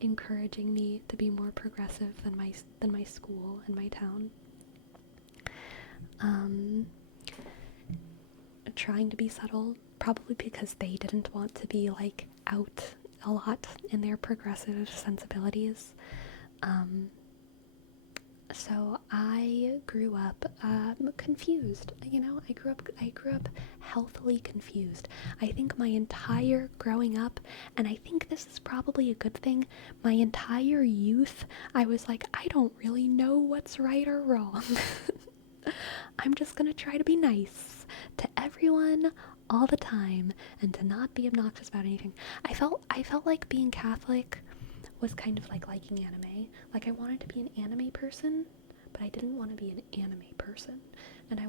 encouraging me to be more progressive than my school and my town. Trying to be subtle, probably because they didn't want to be, like, out a lot in their progressive sensibilities. So I grew up confused. I grew up healthily confused. I think my entire growing up, and I think this is probably a good thing, my entire youth, I was like, I don't really know what's right or wrong. I'm just gonna try to be nice to everyone all the time and to not be obnoxious about anything. I felt like being Catholic was kind of like liking anime. Like, I wanted to be an anime person, but I didn't want to be an anime person. And I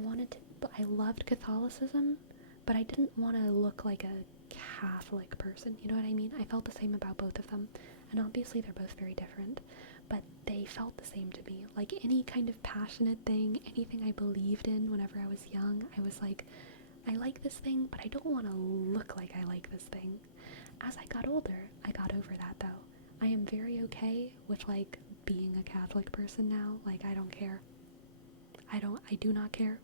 loved Catholicism, but I didn't want to look like a Catholic person. You know what I mean? I felt the same about both of them. And obviously they're both very different, but they felt the same to me. Like, any kind of passionate thing, anything I believed in whenever I was young, I was like, I like this thing, but I don't want to look like I like this thing. As I got older, I got over that, though. I am very okay with, like, being a Catholic person now. Like, I don't care. I do not care.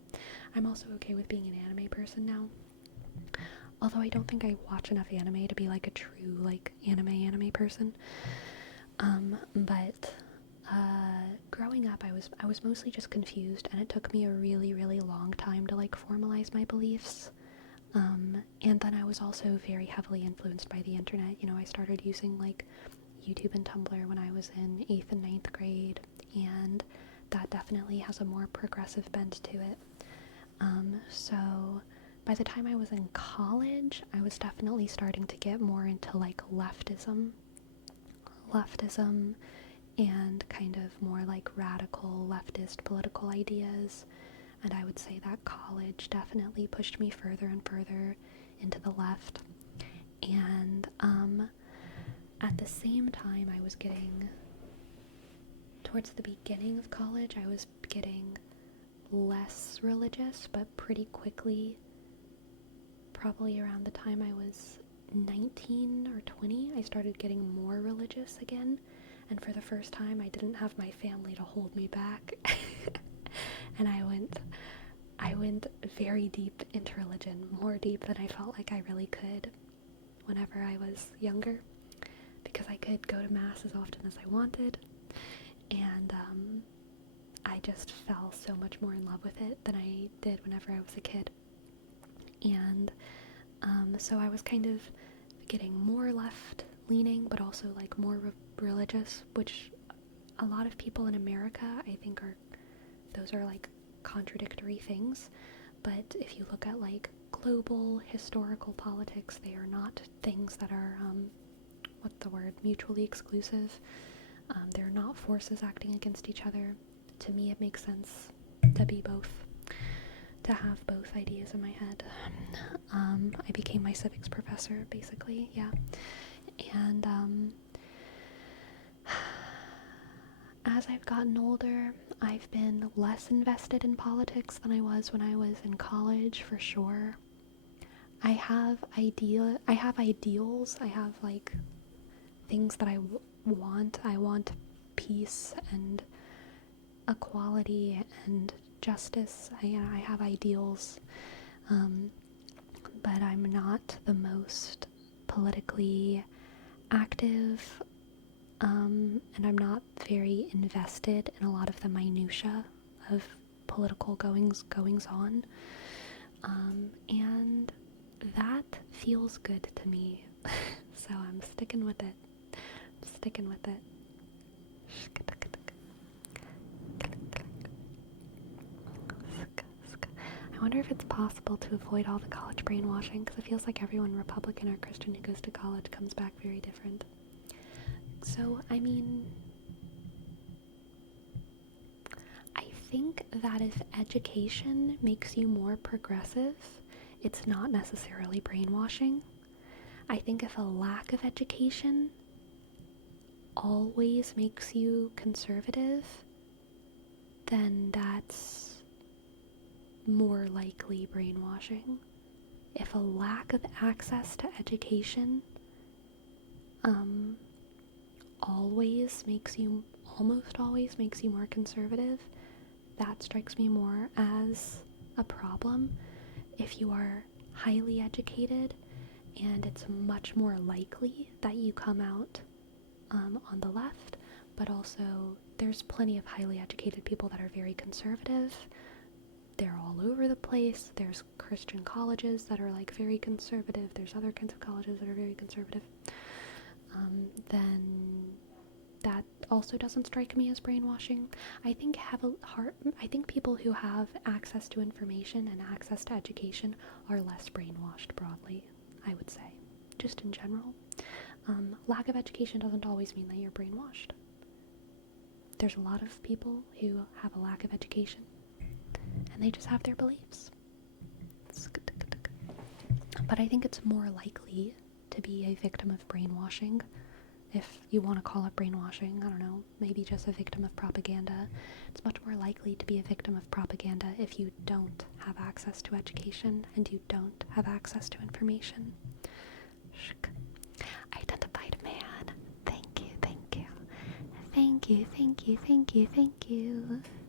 I'm also okay with being an anime person now. Although I don't think I watch enough anime to be, like, a true, like, anime person. But growing up, I was mostly just confused, and it took me a really, really long time to, like, formalize my beliefs. And then I was also very heavily influenced by the internet. I started using, like, YouTube and Tumblr when I was in 8th and 9th grade, and that definitely has a more progressive bent to it. So by the time I was in college, I was definitely starting to get more into, like, leftism and kind of more, like, radical leftist political ideas, and I would say that college definitely pushed me further and further into the left. And at the same time, I was getting, towards the beginning of college, I was getting less religious, but pretty quickly, probably around the time I was 19 or 20, I started getting more religious again, and for the first time, I didn't have my family to hold me back, and I went very deep into religion, more deep than I felt like I really could whenever I was younger, because I could go to mass as often as I wanted, and I just fell so much more in love with it than I did whenever I was a kid. So I was kind of getting more left leaning, but also like more religious, which a lot of people in America, I think, those are like contradictory things. But if you look at like global historical politics, they are not things that are mutually exclusive. They're not forces acting against each other. To me, it makes sense to be both, to have both ideas in my head. I became my civics professor, basically, yeah. And as I've gotten older, I've been less invested in politics than I was when I was in college, for sure. I have ideals. I have like things that I want. I want peace and equality and justice. I have ideals, but I'm not the most politically active, and I'm not very invested in a lot of the minutia of political goings on, and that feels good to me. So I'm sticking with it. I wonder if it's possible to avoid all the college brainwashing, because it feels like everyone, Republican or Christian, who goes to college comes back very different. So, I mean, I think that if education makes you more progressive, it's not necessarily brainwashing. I think if a lack of education always makes you conservative, then that's more likely brainwashing. If a lack of access to education almost always makes you more conservative, that strikes me more as a problem. If you are highly educated, and it's much more likely that you come out on the left, but also there's plenty of highly educated people that are very conservative. They're all over the place. There's Christian colleges that are like very conservative. There's other kinds of colleges that are very conservative. Then that also doesn't strike me as brainwashing. I think people who have access to information and access to education are less brainwashed broadly, I would say, just in general. Lack of education doesn't always mean that you're brainwashed. There's a lot of people who have a lack of education, and they just have their beliefs. But I think it's more likely to be a victim of brainwashing, if you want to call it brainwashing. I don't know, maybe just a victim of propaganda. It's much more likely to be a victim of propaganda if you don't have access to education and you don't have access to information. Identified man. Thank you.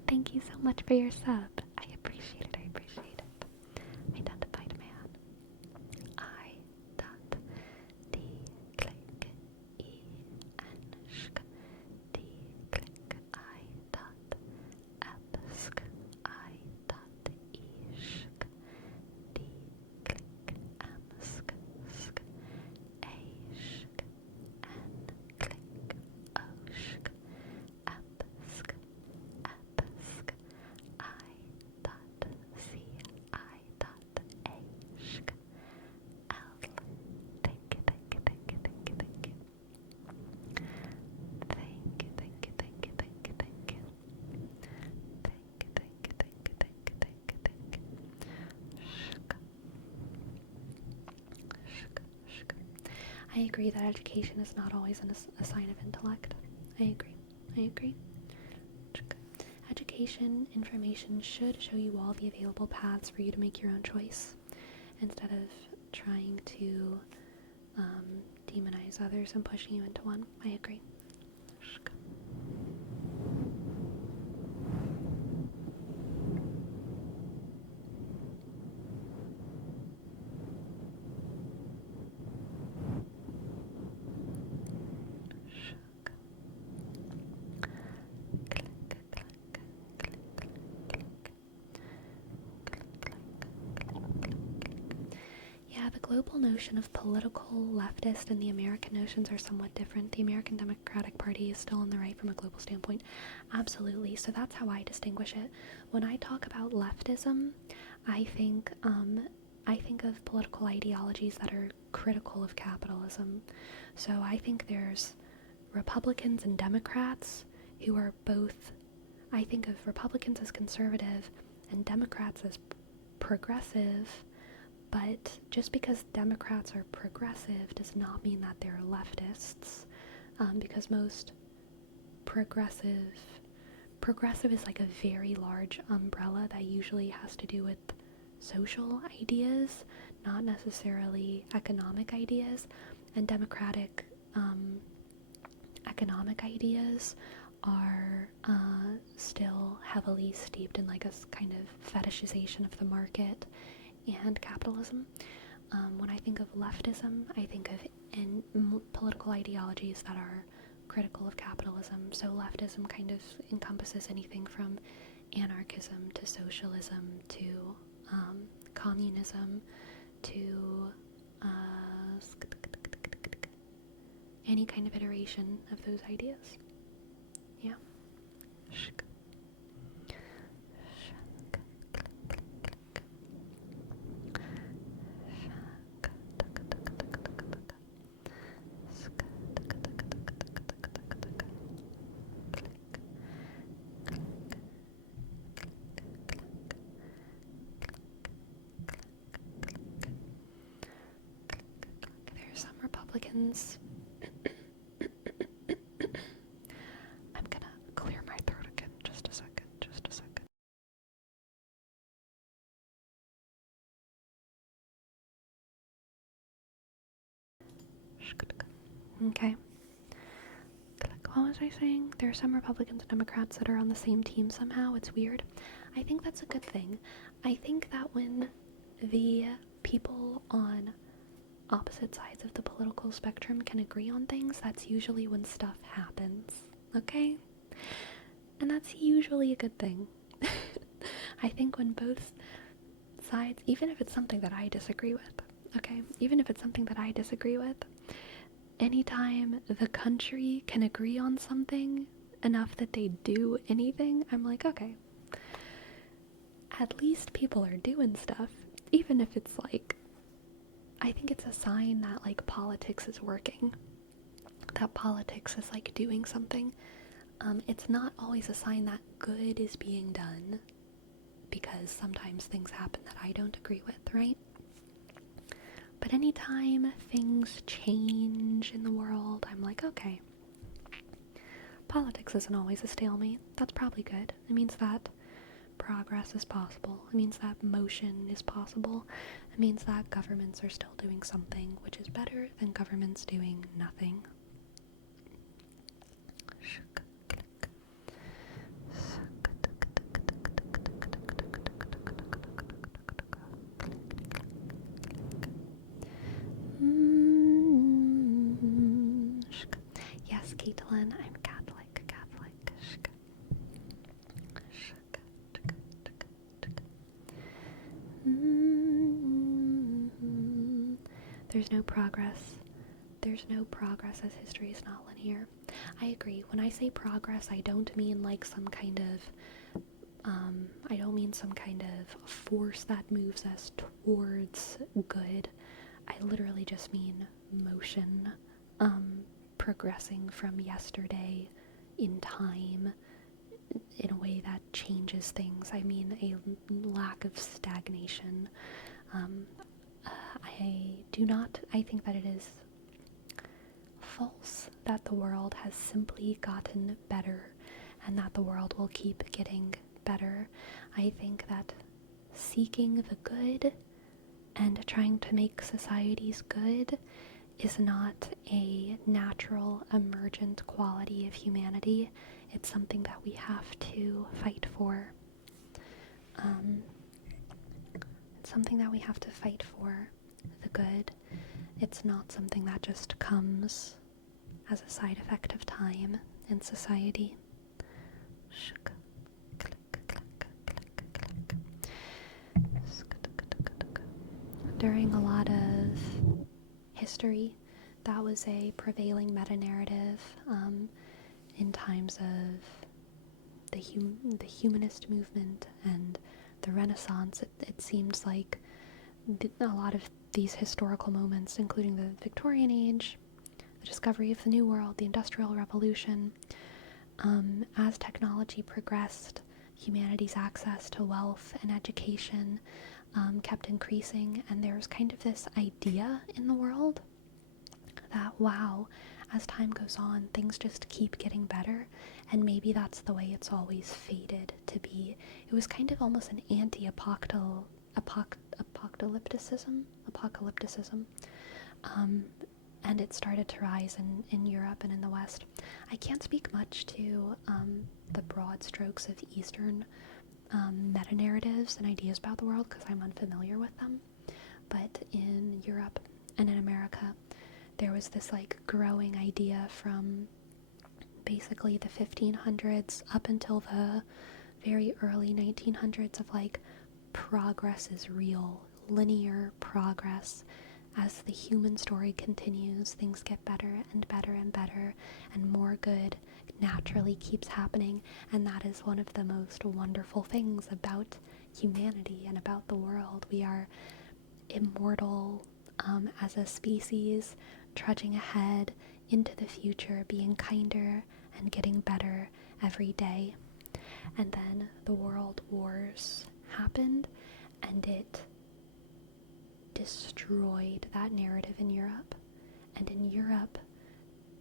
Thank you so much for your sub. I appreciate it. Identified man. I.D-click-E-N-sk D-click-I-dot-epsk I.E-sk D-click-emsk sk A-sk N-click-osk epsk epsk I.C.I.A-sk L. Thank you. I agree that education is not always a sign of intellect. I agree. Education, information should show you all the available paths for you to make your own choice, instead of trying to demonize others and pushing you into one. I agree. Yeah, the global notion of political leftist and the American notions are somewhat different. The American Democratic Party is still on the right from a global standpoint. Absolutely. So that's how I distinguish it. When I talk about leftism, I think of political ideologies that are critical of capitalism. So I think there's Republicans and Democrats who are both, I think of Republicans as conservative and Democrats as progressive, but just because Democrats are progressive does not mean that they're leftists, because most progressive is like a very large umbrella that usually has to do with social ideas, not necessarily economic ideas, and democratic economic ideas are still heavily steeped in like a kind of fetishization of the market and capitalism. When I think of leftism, I think of political ideologies that are critical of capitalism. So leftism kind of encompasses anything from anarchism to socialism to communism to any kind of iteration of those ideas. Yeah. There's some Republicans. I'm gonna clear my throat again. Just a second. Okay. What was I saying? There are some Republicans and Democrats that are on the same team somehow. It's weird. I think that's a good thing. I think that when the people on opposite sides of the political spectrum can agree on things, that's usually when stuff happens. Okay? And that's usually a good thing. I think when both sides, even if it's something that I disagree with, okay? Even if it's something that I disagree with, anytime the country can agree on something enough that they do anything, I'm like, okay, at least people are doing stuff, even if it's like, I think it's a sign that like politics is working, that politics is like doing something. It's not always a sign that good is being done, because sometimes things happen that I don't agree with, right? But anytime things change in the world, I'm like, okay, politics isn't always a stalemate. That's probably good. It means that progress is possible. It means that motion is possible. It means that governments are still doing something, which is better than governments doing nothing. Yes, Caitlin, I'm Catholic. There's no progress. There's no progress as history is not linear. I agree. When I say progress, I don't mean like some kind of force that moves us towards good. I literally just mean motion, progressing from yesterday in time in a way that changes things. I mean a lack of stagnation. I think that it is false that the world has simply gotten better and that the world will keep getting better. I think that seeking the good and trying to make societies good is not a natural emergent quality of humanity. It's something that we have to fight for. It's something that we have to fight for, the good. It's not something that just comes as a side effect of time in society. During a lot of history. That was a prevailing meta-narrative in times of the humanist movement and the Renaissance. It seems like a lot of these historical moments, including the Victorian Age, the discovery of the New World, the Industrial Revolution, as technology progressed, humanity's access to wealth and education kept increasing, and there's kind of this idea in the world that, wow, as time goes on, things just keep getting better, and maybe that's the way it's always fated to be. It was kind of almost an apocalypticism, and it started to rise in Europe and in the West. I can't speak much to the broad strokes of Eastern meta-narratives and ideas about the world because I'm unfamiliar with them, but in Europe and in America, there was this like growing idea from basically the 1500s up until the very early 1900s of like progress is real, linear progress. As the human story continues, things get better and better and better, and more good naturally keeps happening, and that is one of the most wonderful things about humanity and about the world. We are immortal as a species, trudging ahead into the future, being kinder and getting better every day. And then the world wars happened, and it destroyed that narrative in Europe. And in Europe,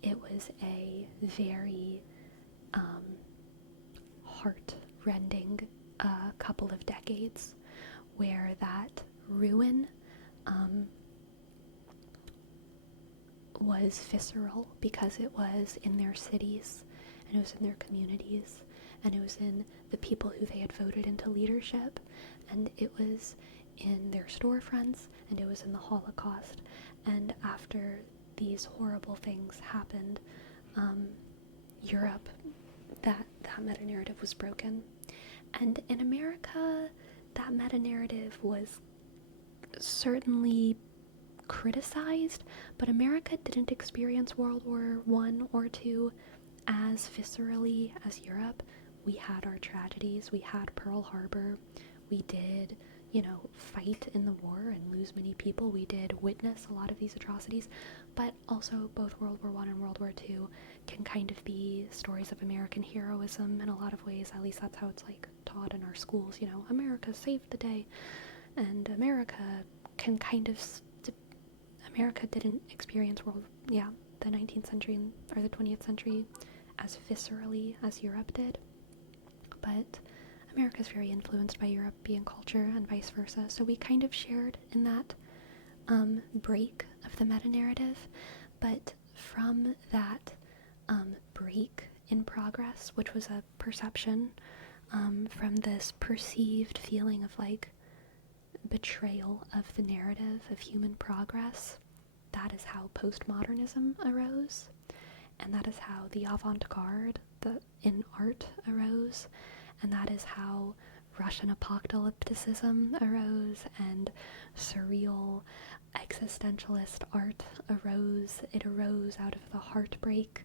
it was a very heart-rending couple of decades where that ruin was visceral because it was in their cities, and it was in their communities, and it was in the people who they had voted into leadership, and it was in their storefronts, and it was in the Holocaust. And after these horrible things happened, Europe, that meta-narrative was broken. And in America, that meta-narrative was certainly criticized, but America didn't experience World War I or II as viscerally as Europe. We had our tragedies, we had Pearl Harbor, we did, fight in the war and lose many people, we did witness a lot of these atrocities, but also both World War I and World War II can kind of be stories of American heroism in a lot of ways. At least that's how it's like taught in our schools, America saved the day, and America can kind of America didn't experience the 19th century or the 20th century as viscerally as Europe did, but America is very influenced by European culture and vice versa, so we kind of shared in that break of the meta-narrative. But from that break in progress, which was a perception from this perceived feeling of like betrayal of the narrative of human progress, that is how postmodernism arose, and that is how the avant-garde in art arose, and that is how Russian apocalypticism arose, and surreal existentialist art arose. It arose out of the heartbreak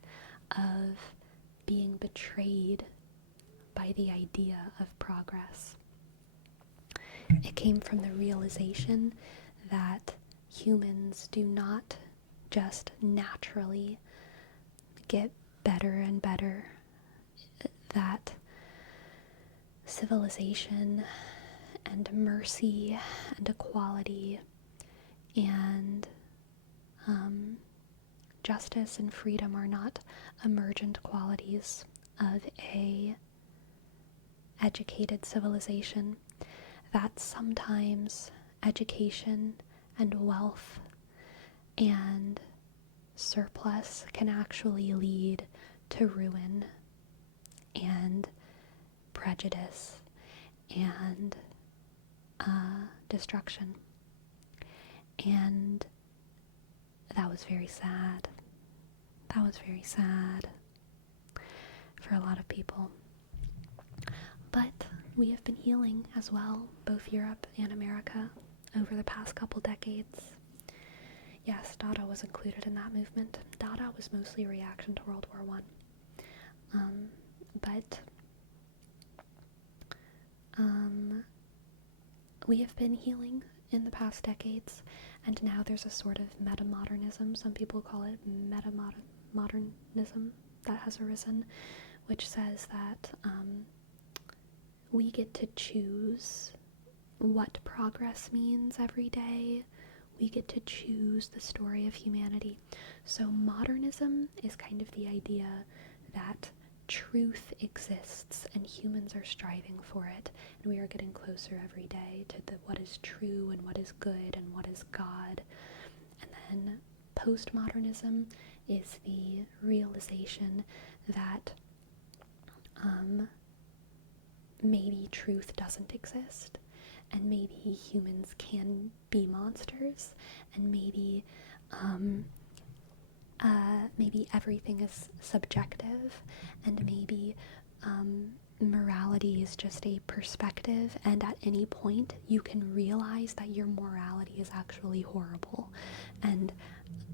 of being betrayed by the idea of progress. It came from the realization that humans do not just naturally get better and better, that civilization and mercy and equality and justice and freedom are not emergent qualities of a educated civilization, that sometimes education and wealth and surplus can actually lead to ruin and prejudice and destruction. And that was very sad. That was very sad for a lot of people. But we have been healing as well, both Europe and America, over the past couple decades. Yes, Dada was included in that movement. Dada was mostly a reaction to World War One. But we have been healing in the past decades, and now there's a sort of metamodernism, some people call it metamodernism, that has arisen, which says that we get to choose what progress means every day. We get to choose the story of humanity. So modernism is kind of the idea that truth exists and humans are striving for it, and we are getting closer every day to what is true and what is good and what is God. And then postmodernism is the realization that maybe truth doesn't exist, and maybe humans can be monsters, and maybe everything is subjective, and maybe morality is just a perspective, and at any point you can realize that your morality is actually horrible, and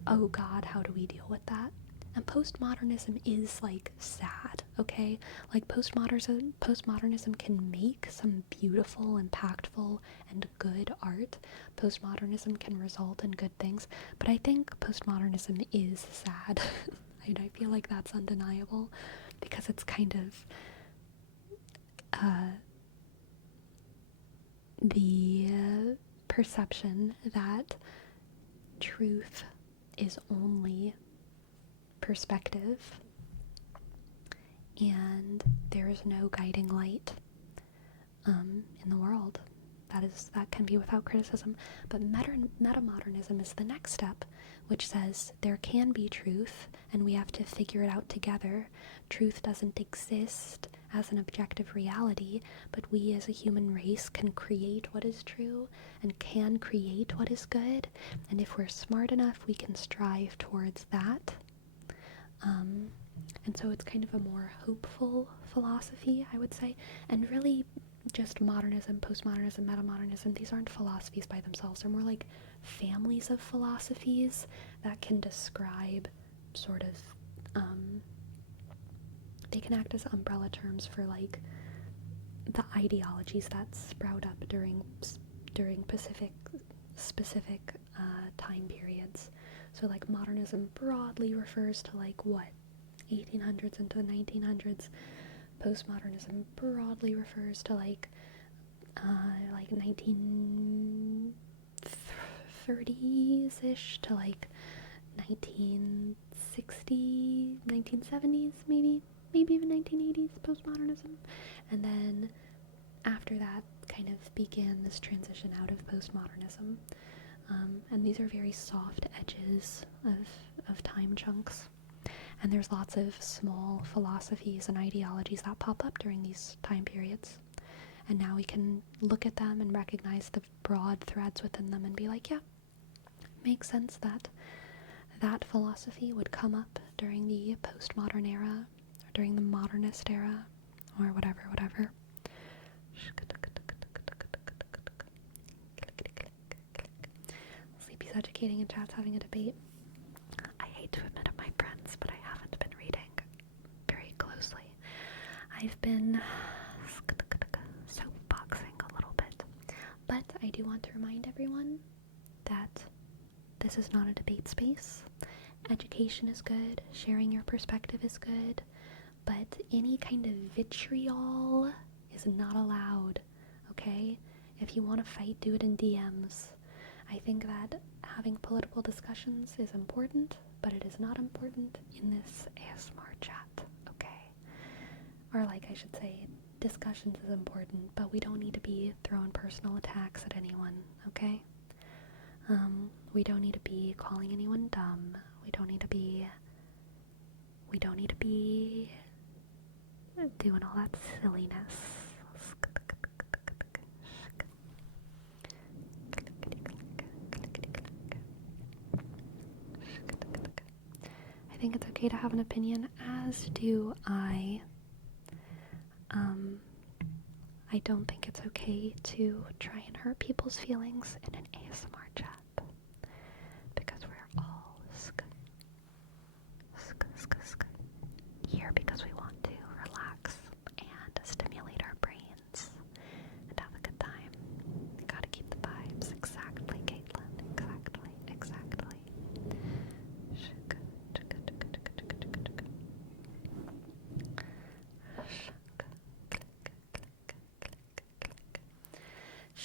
oh God, how do we deal with that? And postmodernism is like sad, okay? Like postmodernism can make some beautiful, impactful, and good art. Postmodernism can result in good things, but I think postmodernism is sad. And I feel like that's undeniable, because it's kind of the perception that truth is only perspective and there is no guiding light in the world. That can be without criticism. But metamodernism is the next step, which says there can be truth and we have to figure it out together. Truth doesn't exist as an objective reality, but we as a human race can create what is true and can create what is good. And if we're smart enough, we can strive towards that. And so it's kind of a more hopeful philosophy, I would say. And really, just modernism, postmodernism, metamodernism, these aren't philosophies by themselves. They're more like families of philosophies that can describe sort of, they can act as umbrella terms for like the ideologies that sprout up during specific time periods. So like modernism broadly refers to like what, 1800s into the 1900s. Postmodernism broadly refers to like 1930s-ish to like 1960s, 1970s, maybe even 1980s postmodernism. And then after that kind of began this transition out of postmodernism. And these are very soft edges of time chunks. And there's lots of small philosophies and ideologies that pop up during these time periods. And now we can look at them and recognize the broad threads within them and be like, yeah, makes sense that that philosophy would come up during the postmodern era, or during the modernist era, or whatever. Sleepy's educating and chat's having a debate. I hate to admit it, my friends, but I haven't been reading very closely. I've been soapboxing a little bit. But I do want to remind everyone that this is not a debate space. Education is good, sharing your perspective is good, but any kind of vitriol is not allowed, okay? If you want to fight, do it in DMs. I think that having political discussions is important, but it is not important in this ASMR chat, okay? Or like I should say, discussions is important, but we don't need to be throwing personal attacks at anyone, okay? We don't need to be calling anyone dumb. We don't need to be doing all that silliness. I think it's okay to have an opinion, as do I. I don't think it's okay to try and hurt people's feelings in an ASMR chat, because we're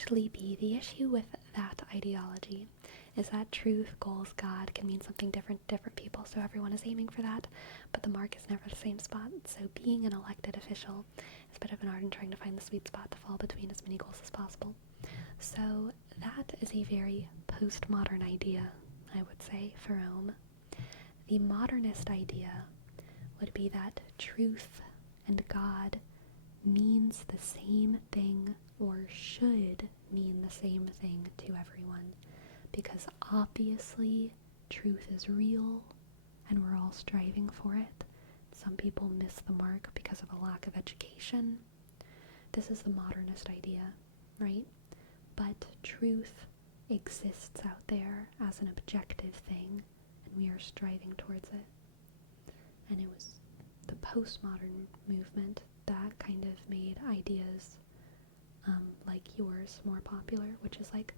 actually be the issue with that ideology is that truth, goals, God can mean something different to different people, so everyone is aiming for that, but the mark is never the same spot. So being an elected official is a bit of an art in trying to find the sweet spot to fall between as many goals as possible. So that is a very postmodern idea, I would say, for Rome. The modernist idea would be that truth and God means the same thing, or should mean the same thing to everyone, because obviously truth is real and we're all striving for it. Some people miss the mark because of a lack of education. This is the modernist idea, right? But truth exists out there as an objective thing, and we are striving towards it. And it was the postmodern movement that kind of made ideas like yours more popular, which is like,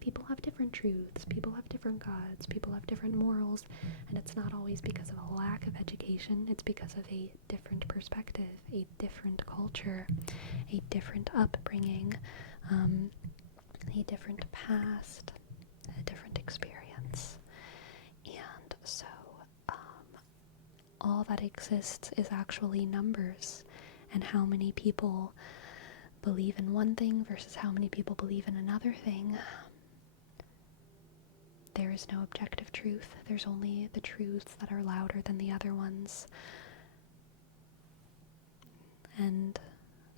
people have different truths, people have different gods, people have different morals, and it's not always because of a lack of education, it's because of a different perspective, a different culture, a different upbringing, a different past, a different experience. And so all that exists is actually numbers, and how many people believe in one thing versus how many people believe in another thing. There is no objective truth. There's only the truths that are louder than the other ones. And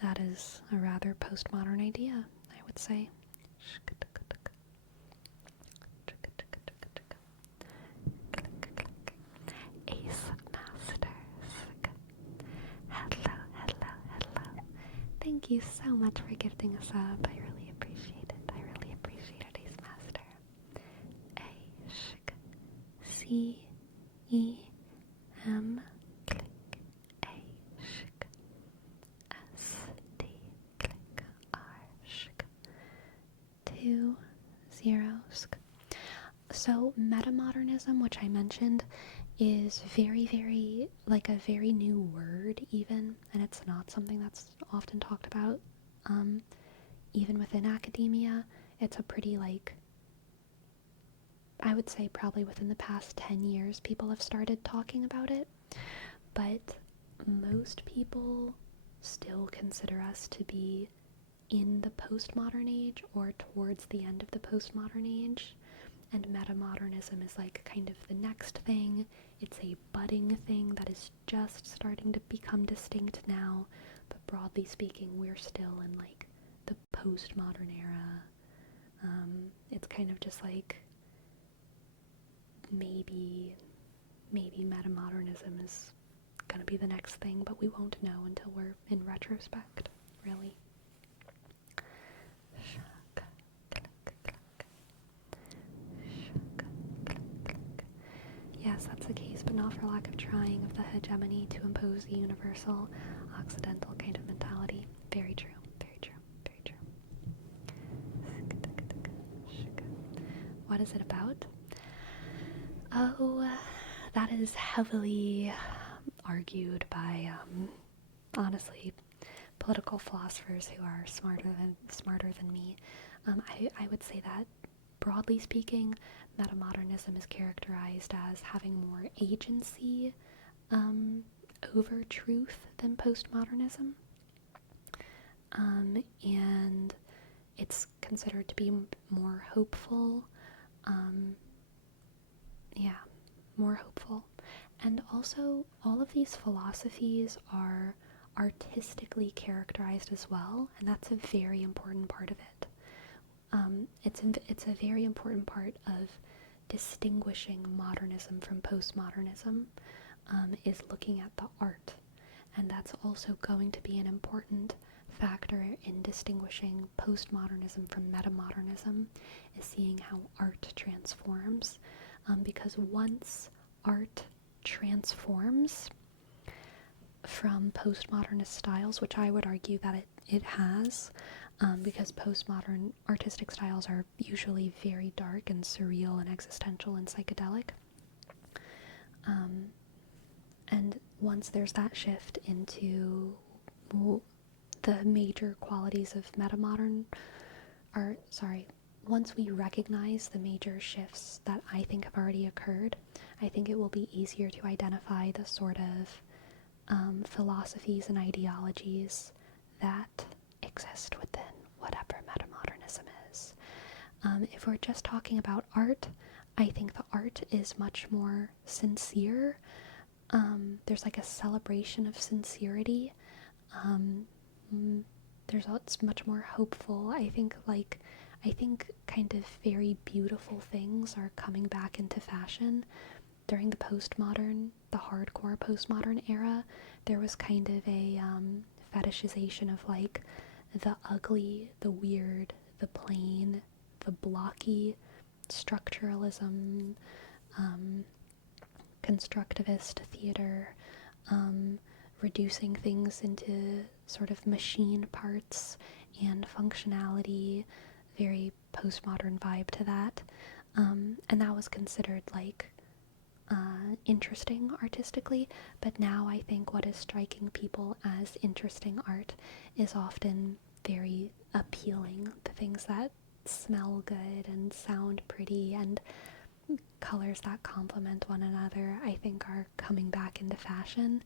that is a rather postmodern idea, I would say. Ace Masters. Hello, hello, hello. Thank you so much for gifting us up. I really appreciate it. I really appreciate it, Ace Master. C-E-M, click, A-shk, S-D, click, R-shk, 2 zeros. So metamodernism, which I mentioned, is very, very, like a very new word even, and it's not something that's often talked about. Even within academia, it's a pretty, like, I would say probably within the past 10 years people have started talking about it, but most people still consider us to be in the postmodern age or towards the end of the postmodern age, and metamodernism is like kind of the next thing. It's a budding thing that is just starting to become distinct now, but broadly speaking, we're still in like the postmodern era. It's kind of just like maybe metamodernism is gonna be the next thing, but we won't know until we're in retrospect, really. Yes, that's the case, but not for lack of trying of the hegemony to impose the universal occidental kind of mentality. Very true, very true, very true. What is it about? Oh, that is heavily argued by, honestly, political philosophers who are smarter than me. I would say that, broadly speaking, metamodernism is characterized as having more agency over truth than postmodernism, and it's considered to be more hopeful. More hopeful. And also, all of these philosophies are artistically characterized as well, and that's a very important part of it. It's a very important part of distinguishing modernism from postmodernism, is looking at the art, and that's also going to be an important factor in distinguishing postmodernism from metamodernism, is seeing how art transforms, because once art transforms from postmodernist styles, which I would argue that it has, because postmodern artistic styles are usually very dark and surreal and existential and psychedelic, and once there's that shift into the major qualities of metamodern once we recognize the major shifts that I think have already occurred, I think it will be easier to identify the sort of philosophies and ideologies that exist within whatever metamodernism is. If we're just talking about art, I think the art is much more sincere. There's like a celebration of sincerity. Um, it's much more hopeful. I think kind of very beautiful things are coming back into fashion. During the hardcore postmodern era, there was kind of a fetishization of like the ugly, the weird, the plain, the blocky, structuralism, constructivist theater, reducing things into sort of machine parts and functionality, very postmodern vibe to that. And that was considered like interesting artistically, but now I think what is striking people as interesting art is often very appealing. The things that smell good and sound pretty and colors that complement one another, I think, are coming back into fashion.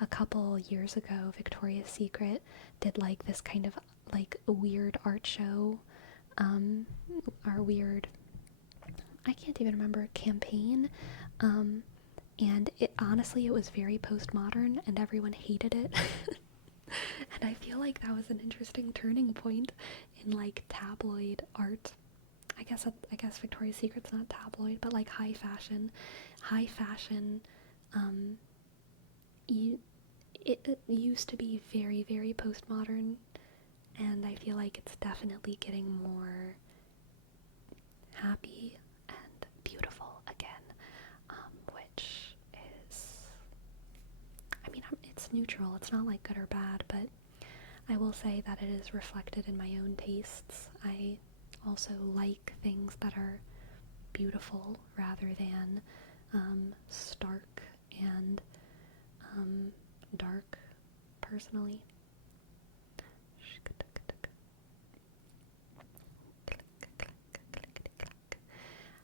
A couple years ago, Victoria's Secret did like this kind of like a weird art show, or weird, I can't even remember, campaign, and it was very postmodern and everyone hated it. And I feel like that was an interesting turning point in like tabloid art. I guess Victoria's Secret's not tabloid, but like high fashion, it used to be very, very postmodern, and I feel like it's definitely getting more happy and beautiful again, which is, I mean, it's neutral. It's not like good or bad, but I will say that it is reflected in my own tastes. I also like things that are beautiful rather than stark and dark, personally.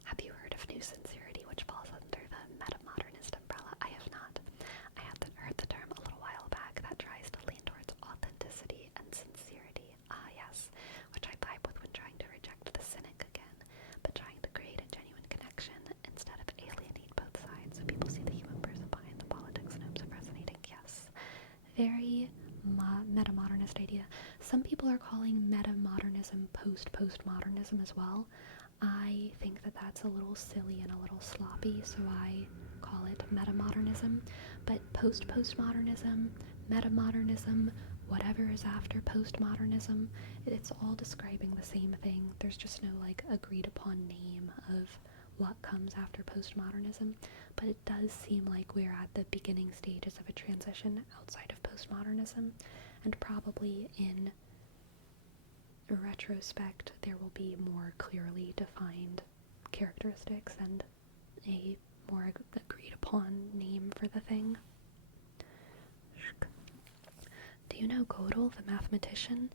Have you heard of New Sincerity, which falls under the metamodernist umbrella? I have not. I had heard the term a little while back that tries to lean towards authenticity and sincerity. Ah, yes, which I vibe with when trying to reject the cynic again, but trying to create a genuine connection instead of alienate both sides so people see the human person behind the politics in hopes of resonating. Yes, very metamodernist idea. Some people are calling metamodernism postmodernism as well. I think that that's a little silly and a little sloppy, so I call it metamodernism. But postmodernism, metamodernism, whatever is after postmodernism, it's all describing the same thing. There's just no like agreed upon name of what comes after postmodernism, but it does seem like we're at the beginning stages of a transition outside of postmodernism, and probably in retrospect there will be more clearly defined characteristics and a more agreed upon name for the thing. Do you know Gödel, the mathematician?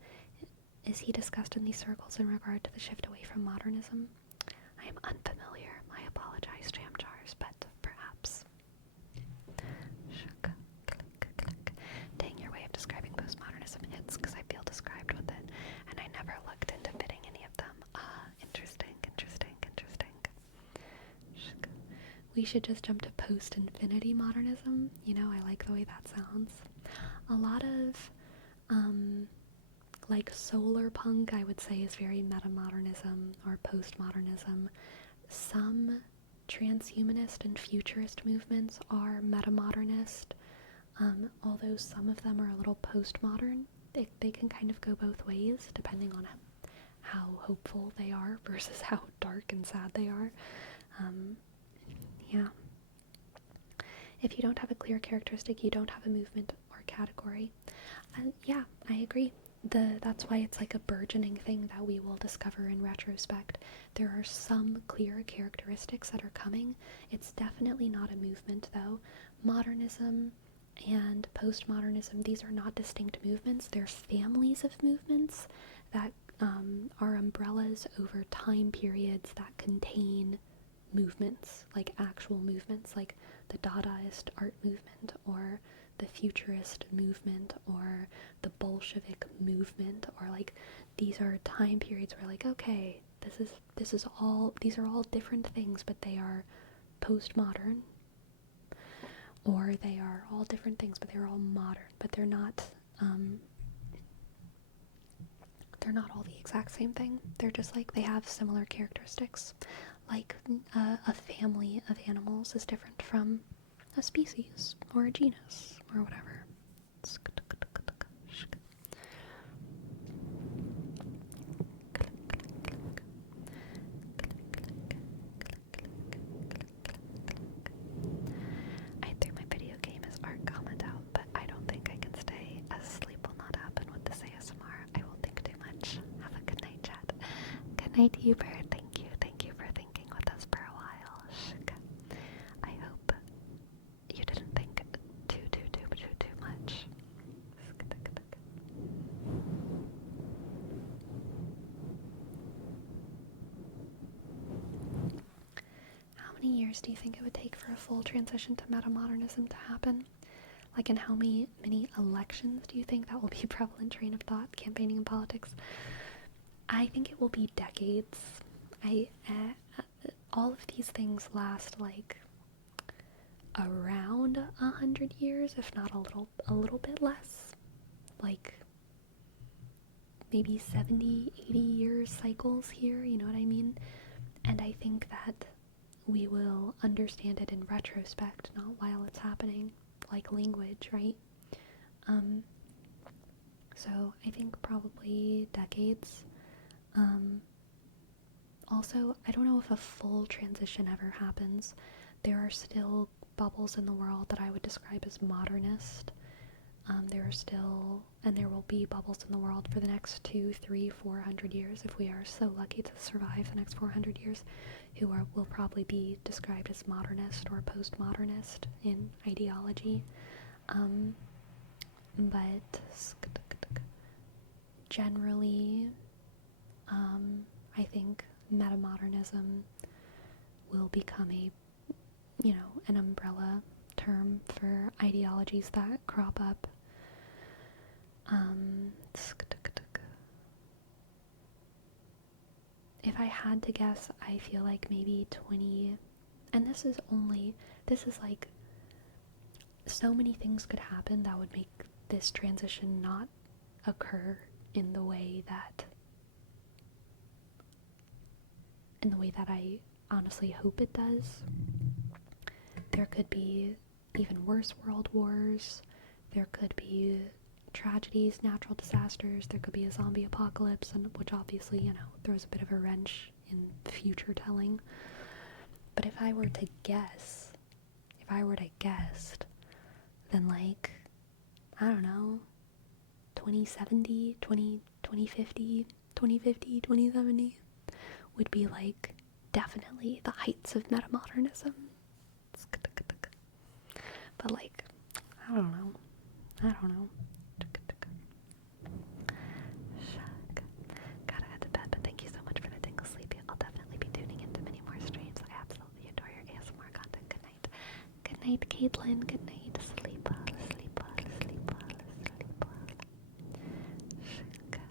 Is he discussed in these circles in regard to the shift away from modernism? I am unfamiliar. I apologize, jam jars, but perhaps. Dang, your way of describing postmodernism hits, because I feel described with it, and I never looked into fitting any of them. Interesting. We should just jump to post-infinity modernism. You know, I like the way that sounds. A lot of, like solar punk, I would say, is very metamodernism or postmodernism. Some transhumanist and futurist movements are metamodernist, although some of them are a little postmodern. They can kind of go both ways, depending on how hopeful they are versus how dark and sad they are. Yeah. If you don't have a clear characteristic, you don't have a movement or category. Yeah, I agree. That's why it's like a burgeoning thing that we will discover in retrospect. There are some clear characteristics that are coming. It's definitely not a movement, though. Modernism and postmodernism, these are not distinct movements. They're families of movements that are umbrellas over time periods that contain movements, like actual movements, like the Dadaist art movement or the futurist movement or the Bolshevik movement, or like these are time periods where like, okay, these are all different things, but they are postmodern, or they are all different things, but they're all modern, but they're not all the exact same thing. They're just like, they have similar characteristics. Like a family of animals is different from a species or a genus or whatever. I threw my video game as art comment out, but I don't think I can stay as sleep will not happen with this ASMR. I will think too much. Have a good night, chat. Good night, Uber. Thank you. Thank you for thinking with us for a while. I hope you didn't think too much. How many years do you think it would take for a full transition to metamodernism to happen? Like, in how many elections do you think that will be a prevalent train of thought, campaigning and politics? I think it will be decades. All of these things last like around 100 years, if not a little bit less. Like maybe 70, 80 years cycles here, you know what I mean? And I think that we will understand it in retrospect, not while it's happening, like language, right? So I think probably decades. Also, I don't know if a full transition ever happens. There are still bubbles in the world that I would describe as modernist. There are still, and there will be bubbles in the world for the next 200, 300, 400 years, if we are so lucky to survive the next 400 years, will probably be described as modernist or postmodernist in ideology. But generally, I think metamodernism will become an umbrella term for ideologies that crop up. If I had to guess, I feel like maybe 20, and this is like, so many things could happen that would make this transition not occur in the way that I honestly hope it does. There could be even worse world wars. There could be tragedies, natural disasters. There could be a zombie apocalypse, and which obviously, throws a bit of a wrench in future telling. But if I were to guess, then like, I don't know, 2070, 2050, 2070 would be like definitely the heights of metamodernism. But like, I don't know. Shuck. Gotta head to bed, but thank you so much for the tingle sleepy. I'll definitely be tuning into many more streams. I absolutely adore your ASMR content. Good night. Good night, Caitlin. Good night. Sleep well, sleep well, sleep well, sleep well. Shaka,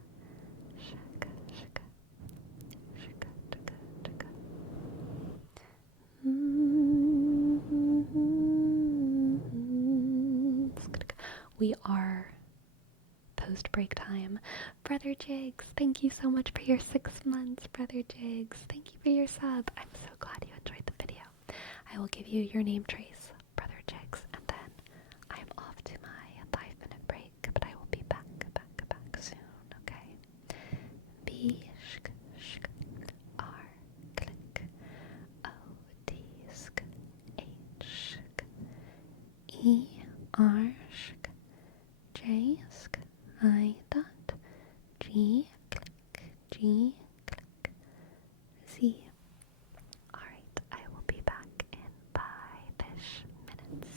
shaka, shaka. Shaka, shaka, shaka. We are post break time. Brother Jigs, thank you so much for your 6 months, Brother Jigs. Thank you for your sub. I'm so glad you enjoyed the video. I will give you your name trace, Brother Jigs, and then I am off to my 5-minute break, but I will be back soon, okay? B sh sh R click O T sk H E R sh J sk I dot G click G click Z. Alright, I will be back in 5-ish minutes.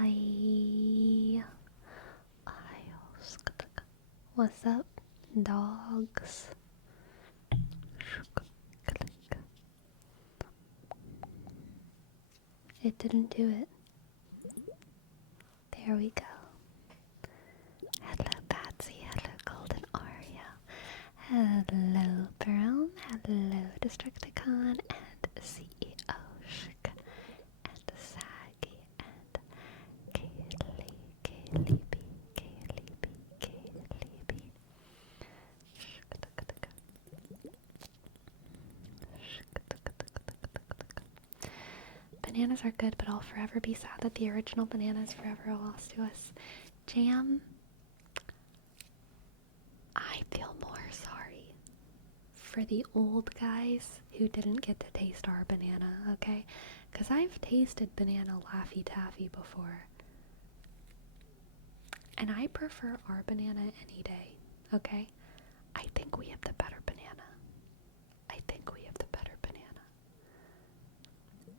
Hi. What's up, dogs? It didn't do it. There we go. Hello, Patsy. Hello, Golden Oreo. Hello, Brown. Hello, Destructicon. And CEO Shk. And Saggy. And Kaylee B. Bananas are good, but I'll forever be sad that the original banana is forever lost to us. Jam, I feel more sorry for the old guys who didn't get to taste our banana, okay? Because I've tasted banana Laffy Taffy before. And I prefer our banana any day, okay? I think we have the better banana.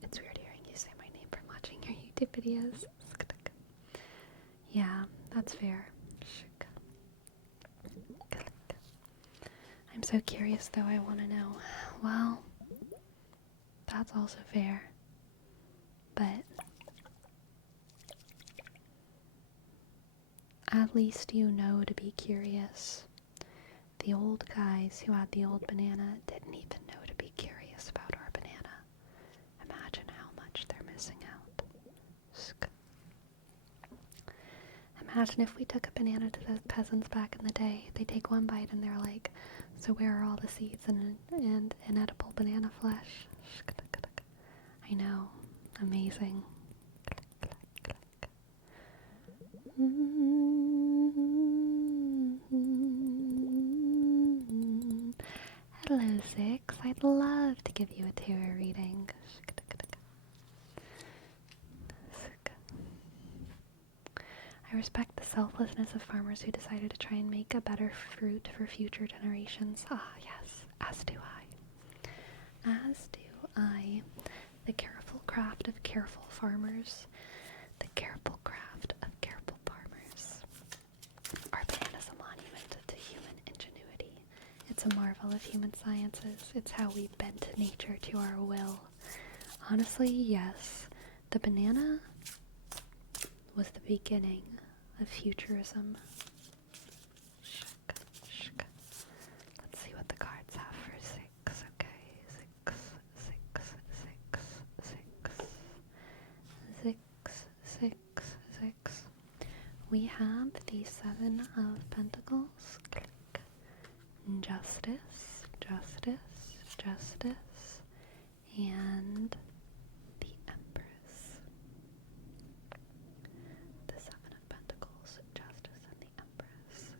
It's weird hearing you say my name from watching your YouTube videos. Yeah, that's fair. I'm so curious though, I want to know. Well, that's also fair. But at least you know to be curious. The old guys who had the old banana didn't even know to be curious about our banana. Imagine how much they're missing out. Imagine if we took a banana to the peasants back in the day. They take one bite and they're like, so where are all the seeds and inedible banana flesh? I know. Amazing. Hello, Six. I'd love to give you a tarot reading. I respect the selflessness of farmers who decided to try and make a better fruit for future generations. Ah, yes, as do I. As do I. The careful craft of careful farmers. The careful craft of careful farmers. Our banana is a monument to human ingenuity. It's a marvel of human sciences. It's how we bent nature to our will. Honestly, yes. The banana was the beginning of futurism. Let's see what the cards have for 6. Okay, 6. We have the 7 of Pentacles. Justice, and the Empress. The 7 of Pentacles, Justice, and the Empress.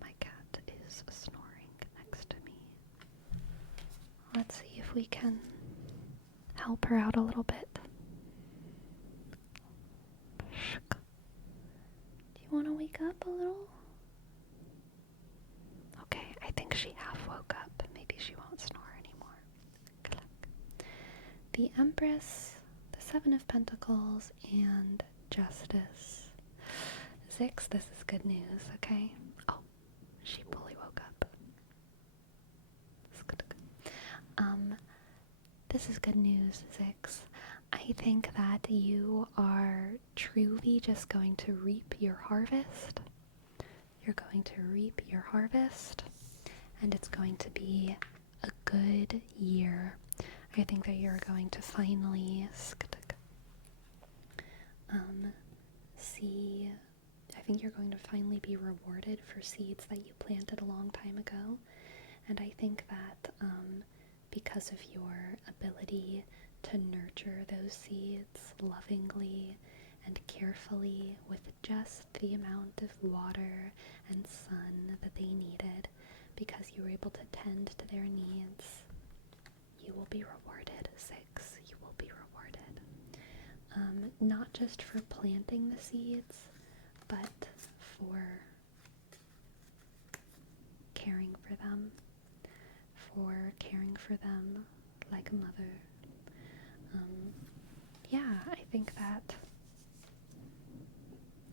My cat is snoring next to me. Let's see if we can help her out a little bit. Do you want to wake up a little? Okay, I think she half woke up. Maybe she won't snore anymore. The Empress, the 7 of Pentacles, and Justice. 6, this is good news, okay? Oh, she fully woke up. This is good news, 6. I think that you are truly just going to reap your harvest. You're going to reap your harvest, and it's going to be a good year. I think that you're going to finally see, I think you're going to finally be rewarded for seeds that you planted a long time ago. And I think that because of your ability to nurture those seeds lovingly and carefully with just the amount of water and sun that they needed, because you were able to tend to their needs, you will be rewarded, 6. You will be rewarded. Not just for planting the seeds, but for caring for them like a mother. Yeah, I think that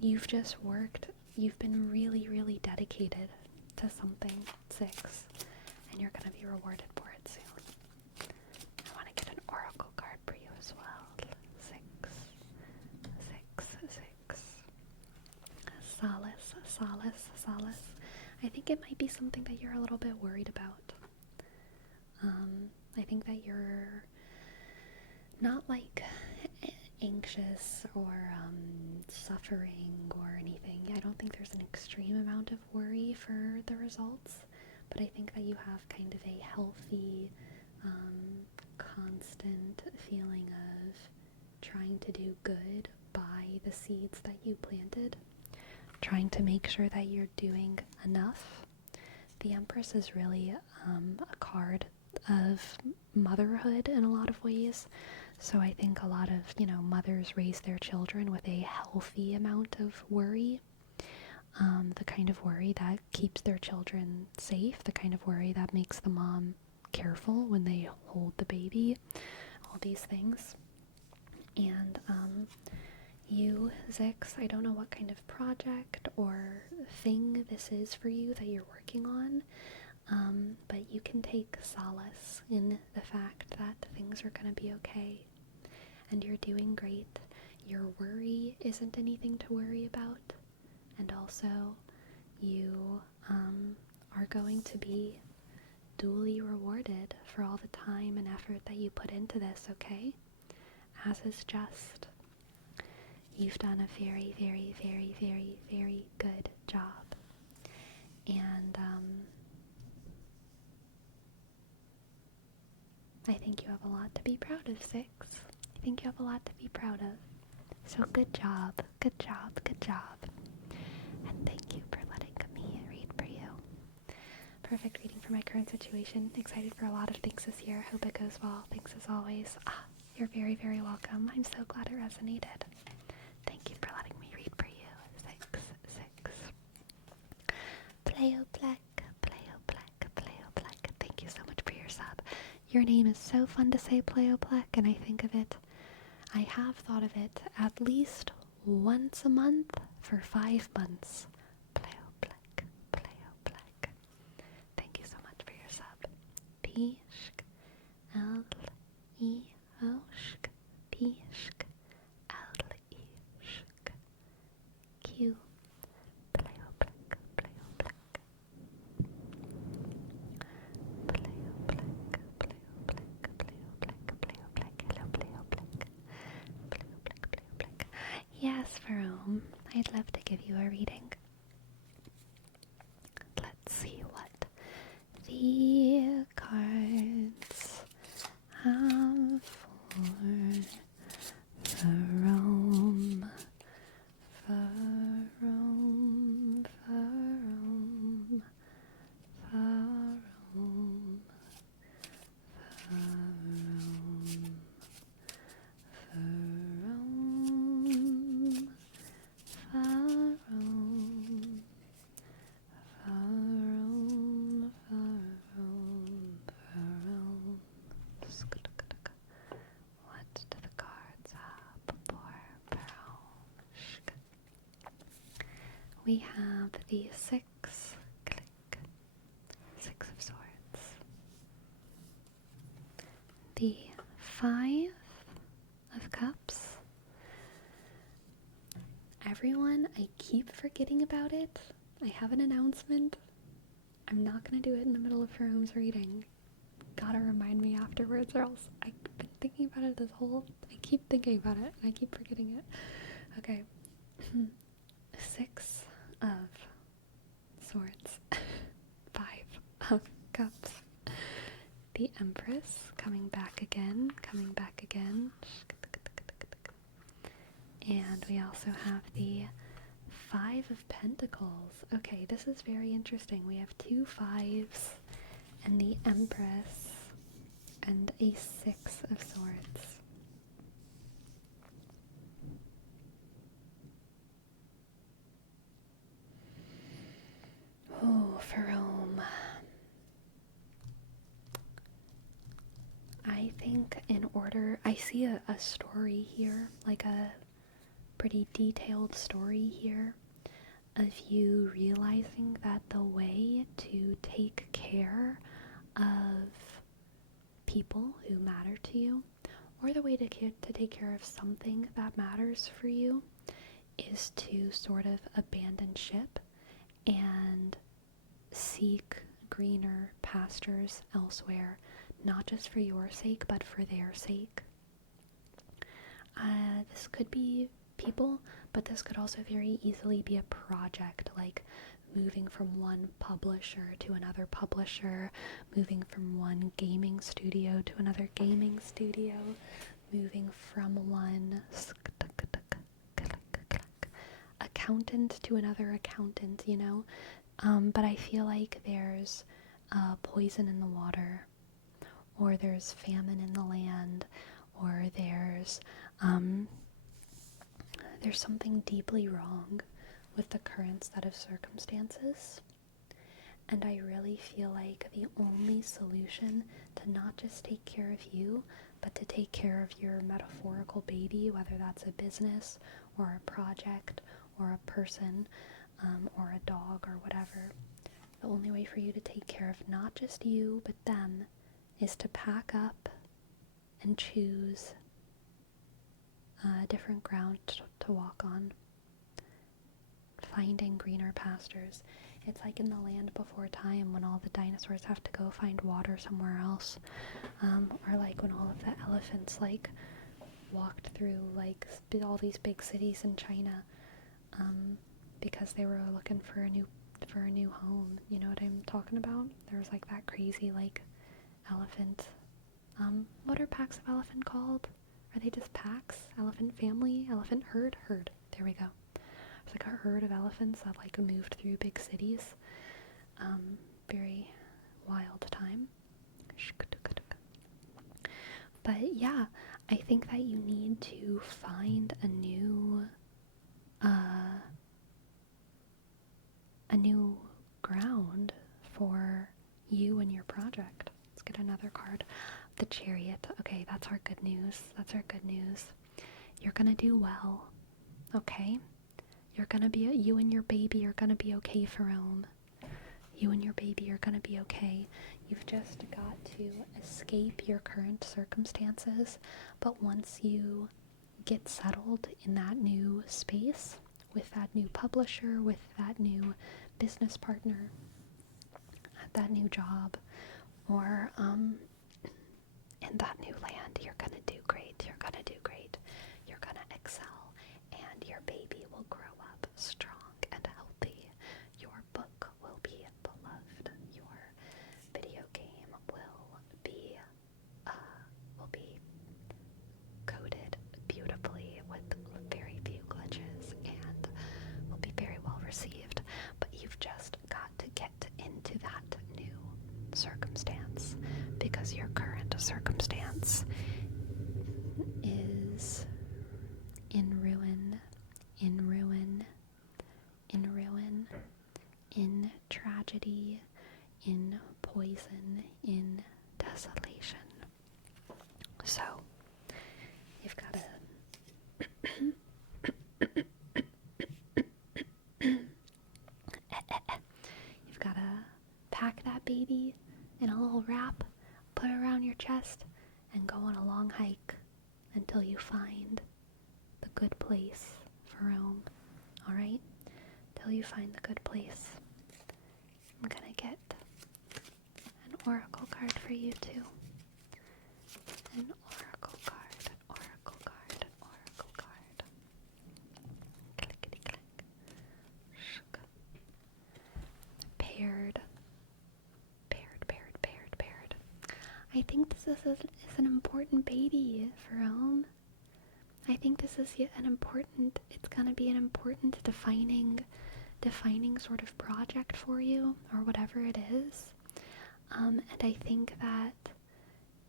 you've just worked, you've been really, really dedicated to something, 6, and you're going to be rewarded for it soon. I want to get an oracle card for you as well. 6, 6, 6. Solace, solace, solace. I think it might be something that you're a little bit worried about. I think that you're not like anxious or suffering or anything. I don't think there's an extreme amount of worry for the results, but I think that you have kind of a healthy, constant feeling of trying to do good by the seeds that you planted, trying to make sure that you're doing enough. The Empress is really a card of motherhood in a lot of ways. So I think a lot of, mothers raise their children with a healthy amount of worry. The kind of worry that keeps their children safe, the kind of worry that makes the mom careful when they hold the baby, all these things. And you, Zix, I don't know what kind of project or thing this is for you that you're working on, but you can take solace in the fact that things are going to be okay and you're doing great. Your worry isn't anything to worry about, and also you are going to be duly rewarded for all the time and effort that you put into this, okay? As is just. You've done a very, very, very, very, very good job. And I think you have a lot to be proud of, 6. I think you have a lot to be proud of. So good job, good job, good job. And thank you for letting me read for you. Perfect reading for my current situation. Excited for a lot of things this year. Hope it goes well. Thanks as always. You're very, very welcome. I'm so glad it resonated. Thank you for letting me read for you. 6, 6. Pleoplek, Pleoplek, Pleoplek. Thank you so much for your sub. Your name is so fun to say, Pleoplek, and I think of it, I have thought of it at least once a month for 5 months. Pleoplek, Pleoplek. Thank you so much for your sub. Pishk, L-E-O-shk, Pishk, L-E-shk. Q. Pleoplek, Pleoplek. Pleoplek, Pleoplek, Pleoplek, Pleoplek, hello Pleoplek. Pleoplek, Pleoplek. Yes, Jerome, I'd love to give you a reading. Let's see what the cards have for Jerome. Jerome, Jerome, Jerome, Jerome, Jerome, Jerome, Jerome, Jerome. What do the cards have for Jerome? We have the 6, click, 6 of Swords. The 5 of Cups. Everyone, I keep forgetting about it. I have an announcement. I'm not going to do it in the middle of Jerome's reading. Gotta remind me afterwards, or else I've been thinking about it I keep thinking about it, and I keep forgetting it. Okay. 6 of Swords. 5 of Cups. The Empress coming back again. And we also have the 5 of Pentacles. Okay, this is very interesting. We have 2 5s and the Empress and a 6 of Swords. Oh, Jerome. I think I see a story here, like a pretty detailed story here of you realizing that the way to take care of people who matter to you, or the way to take care of something that matters for you, is to sort of abandon ship and seek greener pastures elsewhere, not just for your sake, but for their sake. This could be people, but this could also very easily be a project, like moving from one publisher to another publisher, moving from one gaming studio to another gaming studio, moving from one accountant to another accountant, you know? But I feel like there's poison in the water, or there's famine in the land, or there's something deeply wrong with the current set of circumstances. And I really feel like the only solution to not just take care of you, but to take care of your metaphorical baby, whether that's a business or a project or a person or a dog or whatever, the only way for you to take care of not just you, but them, is to pack up and choose different ground to walk on, finding greener pastures. It's like in the land before time when all the dinosaurs have to go find water somewhere else, or like when all of the elephants like walked through like all these big cities in China, because they were looking for a new home. You know what I'm talking about? There was like that crazy like elephant. What are packs of elephant called? Are they just packs? Elephant family? Elephant herd? Herd. There we go. It's like a herd of elephants that like moved through big cities. Very wild time. But yeah, I think that you need to find a new ground for you and your project. Let's get another card. The Chariot. Okay, that's our good news. That's our good news. You're gonna do well. Okay? You're gonna be, you and your baby are gonna be okay, Jerome. You and your baby are gonna be okay. You've just got to escape your current circumstances, but once you get settled in that new space, with that new publisher, with that new business partner, at that new job, or in that new land, you're gonna do great. You're gonna do great. You're gonna excel, and your baby will grow up strong and healthy. Your book will be beloved. Your video game will be coded beautifully with very few glitches and will be very well received. But you've just got to get into that new circumstance, because your current circumstance is in ruin, in ruin, in ruin, in tragedy, in poison, in desolation. So, you've got to pack that baby in a little wrap, put it around your chest, and go on a long hike until you find the good place for Rome. Alright? Till you find the good place. I'm gonna get an oracle card for you too. An oracle card, oracle card, oracle card. Clickety click. Paired. I think this is an important baby for Rome. I think this is it's gonna be an important defining sort of project for you, or whatever it is. And I think that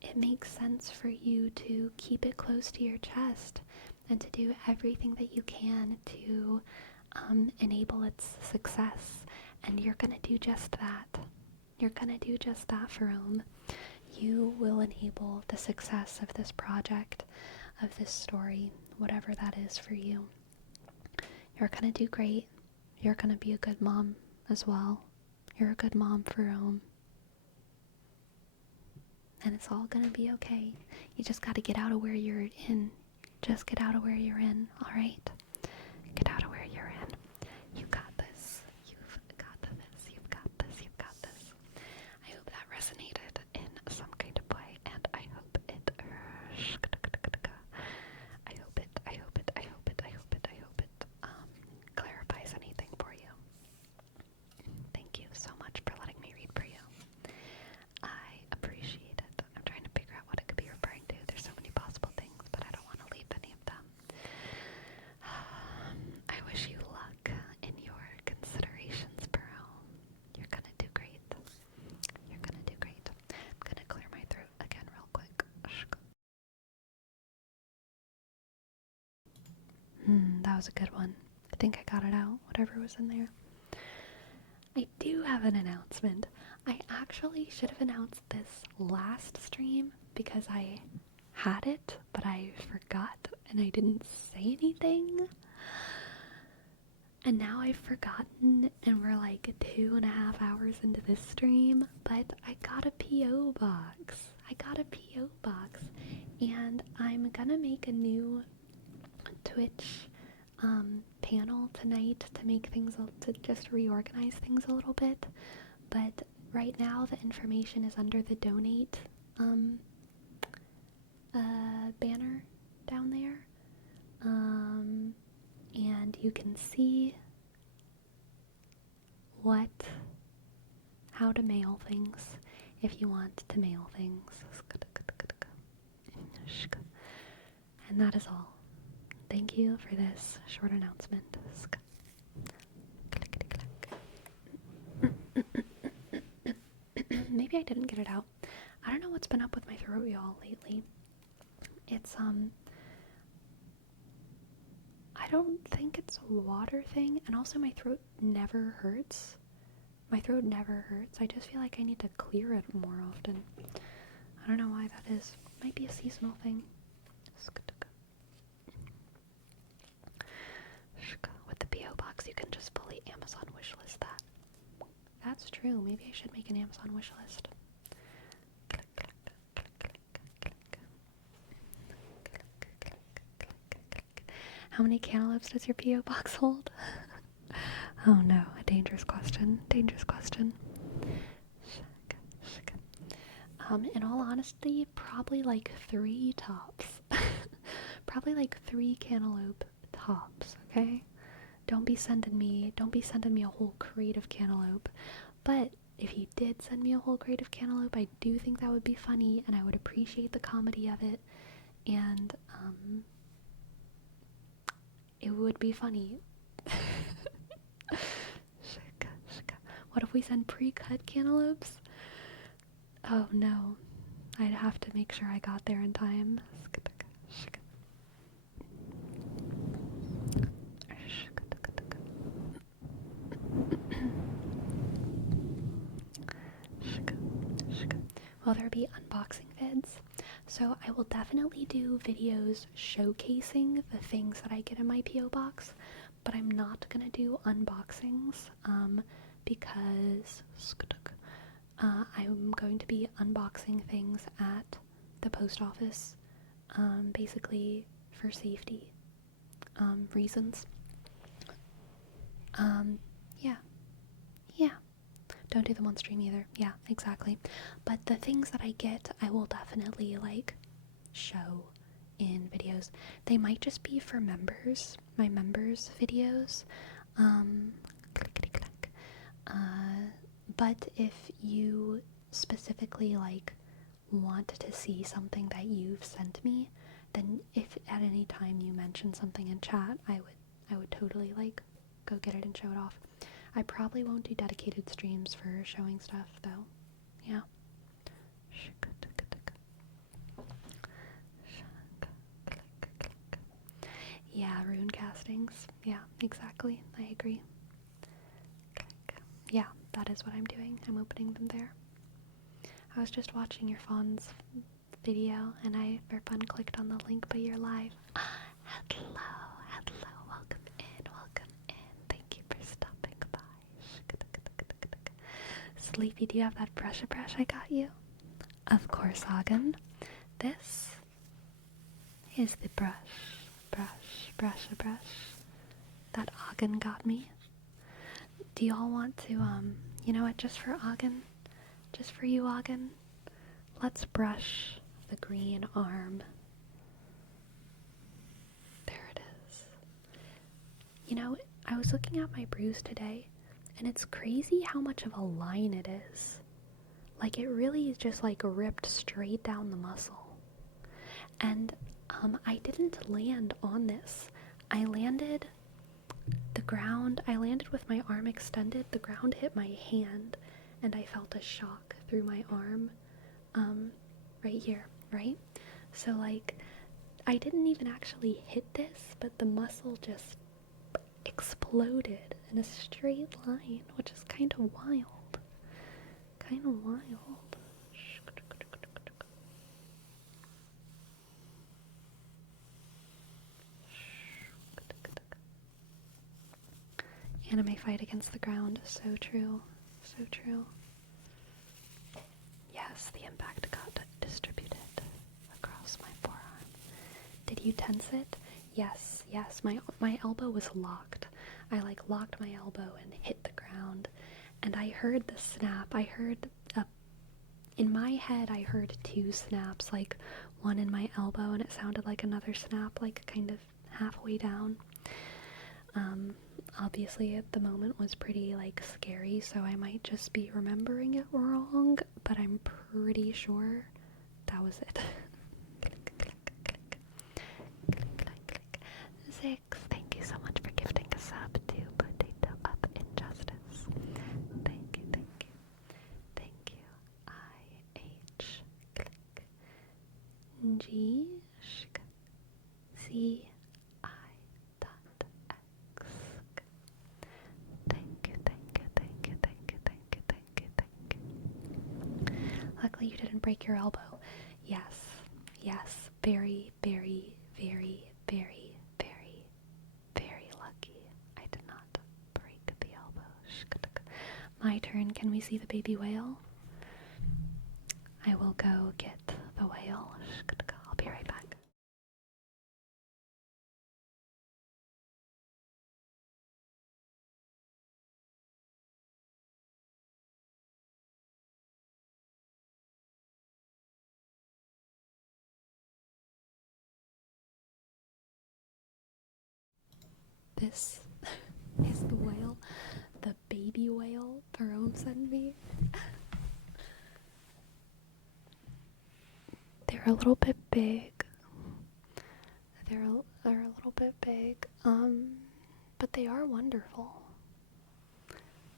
it makes sense for you to keep it close to your chest and to do everything that you can to enable its success. And you're gonna do just that. You're gonna do just that for Rome. You will enable the success of this project, of this story, whatever that is for you. You're gonna do great. You're gonna be a good mom as well. You're a good mom for and it's all gonna be okay. You just gotta get out of where you're in. Just get out of where you're in, alright? Get out of where you're in. You got this. You've got this. You've got this. You've got this. I hope that resonated in some kind of way, and I hope it clarifies anything for you. Thank you so much for letting me read for you. I appreciate it. I'm trying to figure out what it could be referring to. There's so many possible things, but I don't want to leave any of them. I wish you luck in your considerations, bro. You're gonna do great. You're gonna do great. I'm gonna clear my throat again real quick. That was a good one. I think I got it out, whatever was in there. I do have an announcement. I actually should have announced this last stream because I had it, but I forgot and I didn't say anything. And now I've forgotten and we're like 2.5 hours into this stream, but I got a P.O. box. And I'm gonna make a new Twitch panel tonight to make things, to just reorganize things a little bit, but right now the information is under the donate banner down there, and you can see how to mail things if you want to mail things, and that is all. Thank you for this short announcement. Maybe I didn't get it out. I don't know what's been up with my throat, y'all, lately. It's, I don't think it's a water thing, and also my throat never hurts. I just feel like I need to clear it more often. I don't know why that is. Might be a seasonal thing. With the P.O. box, you can just fully Amazon wishlist that. That's true. Maybe I should make an Amazon wishlist. How many cantaloupes does your P.O. box hold? Oh no, a dangerous question. In all honesty, probably like 3 tops. Probably like 3 cantaloupe tops, okay? Don't be sending me a whole crate of cantaloupe. But if you did send me a whole crate of cantaloupe, I do think that would be funny, and I would appreciate the comedy of it, and it would be funny. What if we send pre-cut cantaloupes? Oh no, I'd have to make sure I got there in time. Will there be unboxing vids? So I will definitely do videos showcasing the things that I get in my P.O. box, but I'm not gonna do unboxings because I'm going to be unboxing things at the post office, basically for safety reasons. Yeah. Don't do them on stream either. Yeah, exactly. But the things that I get, I will definitely like show in videos. They might just be for members, my members videos. Clickety-clack. But if you specifically like want to see something that you've sent me, then if at any time you mention something in chat, I would totally like go get it and show it off. I probably won't do dedicated streams for showing stuff though. Yeah. Yeah, rune castings. Yeah, exactly. I agree. Yeah, that is what I'm doing. I'm opening them there. I was just watching your Fawn's video and I for fun clicked on the link, but you're live. Hello, welcome in, welcome Sleepy, do you have that brush I got you? Of course, Hagen. This is the brush that Hagen got me. Do y'all want to, you know what, just for Hagen, just for you, Hagen, let's brush the green arm. There it is. You know, I was looking at my bruise today, and it's crazy how much of a line it is. Like, it really just, like, ripped straight down the muscle. And, I didn't land on this. I landed with my arm extended, the ground hit my hand, and I felt a shock through my arm, right here, right? So, like, I didn't even actually hit this, but the muscle just exploded in a straight line, which is kind of wild. Anime fight against the ground. So true. So true. Yes, the impact got distributed across my forearm. Did you tense it? Yes. My elbow was locked. I locked my elbow and hit the ground, and I heard the snap. In my head, I heard two snaps, like one in my elbow, and it sounded like another snap, like kind of halfway down. Obviously at the moment was pretty scary, so I might just be remembering it wrong, but I'm pretty sure that was it. Click, click, click. Click, click, click. 6, thank you so much for gifting a sub to Potato Up Injustice. Thank you. IH, click. G, shk, C, I, dot, X. Thank you. Luckily you didn't break your elbow. Yes, very, very, very, very, very, very lucky I did not break the elbow. My turn. Can we see the baby whale? I will go get the whale. I'll be right back. This is the whale, the baby whale Jerome sent me. They're a little bit big. They're a little bit big, but they are wonderful.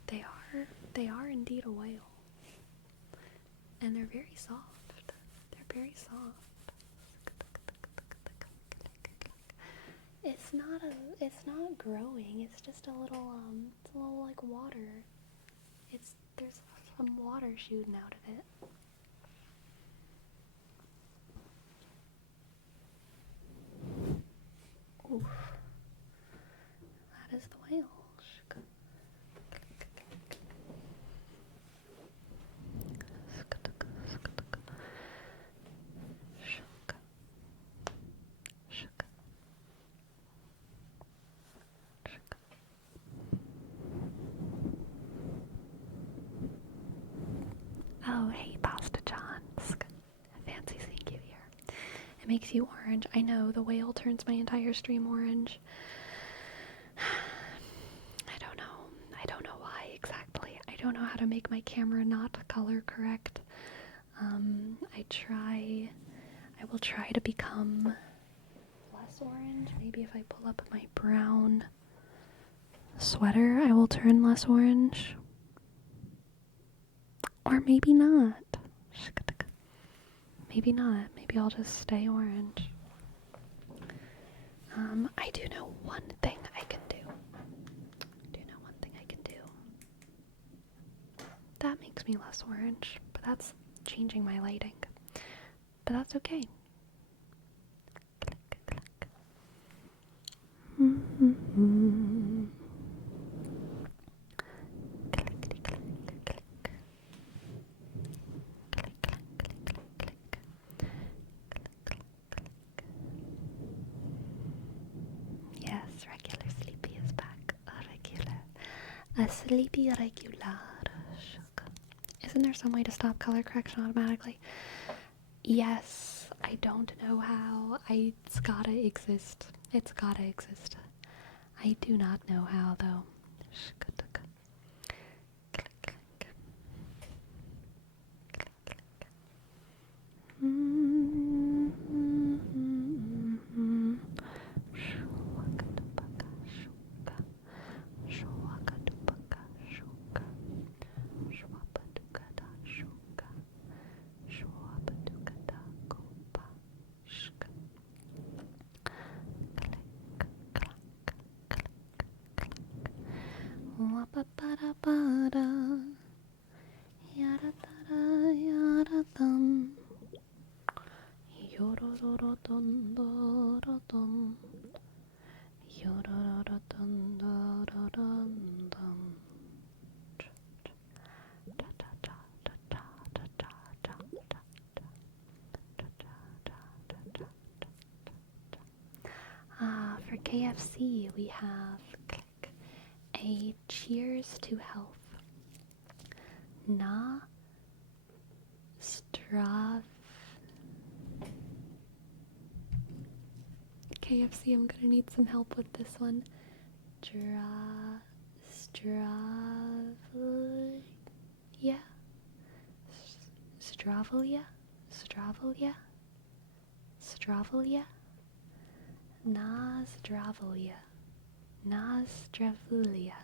They are indeed a whale. And they're very soft. It's not growing. It's just a little like water. There's some water shooting out of it. Oof. That is the whale. Oh, hey, Pasta John. Fancy seeing you here. It makes you orange. I know, the whale turns my entire stream orange. I don't know why exactly. I don't know how to make my camera not color correct. I will try to become less orange. Maybe if I pull up my brown sweater, I will turn less orange. Or maybe not. Maybe not. Maybe I'll just stay orange. I do know one thing I can do. That makes me less orange, but that's changing my lighting. But that's okay. Click, click. Clickety, click, click. regular sleepy is back. A sleepy regular. Isn't there some way to stop color correction automatically? Yes, I don't know how. It's gotta exist. It's gotta exist. I do not know how though. For KFC, we have a cheers to health. Na Strav. KFC, I'm gonna need some help with this one. Stravalia? Stravalia? Stravalia? Stravalia? Nasdravalia. Nasdravalia.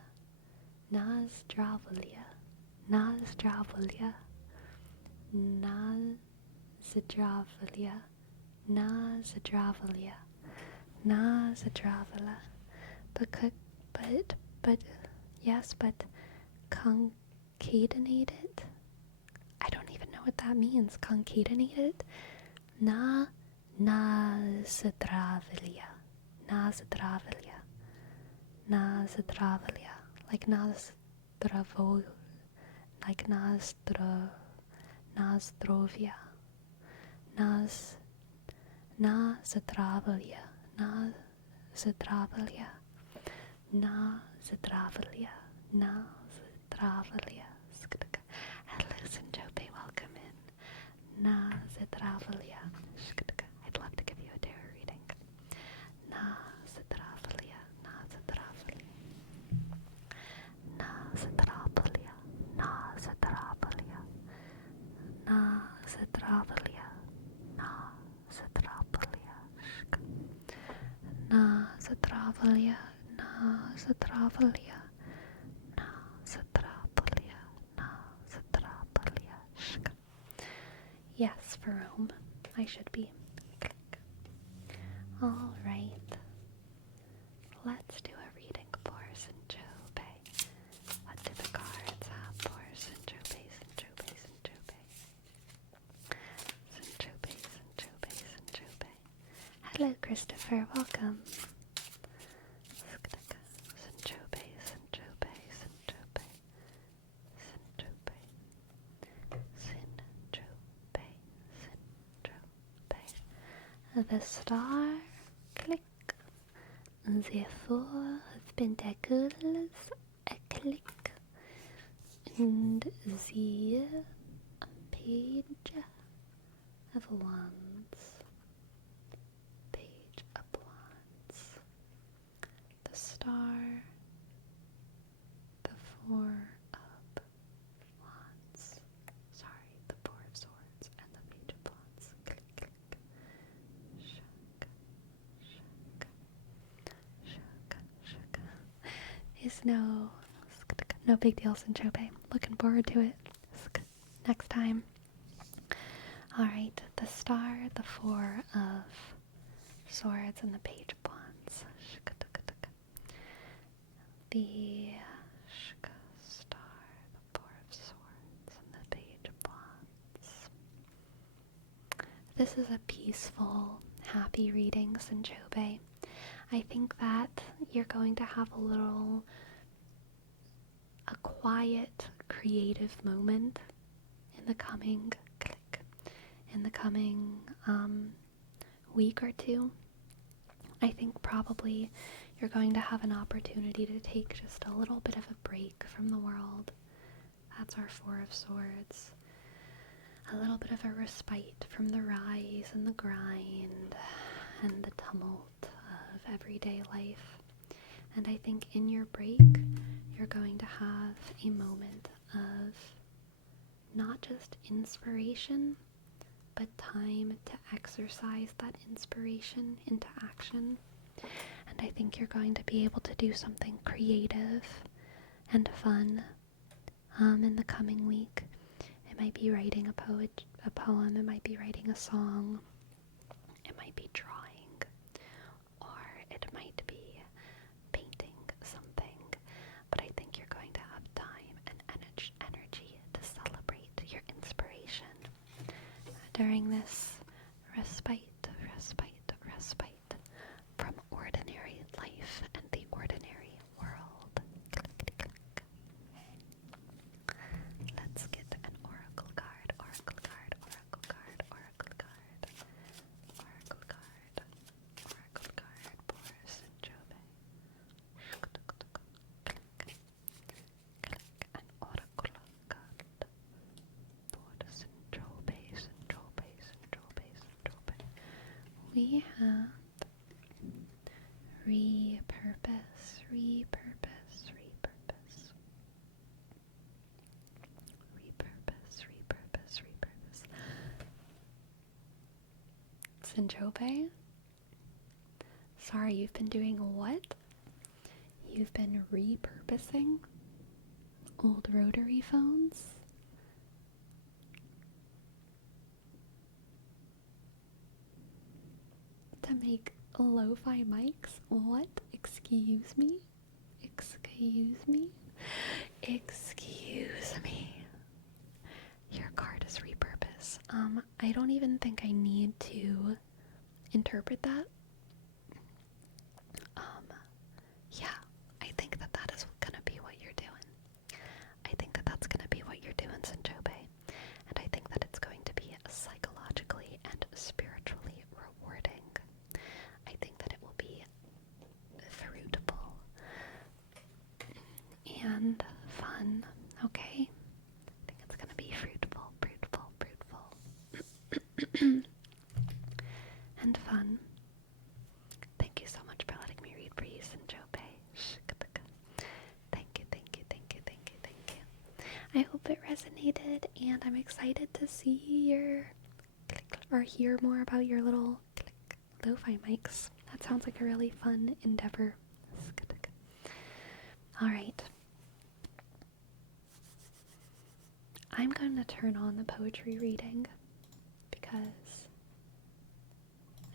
Nasdravalia. Nasdravalia. Nazadravalia. Nazadravalia. Nazadravala. But, yes, but concatenated? I don't even know what that means. Concatenated? Nazadravalia. Nazadravalia. Nazadravalia. Like Nazdravo. Like Nazdrovia. Nazadravalia. Nazadravalia. Nazadravalia. Nazadravalia. Hello, Sinjope, welcome in. Nazadravalia. I'd love to give you a tarot reading. Nazadravalia. Nazadravalia. Nazadravalia. Nazadravalia. Nazadravalia. Nazadravalia. Nazadravalia. Nazadravalia. Nazadravalia. Nazadravalia. Yes, for Rome. I should be. Alright. Let's do a reading for Sinjope. What do the cards have for Sinjope, Sinjope, Sinjope? Sinjope, Sinjope, Sinjope. Hello, Christopher. Welcome. Sinjope, Sinjope, Sinjope. Sinjope. Sinjope. The star, click. The four of pentacles, a click. And the page of wands. Page of wands. The star, the four of wands. Sorry, the four of swords and the page of wands. Click, click. Is no big deal, Sinjope. Looking forward to it. Next time. Alright, the star, the four of swords, and the page of wands. The star, the four of swords, and the page of wands. This is a peaceful, happy reading, Sinjope. I think that you're going to have a quiet, creative moment in the coming week or two. I think probably you're going to have an opportunity to take just a little bit of a break from the world. That's our Four of Swords. A little bit of a respite from the rise and the grind and the tumult of everyday life. And I think in your break, you're going to have a moment of not just inspiration, but time to exercise that inspiration into action. And I think you're going to be able to do something creative and fun in the coming week. It might be writing a poem, it might be writing a song, it might be drawing, or it might be painting something. But I think you're going to have time and energy to celebrate your inspiration during this respite from ordinary life and the ordinary world. Let's get an oracle card, oracle card, oracle card, oracle card, oracle card, oracle card, Boris and Jobe. Click, an oracle card. Boris and Jobe, and Jobe, and Jobe, and Jobe. We have repurpose, repurpose, repurpose. Repurpose, repurpose, repurpose. Sinjobe? Sorry, you've been doing what? You've been repurposing old rotary phones? To make lo-fi mics? What? Excuse me? Excuse me? Excuse me. Your card is repurpose. I don't even think I need to interpret that. Yeah, I think that is gonna be what you're doing. I think that's gonna be what you're doing, Sinjobe. And I think that it's going to be psychologically and spiritually rewarding. I think that it will be fruitful and fun, okay? I think it's gonna be fruitful, and fun. Thank you so much for letting me read for you, Sinjobe. Thank you. I hope it resonated, and I'm excited to see or hear more about your little lo-fi mics. That sounds like a really fun endeavor. Alright. I'm going to turn on the poetry reading because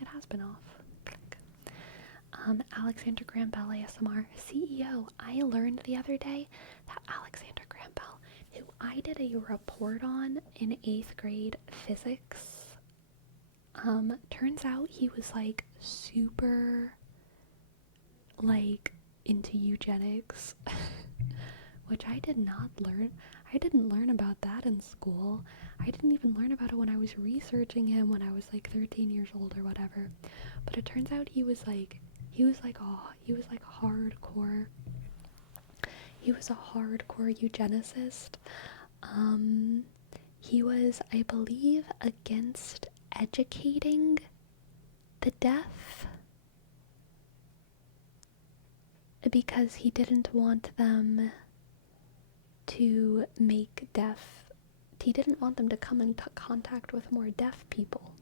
it has been off. Alexander Graham Bell ASMR CEO. I learned the other day that Alexander Graham Bell, who I did a report on in 8th grade physics, turns out he was like super like into eugenics, which I did not learn. I didn't learn about that in school. I didn't even learn about it when I was researching him when I was like 13 years old or whatever. But it turns out he was hardcore. He was a hardcore eugenicist. He was, I believe, against educating the deaf because he didn't want them to make he didn't want them to come in contact with more deaf people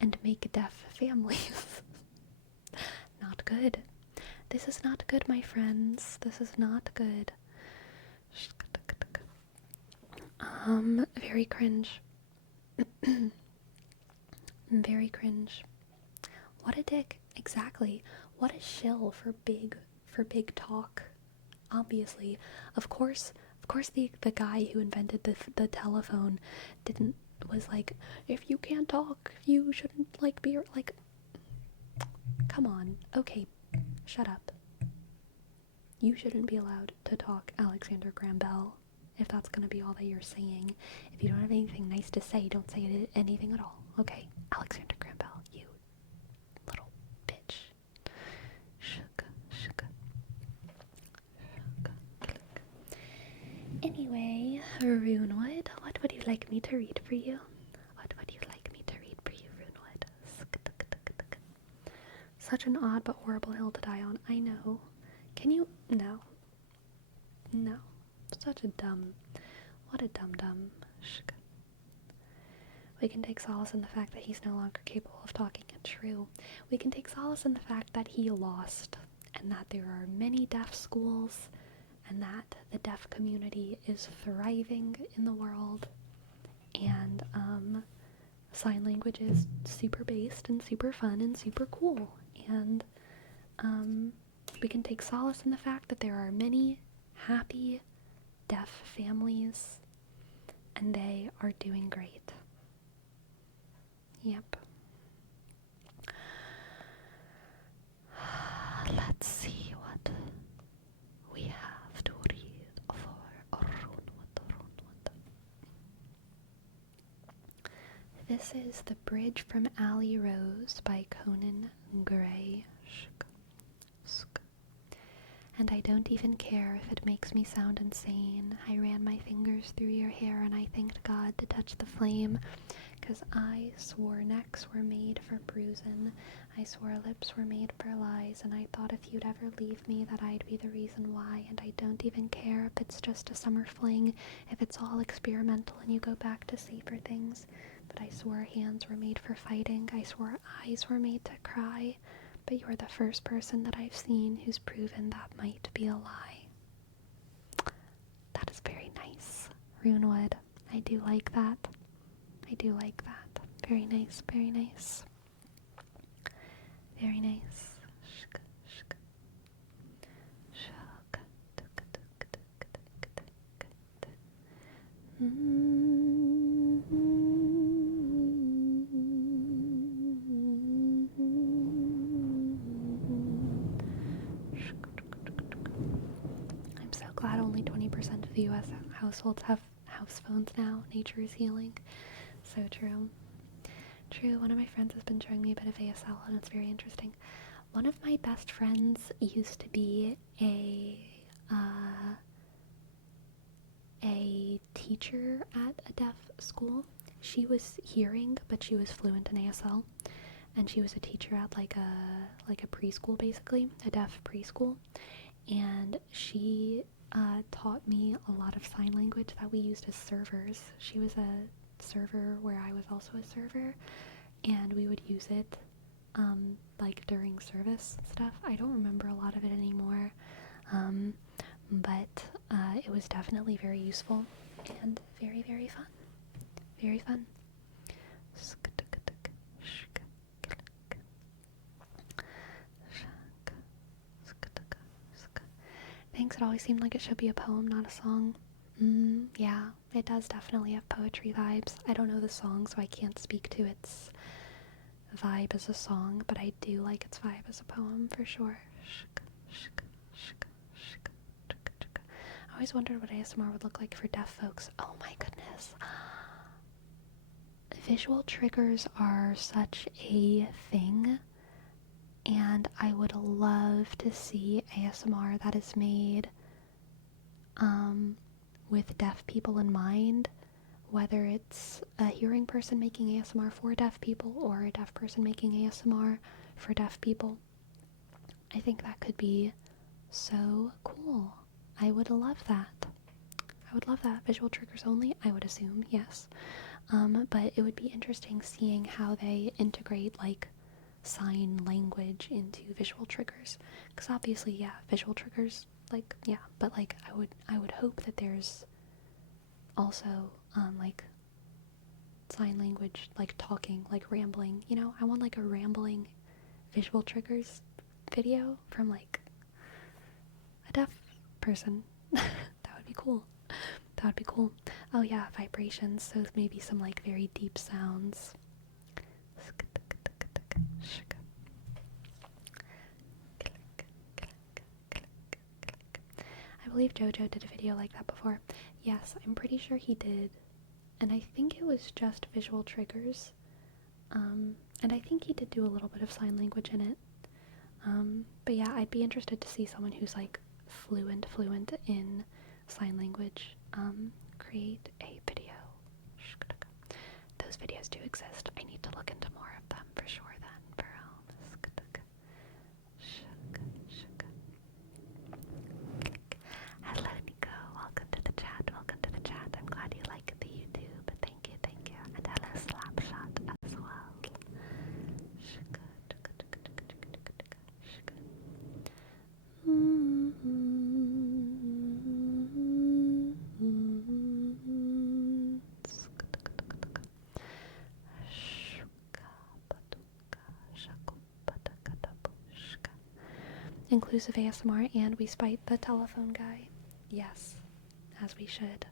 and make deaf families. Not good. This is not good, my friends. This is not good. Very cringe. Very cringe. What a dick. Exactly. What a shill for big talk. Obviously. Of course the guy who invented the telephone was like, if you can't talk, you shouldn't be like, come on. Okay, shut up. You shouldn't be allowed to talk, Alexander Graham Bell, if that's gonna be all that you're saying. If you don't have anything nice to say, don't say anything at all, okay? Alexander Graham Bell, you little bitch. like me to read for you? What would you like me to read for you, Runewood? Such an odd but horrible hill to die on. I know. Can you? No. No. Such a dumb. What a dum-dum. We can take solace in the fact that he's no longer capable of talking it true. We can take solace in the fact that he lost, and that there are many deaf schools, and that the deaf community is thriving in the world, and sign language is super based and super fun and super cool, and we can take solace in the fact that there are many happy deaf families, and they are doing great. Yep. Let's see what we have to read for Runwood. This is The Bridge from Alley Rose by Conan Gray. And I don't even care if it makes me sound insane. I ran my fingers through your hair and I thanked God to touch the flame, 'cause I swore necks were made for bruisin', I swore lips were made for lies, and I thought if you'd ever leave me that I'd be the reason why, and I don't even care if it's just a summer fling, if it's all experimental and you go back to safer things, but I swore hands were made for fighting, I swore eyes were made to cry, but you're the first person that I've seen who's proven that might be a lie. That is very nice, Runewood. I do like that. I do like that. Very nice, very nice. Very nice. I'm so glad only 20% of the US households have house phones now. Nature is healing. So true. True, one of my friends has been showing me a bit of ASL and it's very interesting. One of my best friends used to be a teacher at a deaf school. She was hearing, but she was fluent in ASL, and she was a teacher at like a preschool, basically, a deaf preschool, and she taught me a lot of sign language that we used as servers. She was a server where I was also a server, and we would use it like during service stuff. I don't remember a lot of it anymore, but it was definitely very useful and very, very fun. Very fun. Thanks, it always seemed like it should be a poem, not a song. Yeah, it does definitely have poetry vibes. I don't know the song, so I can't speak to its vibe as a song, but I do like its vibe as a poem, for sure. I always wondered what ASMR would look like for deaf folks. Oh my goodness. Visual triggers are such a thing, and I would love to see ASMR that is made with deaf people in mind, whether it's a hearing person making ASMR for deaf people or a deaf person making ASMR for deaf people. I think that could be so cool. I would love that. I would love that. Visual triggers only, I would assume, yes. But it would be interesting seeing how they integrate like sign language into visual triggers, because obviously, yeah, visual triggers, like, yeah, but like I would hope that there's also like sign language, like talking, like rambling, you know. I want like a rambling visual triggers video from like a deaf person. That would be cool. That would be cool. Oh yeah, vibrations, so maybe some like very deep sounds. I believe JoJo did a video like that before. Yes, I'm pretty sure he did. And I think it was just visual triggers. And I think he did do a little bit of sign language in it. But yeah, I'd be interested to see someone who's like fluent in sign language create a video. videos do exist. I need to look into more of them for sure then. Hello, Nico. Welcome to the chat. Welcome to the chat. I'm glad you like the YouTube. Thank you, thank you. And hello, Slapshot as well. Inclusive ASMR, and we spite the telephone guy. Yes, as we should.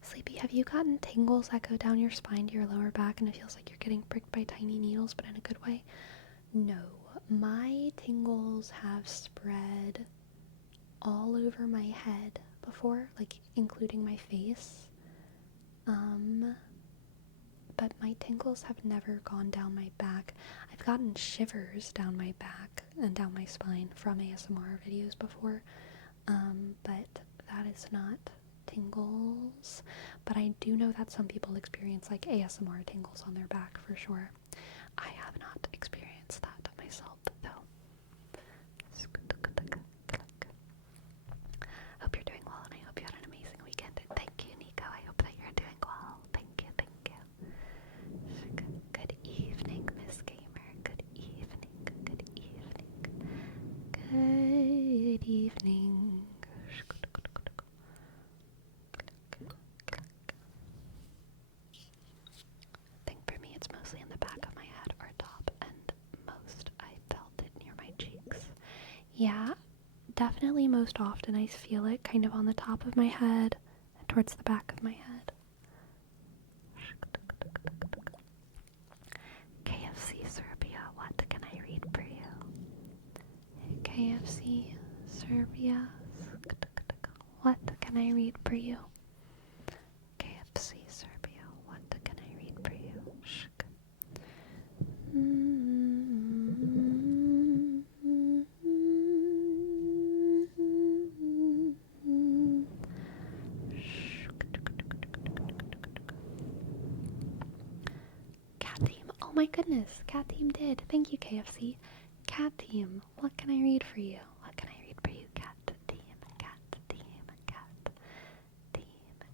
Sleepy, have you gotten tingles that go down your spine to your lower back and it feels like you're getting pricked by tiny needles, but in a good way? No, my tingles have spread all over my head before, like including my face. But my tingles have never gone down my back. I've gotten shivers down my back and down my spine from ASMR videos before, but that is not tingles. But I do know that some people experience like ASMR tingles on their back for sure. I have not experienced that myself though. Hope you're doing well, and I hope you had an amazing weekend. And thank you, Nico. I hope that you're doing well. Thank you, thank you. Good evening, Miss Gamer. Good evening. Good evening. Good evening. I think for me it's mostly in the back of my head or top, and most I felt it near my cheeks. Yeah, definitely most often I feel it kind of on the top of my head and towards the back of my head. KFC Serbia, what can I read for you? KFC Serbia, what can I read for you? KFC Serbia, what can I read for you? Cat Team, oh my goodness, Cat Team did. Thank you, KFC. Cat Team, what can I read for you? What can I read for you, Cat Team? Cat Team, Cat Team,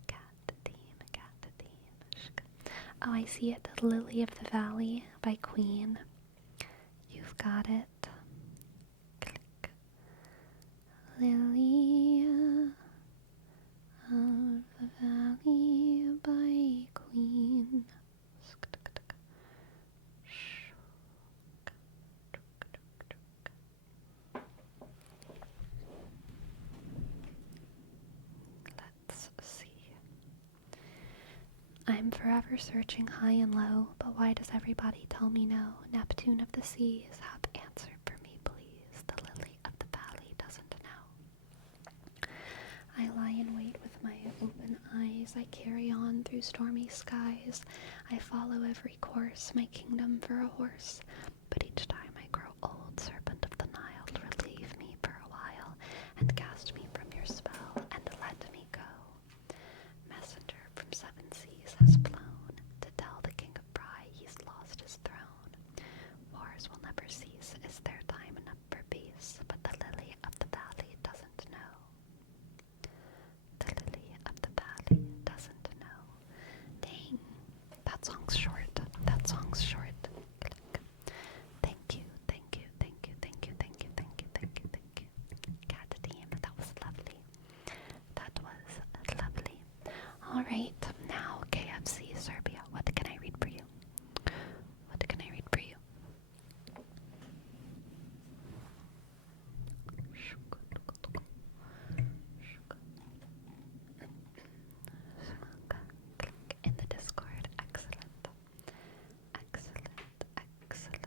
Cat Team, Cat Team. Oh, I see it. Lily of the Valley by Queen. You've got it. Click. Lily of the Valley by Queen. Let's see. I'm forever searching high and low, but why does everybody tell me no? Neptune of the seas, have answered for me, please. The lily of the valley doesn't know. I lie in wait with my open eyes. I carry on through stormy skies. I follow every course, my kingdom for a horse. But each time I grow old, serpent of the Nile, relieve me for a while, and cast me from your spell, and let me go. Messenger from seven seas has flown to tell the king of Bry he's lost his throne. Wars will never cease. Is there time enough for peace? But the lily of the valley doesn't know. The lily of the valley doesn't know. Dang, that song's short. That song's short. Click. Thank you, thank you, thank you, thank you, thank you, thank you, thank you, thank you. Cat Team, that was lovely. That was lovely. Alright, now KFC Serbia. What can I read for you? What can I read for you? Click in the Discord. Excellent. Excellent. Excellent.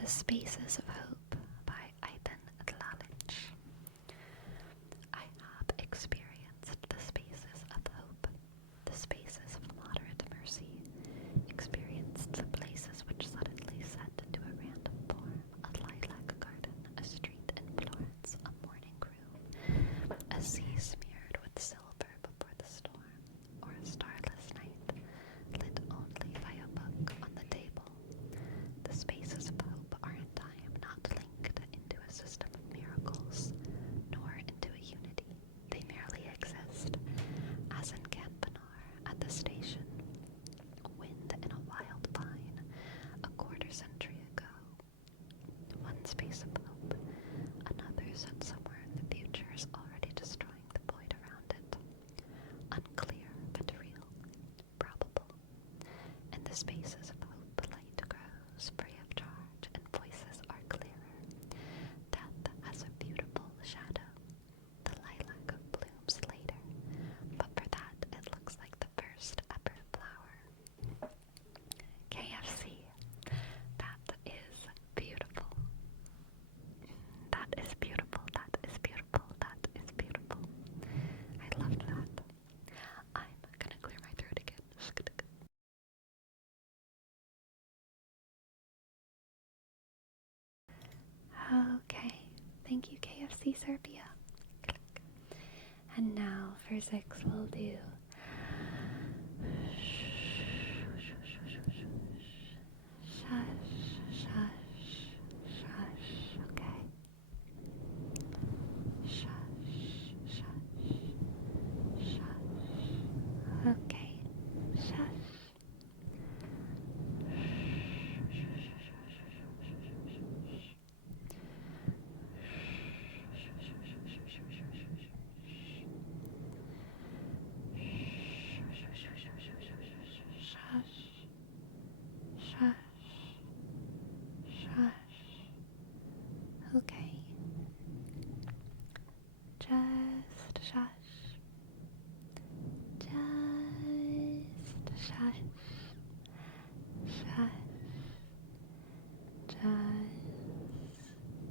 The Spaces of Hope by Ivan Tlalich. I have experienced the spaces of hope, the spaces of moderate mercy, experienced the places which suddenly set into a random form a life for 6 will do. Shush, shush, shush, okay. Shush, shush, shush, okay. Shush. Shush, shush, okay. Just shush, just shush, shush,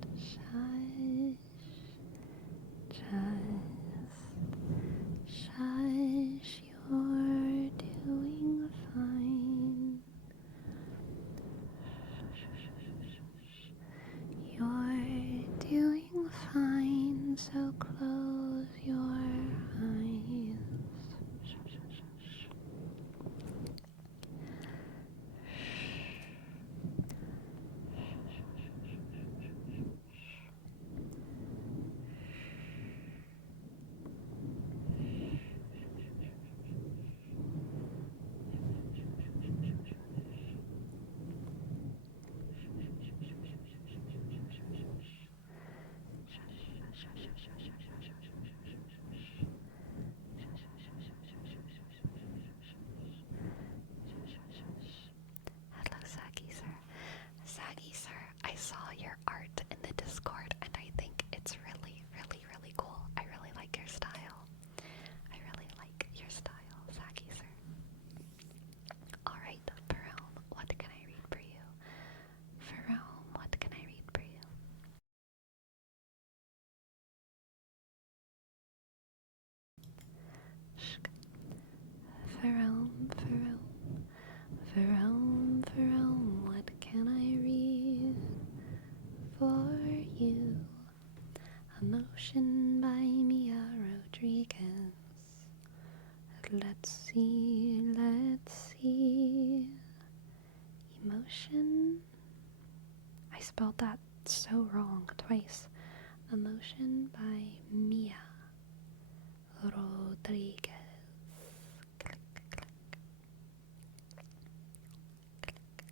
just shush, just shush, you're doing fine. You're doing fine, so close your eyes. Hello, Sagi sir. Sagi sir, I saw your art in the Discord and I think it's really, really, really cool. I really like your style. I really like your style, Sagi sir. Alright, Pharrell, what can I read for you? Pharrell, what can I read for you? Pharrell, Pharrell, Pharrell, Pharrell, what can I read for you? Emotion by Mia Rodriguez. Let's see, let's see. Emotion? I spelled that so wrong twice. Emotion by Mia Rodriguez. Click, click, click,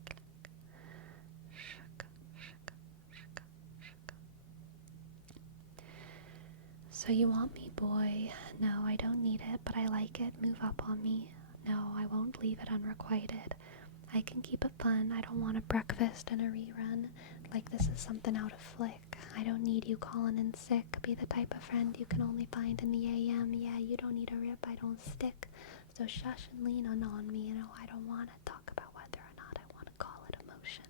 click. Shaka, shaka, shaka, shaka. So you want me, boy? No, I don't need it, but I like it. Move up on me. No, I won't leave it unrequited. I can keep it fun. I don't want a breakfast and a rerun. Like this is something out of flick. I don't need you calling in sick. Be the type of friend you can only find in the AM. Yeah, you don't need a rip. I don't stick. So shush and lean on me. You know, I don't want to talk about whether or not I want to call it emotion.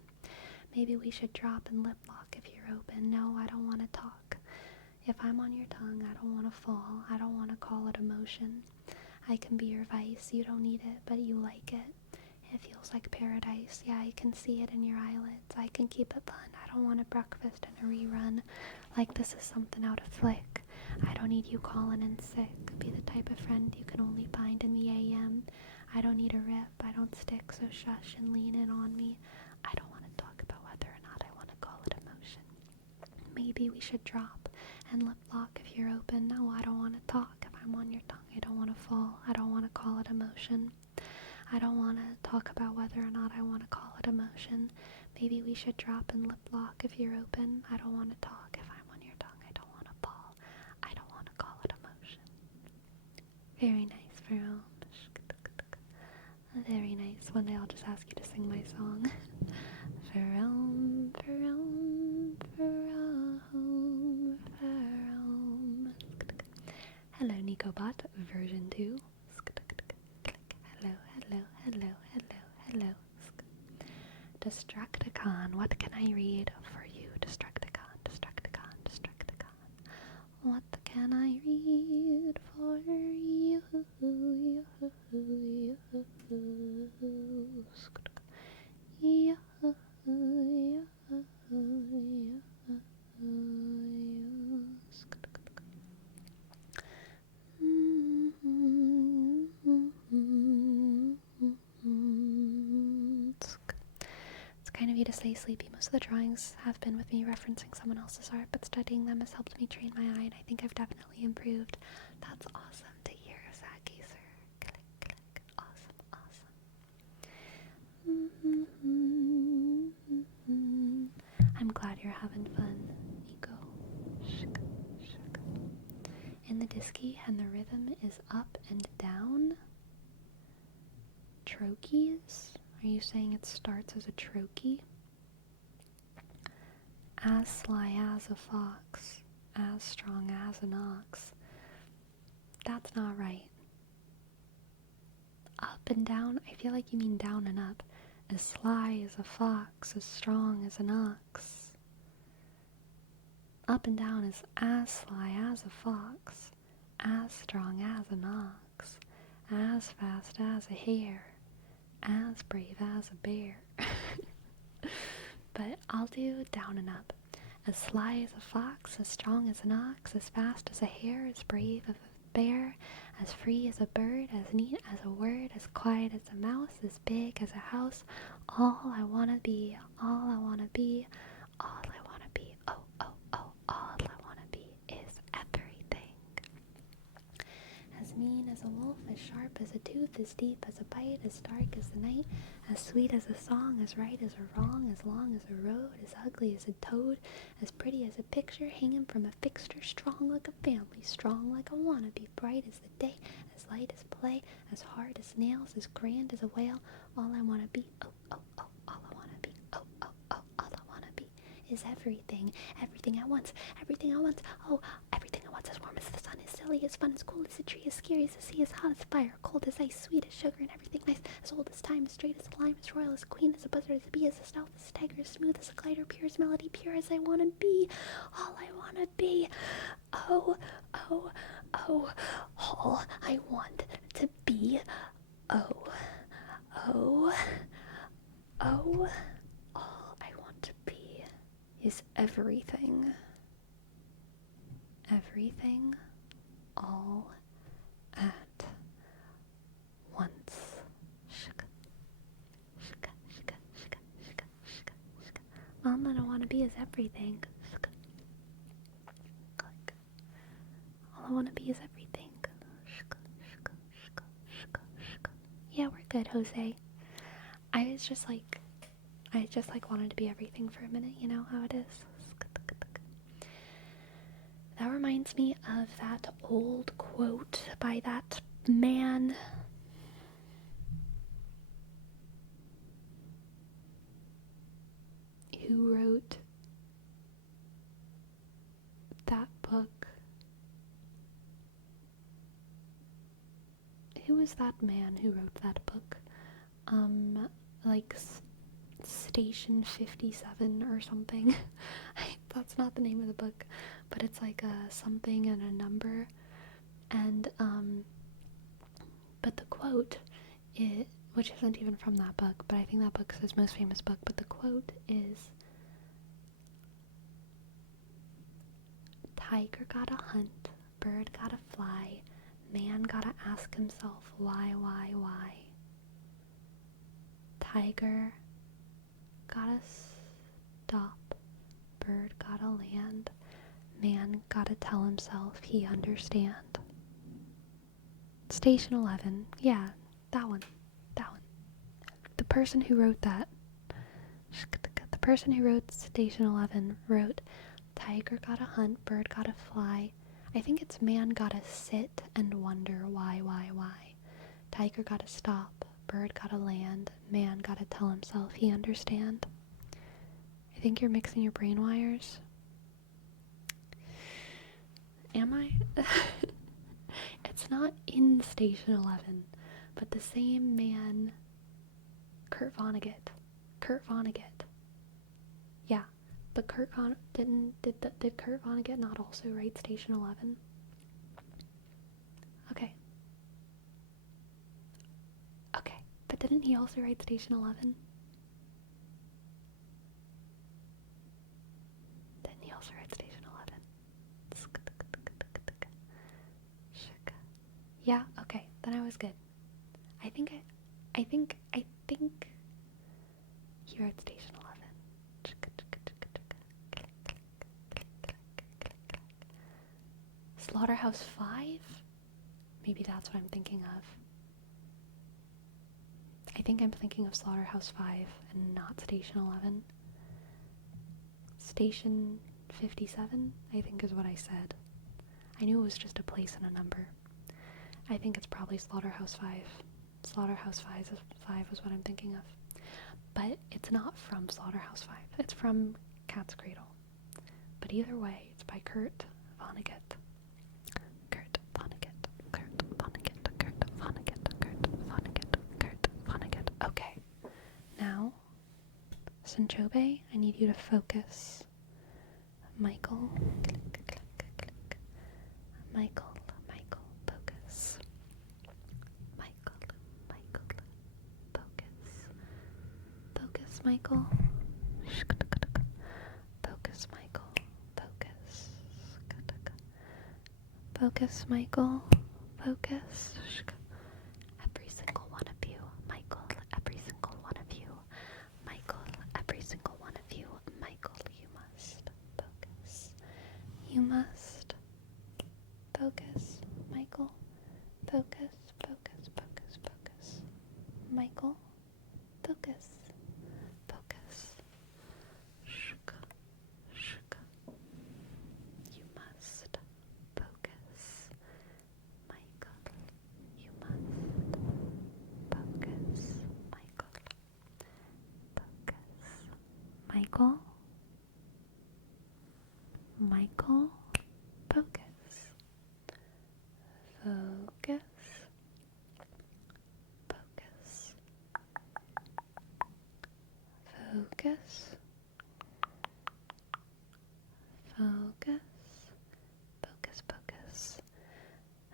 Maybe we should drop and lip lock if you're open. No, I don't want to talk. If I'm on your tongue, I don't want to fall. I don't want to call it emotion. I can be your vice. You don't need it, but you like it. It feels like paradise. Yeah, I can see it in your eyelids. I can keep it fun. I don't want a breakfast and a rerun. Like this is something out of flick. I don't need you calling in sick. Be the type of friend you can only find in the AM. I don't need a rip. I don't stick, so shush and lean in on me. I don't want to talk about whether or not I want to call it emotion. Maybe we should drop and lip lock if you're open. No, I don't want to talk. If I'm on your tongue, I don't want to fall. I don't want to call it emotion. I don't want to talk about whether or not I want to call it emotion. Maybe we should drop and lip lock if you're open. I don't want to talk. If I'm on your tongue, I don't want to fall. I don't want to call it emotion. Very nice, Pharrell. Very nice. One day I'll just ask you to sing my song. Pharrell, Pharrell, Pharrell, Pharrell. Hello, NicoBot, version 2. Hello, hello, hello, hello, hello. Distracticon, what can I read for you? Distracticon, Distracticon, Distracticon. What can I read for you? kind of you to stay sleepy. Most of the drawings have been with me referencing someone else's art, but studying them has helped me train my eye, and I think I've definitely improved. That's awesome to hear, Saki, sir. Click, click. Awesome, awesome. I'm glad you're having fun, Nico. Shuk, shuk. And the disky and the rhythm is up and down. Trochees? Are you saying it starts as a trochee? As sly as a fox, as strong as an ox. That's not right. Up and down? I feel like you mean down and up. As sly as a fox, as strong as an ox. Up and down is as sly as a fox, as strong as an ox, as fast as a hare, as brave as a bear. But I'll do down and up. As sly as a fox, as strong as an ox, as fast as a hare, as brave as a bear, as free as a bird, as neat as a word, as quiet as a mouse, as big as a house. All I wanna be, all I wanna be, all I wanna be, oh, oh, oh, all I wanna be is everything. As mean as a wolf, as sharp as a tooth, as deep as a bite, as dark as the night, as sweet as a song, as right as a wrong, as long as a road, as ugly as a toad, as pretty as a picture hanging from a fixture, strong like a family, strong like a wannabe, bright as the day, as light as play, as hard as nails, as grand as a whale. All I wanna be, oh, oh, oh, all I wanna be, oh, oh, oh, all I wanna be is everything, everything at once, everything at once, oh, everything at once, as warm as the sun, as silly, as fun, as cool as a tree, as scary as the sea, as hot as fire, cold as ice, sweet as sugar, and everything nice, as old as time, as straight as a lime, as royal as a queen, as a buzzard, as a bee, as a stealth, as a tiger, as smooth as a glider, pure as melody, pure as I wanna be, all I wanna be, oh, oh, oh, all I want to be, oh, oh, oh, all I want to be is everything. Everything, all at once. Shika, shika, shika, shika, shika, shika, shika. All I want to be is everything. Shika. Click. All I want to be is everything. Shika, shika, shika, shika, shika. Yeah, we're good, Jose. I just wanted to be everything for a minute, you know how it is. That reminds me of that old quote by that man. Who wrote that book? Who is that man who wrote that book? Like Station 57 or something. That's not the name of the book, but it's like a something and a number. And but the quote, which isn't even from that book, but I think that book's his most famous book, but the quote is, tiger gotta hunt, bird gotta fly, man gotta ask himself why. Tiger gotta stop, bird gotta land, man gotta tell himself he understand. Station 11, yeah, that one. The person who wrote that, the person who wrote Station 11 wrote, tiger gotta hunt, bird gotta fly. I think it's man gotta sit and wonder why. Tiger gotta stop, bird gotta land, man gotta tell himself he understand. I think you're mixing your brain wires. Am I? It's not in Station 11, but the same man, Kurt Vonnegut. Yeah, but did Kurt Vonnegut not also write Station 11? Okay, but didn't he also write Station 11? Didn't he also write Station 11? Yeah, okay, then I was good. I think he wrote Station 11. Slaughterhouse 5? Maybe that's what I'm thinking of. I think I'm thinking of Slaughterhouse 5 and not Station 11. Station 57, I think is what I said. I knew it was just a place and a number. I think it's probably Slaughterhouse 5. Slaughterhouse 5 is what I'm thinking of. But it's not from Slaughterhouse 5. It's from Cat's Cradle. But either way, it's by Kurt Vonnegut. Kurt Vonnegut. Kurt Vonnegut. Kurt Vonnegut. Kurt Vonnegut. Kurt Vonnegut. Okay. Now, Sanchobe, I need you to focus. Michael. Click, click, click. Michael, focus. Michael, focus. Focus, Michael. Focus, Michael. Focus. Focus, Michael. Focus. Every single one of you. Michael, every single one of you. Michael, every single one of you. Michael, you must focus. You must focus. Michael, focus, focus, focus, focus. Michael, focus. Focus. Shka, shka. You must focus. Michael, you must focus. Michael, focus. Michael, Michael, focus. Focus. Focus. Focus. Focus. Focus, focus.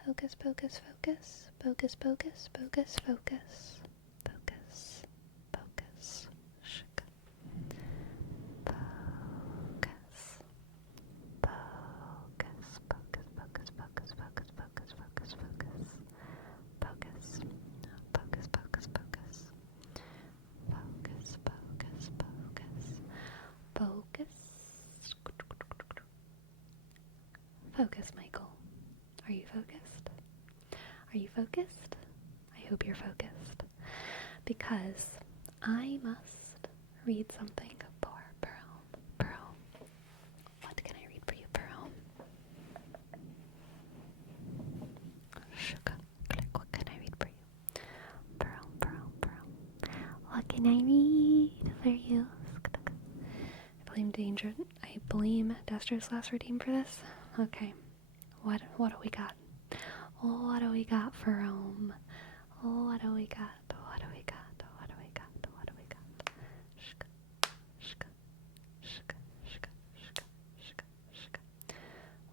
Focus, focus, focus. Focus, focus, focus, focus. Focus. Focus. Shk. Focus. Focus. Focus, focus, focus, focus, focus, focus, focus. Focus. Focus, focus, focus. Focus, focus, focus. Focus. Focus, Michael. Are you focused? Are you focused? I hope you're focused. Because I must read something for Pearl. Pearl. What can I read for you, Pearl? Shuka. Click. What can I read for you? Pearl, Pearl, Pearl. What can I read for you? I blame Dester's Last Redeem for this. Okay. What do we got? Oh, what do we got for Rome? Oh, what do we got? What do we got? What do we got? What do we got? Shka, shka, shka, shka, shka, shka, shka.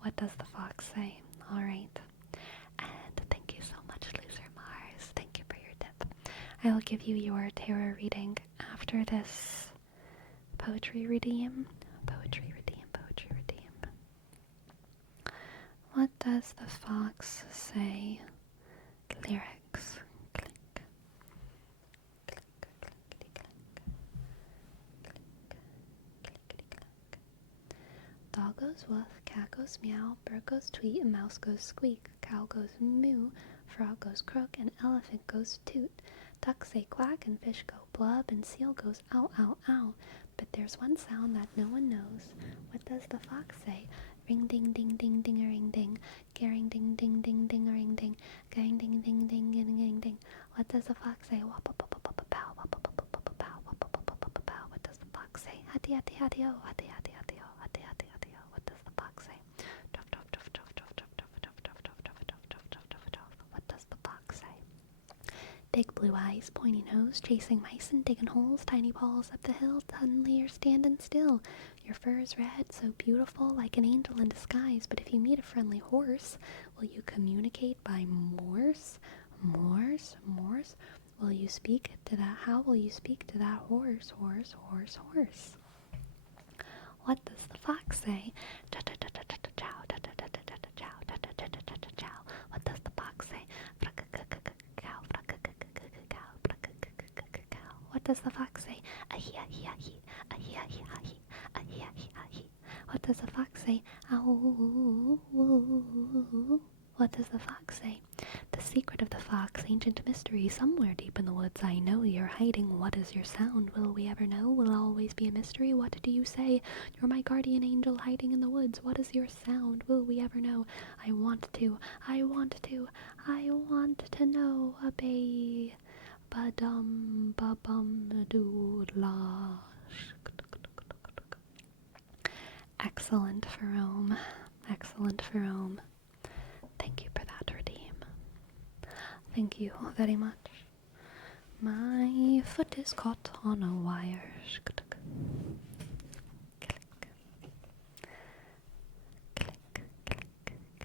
What does the fox say? All right. And thank you so much, Loser Mars. Thank you for your tip. I will give you your tarot reading after this poetry redeem. Poetry redeem. Poetry redeem. What does the fox say? Lyrics. Click. Click. Clickety click. Click. Clickety click. Dog goes woof, cat goes meow, bird goes tweet, and mouse goes squeak, cow goes moo, frog goes croak, and elephant goes toot. Ducks say quack, and fish go blub, and seal goes ow, ow, ow. But there's one sound that no one knows. What does the fox say? Ring ding ding ding ding a ring ding, garing ding ding ding ding a ring ding, gang ding ding ding ding ding ding. What does the fox say? Wap pow, wap pow, wap pow. What does the fox say? Hatty hatty hatty oh, hatty hatty hatty oh, hatty hatty hatty oh. What does the fox say? Tuff tuff tuff tuff tuff tuff tuff tuff tuff tuff tuff tuff tuff tuff tuff tuff. What does the fox say? Big blue eyes, pointy nose, chasing mice and digging holes, tiny balls up the hill, suddenly you're standing still. Your fur is red, so beautiful, like an angel in disguise, but if you meet a friendly horse, will you communicate by Morse? Morse? Morse? Will you speak to that? How will you speak to that horse? Horse, horse, horse. What does the fox say? Chow, chow. What does the fox say? What does the fox say? Ahi-ahi-ahi, ahi-ahi-ahi, ahi-ahi-ahi. What does the fox say? Ow. lie. The secret of the fox, ancient mystery, somewhere deep in the woods I know you're hiding. What is your sound? Will we ever know? Will always be a mystery? What do you say? You're my guardian angel hiding in the woods. What is your sound? Will we ever know? I want to, I want to, I want to know. Obey. Ba-dum, ba-bum, doo-la. Excellent, Jerome. Excellent, Jerome. Thank you for that, Redeem. Thank you very much. My foot is caught on a wire. Click. Click. Click, click,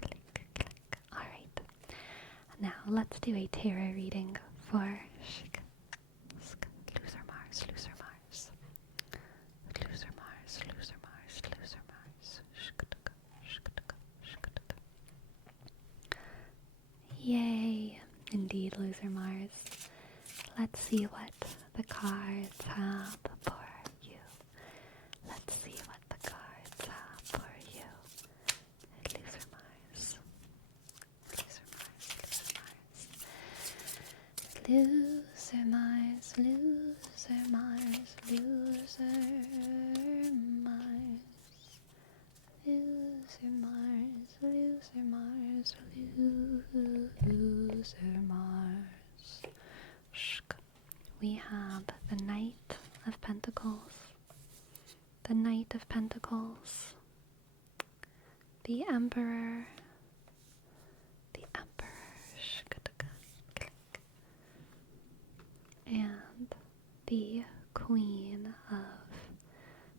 click, click. Alright. Now let's do a tarot reading for Loser Mars, Loser Mars. Loser Mars, Loser Mars, Loser Mars. Yay! Indeed, Loser Mars. Let's see what the cards have for you. Let's see what the cards have for you. Loser Mars. Loser Mars, Loser Mars. Loser Mars, Loser Mars. Loser Mars, Loser Mars, Loser Mars. We have the Knight of Pentacles, the Knight of Pentacles, the Emperor, and the Queen of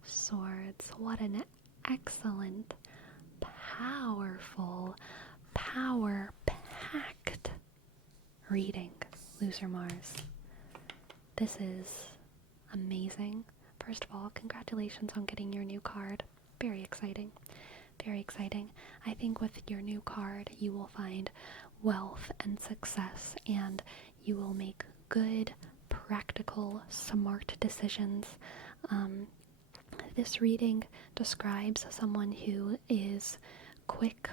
Swords. What an excellent, powerful, power-packed reading, Loser Mars. This is amazing. First of all, congratulations on getting your new card. Very exciting. Very exciting. I think with your new card, you will find wealth and success, and you will make good, practical, smart decisions. This reading describes someone who is quick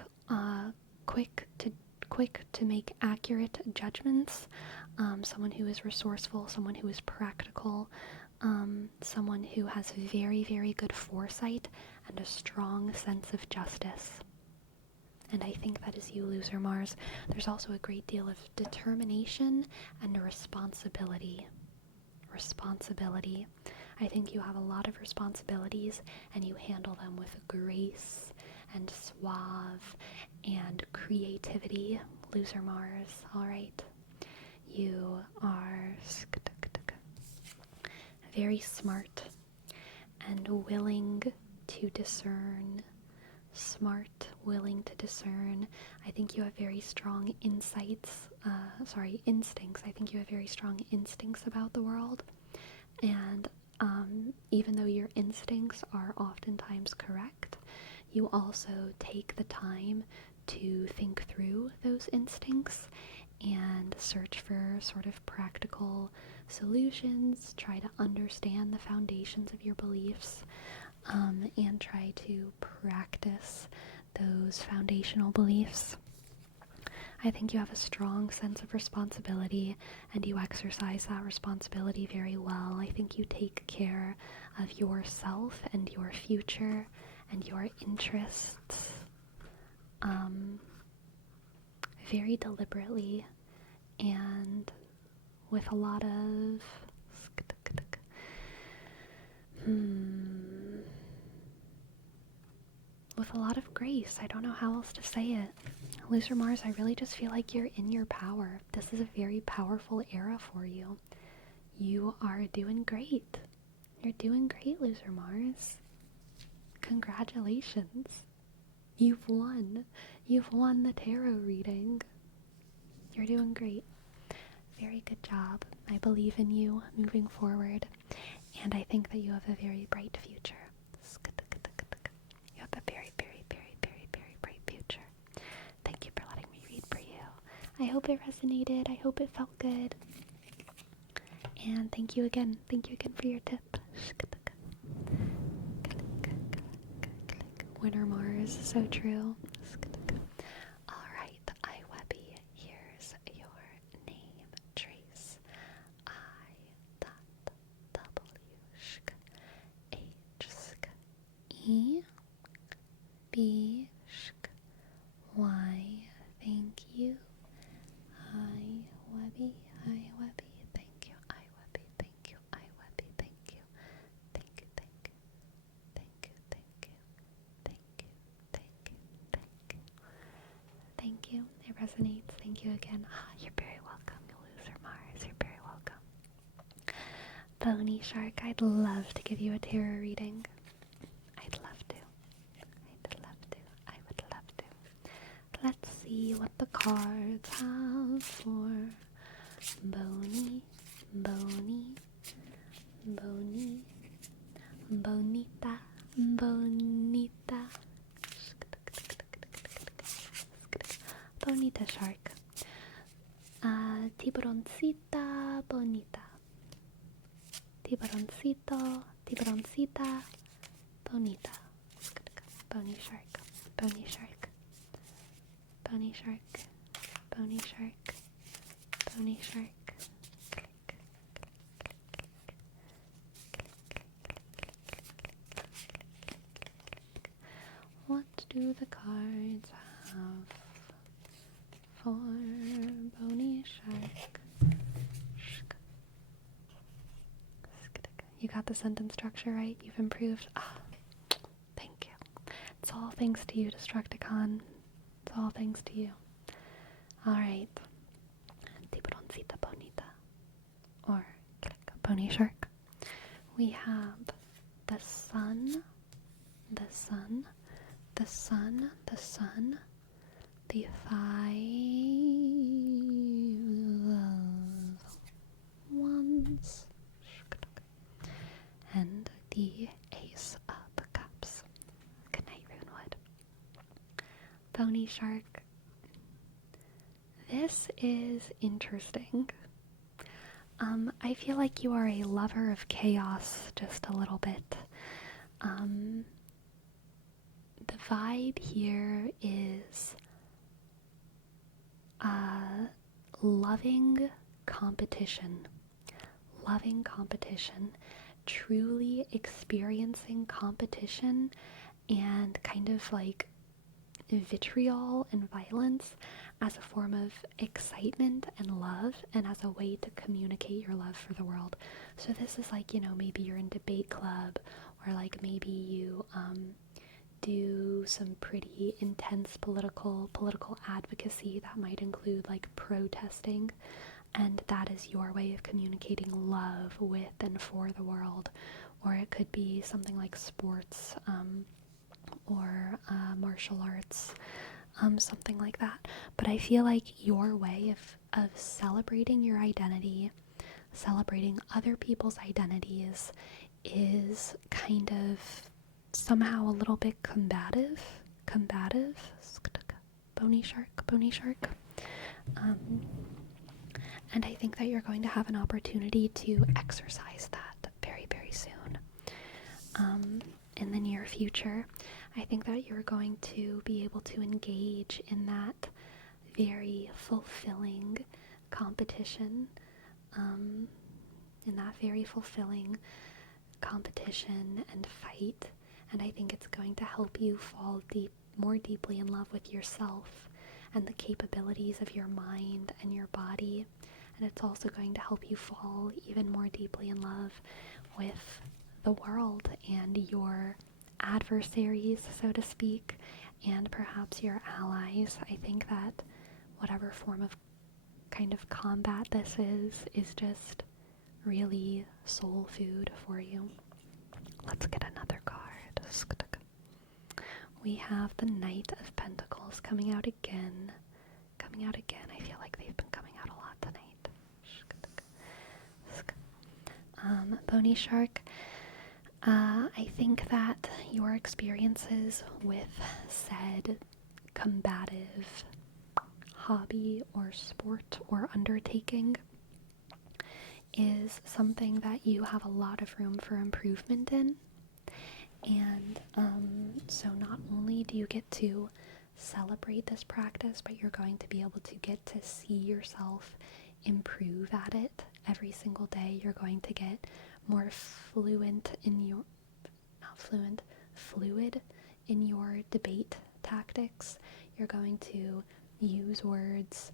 to make accurate judgments, someone who is resourceful, someone who is practical, someone who has very, very good foresight and a strong sense of justice. And I think that is you, Loser Mars. There's also a great deal of determination and responsibility. I think you have a lot of responsibilities and you handle them with grace and suave and creativity, Loser Mars. Alright. You are very smart and willing to discern. I think you have very strong instincts. I think you have very strong instincts about the world. And even though your instincts are oftentimes correct, you also take the time to think through those instincts and search for sort of practical solutions, try to understand the foundations of your beliefs, and try to practice those foundational beliefs. I think you have a strong sense of responsibility and you exercise that responsibility very well. I think you take care of yourself and your future and your interests very deliberately and with a lot of grace. I don't know how else to say it. Loser Mars, I really just feel like you're in your power. This is a very powerful era for you. You are doing great. You're doing great, Loser Mars. Congratulations. You've won. You've won the tarot reading. You're doing great. Very good job. I believe in you moving forward. And I think that you have a very bright future. You have a very, very, very, very, very bright future. Thank you for letting me read for you. I hope it resonated. I hope it felt good. And thank you again. Thank you again for your tip. Winter Mars, so true. Alright, iWebby, here Thank you again. You're very welcome, Loser Mars. You're very welcome. Bony Shark, I'd love to give you a tarot reading. I'd love to. I would love to. Let's see what the cards have for Bonita, Bonita Shark. Tiburoncita bonita. Tiburoncita bonita. Bony Shark. Bony Shark. Bony Shark. Bony Shark. Bony Shark. What do the cards have for Bony Shark? You got the sentence structure right? You've improved? Thank you. It's all thanks to you, Destructicon. It's all thanks to you. Alright. Tiburoncita bonita. Or Bony Shark. We have the sun, the sun, the sun, the sun, the 5 of Wands, and the Ace of Cups. Good night, Runewood. Bony Shark. This is interesting. I feel like you are a lover of chaos just a little bit. The vibe here is loving competition, truly experiencing competition and kind of like vitriol and violence as a form of excitement and love and as a way to communicate your love for the world. So this is like, maybe you're in debate club, or like maybe you do some pretty intense political advocacy that might include like protesting, and that is your way of communicating love with and for the world. Or it could be something like sports, or martial arts, something like that. But I feel like your way of celebrating your identity, celebrating other people's identities, is kind of somehow a little bit combative. Bony Shark. And I think that you're going to have an opportunity to exercise that very, very soon. In the near future, I think that you're going to be able to engage in that very fulfilling competition, and fight. And I think it's going to help you fall more deeply in love with yourself and the capabilities of your mind and your body. And it's also going to help you fall even more deeply in love with the world and your adversaries, so to speak, and perhaps your allies. I think that whatever form of kind of combat this is just really soul food for you. Let's get another card. We have the Knight of Pentacles coming out again. I feel like they've been coming out a lot tonight. Bony Shark, I think that your experiences with said combative hobby or sport or undertaking is something that you have a lot of room for improvement in. And so not only do you get to celebrate this practice, but you're going to be able to get to see yourself improve at it every single day. You're going to get more fluid in your debate tactics. You're going to use words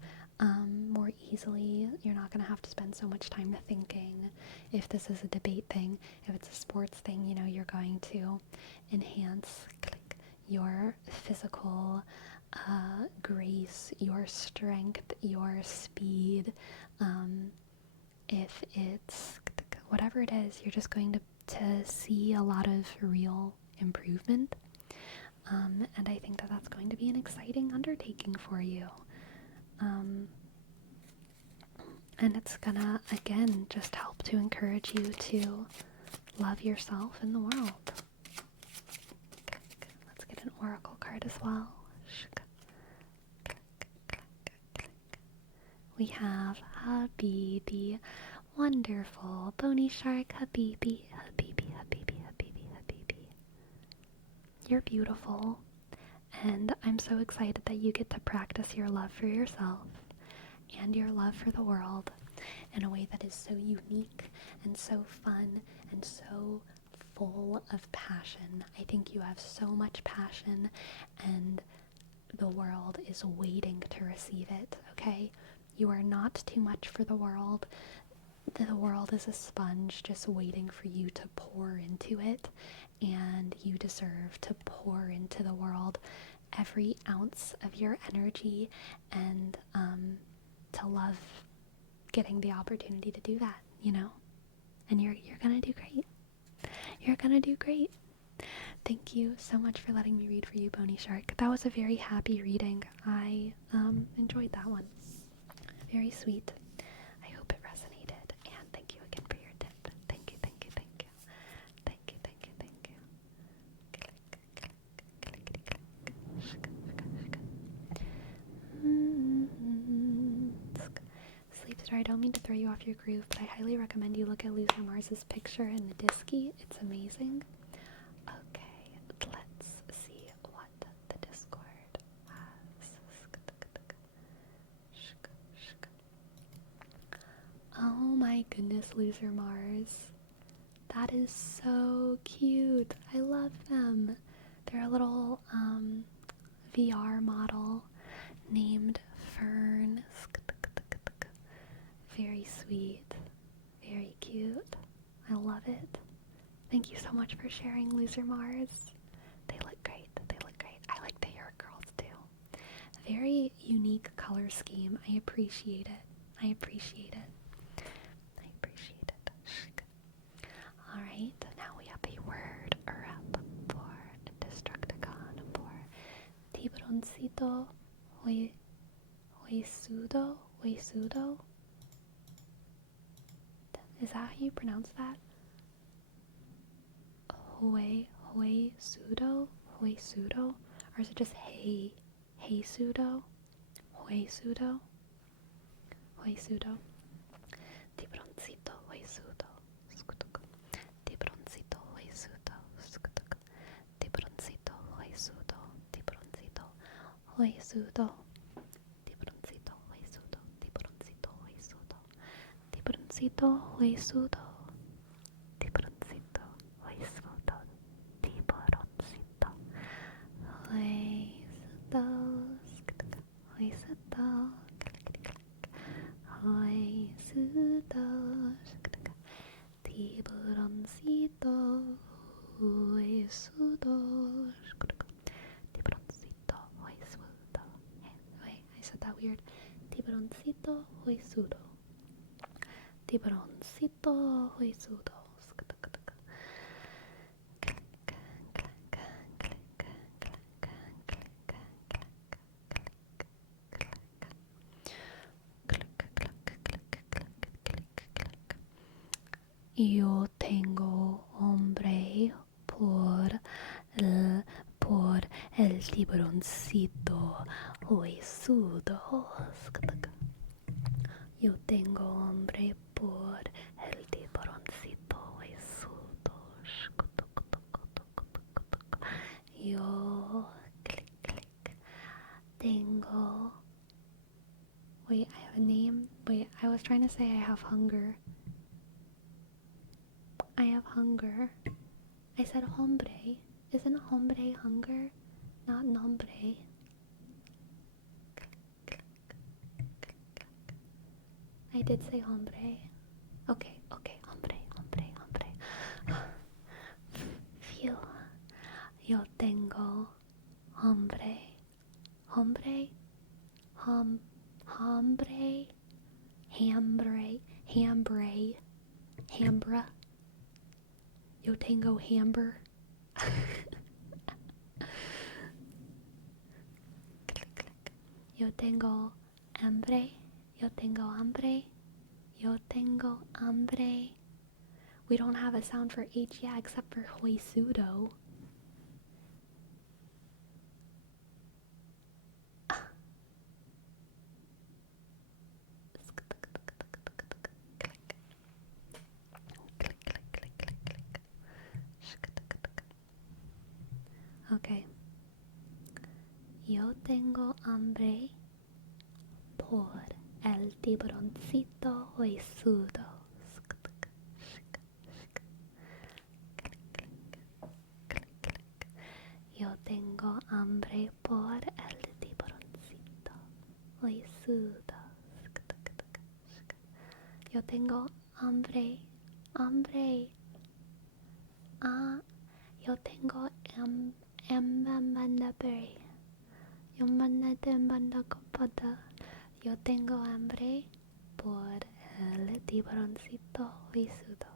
more easily. You're not going to have to spend so much time thinking if this is a debate thing. If it's a sports thing, you're going to enhance your physical grace, your strength, your speed. If it's whatever it is, you're just going to see a lot of real improvement. And I think that that's going to be an exciting undertaking for you. And it's gonna, again, just help to encourage you to love yourself in the world. Let's get an oracle card as well. We have Habibi, wonderful, bony shark, Habibi, Habibi, Habibi, Habibi, Habibi. You're beautiful, and I'm so excited that you get to practice your love for yourself and your love for the world in a way that is so unique and so fun and so full of passion. I think you have so much passion, and the world is waiting to receive it, okay? You are not too much for the world. The world is a sponge just waiting for you to pour into it, and you deserve to pour into the world every ounce of your energy, and to love getting the opportunity to do that, you know? And you're gonna do great. You're gonna do great. Thank you so much for letting me read for you, Bony Shark. That was a very happy reading. I enjoyed that one. Very sweet. I hope it resonated. And thank you again for your tip. Thank you, thank you, thank you. Thank you, thank you, thank you. Sleep Star, I don't mean to throw you off your groove, but I highly recommend you look at Loser Mars's picture in the Disky. It's amazing. Okay, let's see what the Discord has. Oh my goodness, Loser Mars. That is so cute. I love them. They're a little VR model named Fern. Very sweet. Very cute. I love it. Thank you so much for sharing, Loser Mars. They look great. They look great. I like the hair girls too. Very unique color scheme. I appreciate it. I appreciate it. I appreciate it. Alright, now we have a word rep for Destructicon for Tiburoncito Huesudo. Huesudo? Is that how you pronounce that? Huesudo? Huesudo? Or is it just Heisudo? Huesudo? Huesudo? Tiburoncito Huesudo. Tiburoncito Huesudo. Tiburoncito Huesudo. Tiburoncito Huesudo. Tiburoncito Huesudo. Tiburoncito Huesudo. Tiburoncito Huesudo. Tiburoncito Huesudo. Tiburoncito Huesudo. Huesudo. Huesudo. Tiburoncito Huesudo. Tiburoncito Huesudo. Wait, I said that weird. Tiburoncito Huesudo. Tiburoncito Huesudo. Yo tengo hambre por el tiburoncito huesudo. Yo tengo hambre por el tiburoncito huesudo. Yo tengo. Wait, I have a name. Wait, I was trying to say I have hunger. I have hunger. I said hombre. Isn't hombre hunger? Not nombre. I did say hombre. Okay, hombre. Phew. Yo tengo hombre hambre, hambra. Yo tengo hambre. Click, click. Yo tengo hambre. Yo tengo hambre. Yo tengo hambre. We don't have a sound for H, yeah, except for huesudo. Okay. Yo tengo hambre por el tiburoncito huesudo. Yo tengo hambre por el tiburoncito huesudo. Yo tengo hambre. Yo tengo hambre. Yo tengo hambre por el tiburoncito huesudo.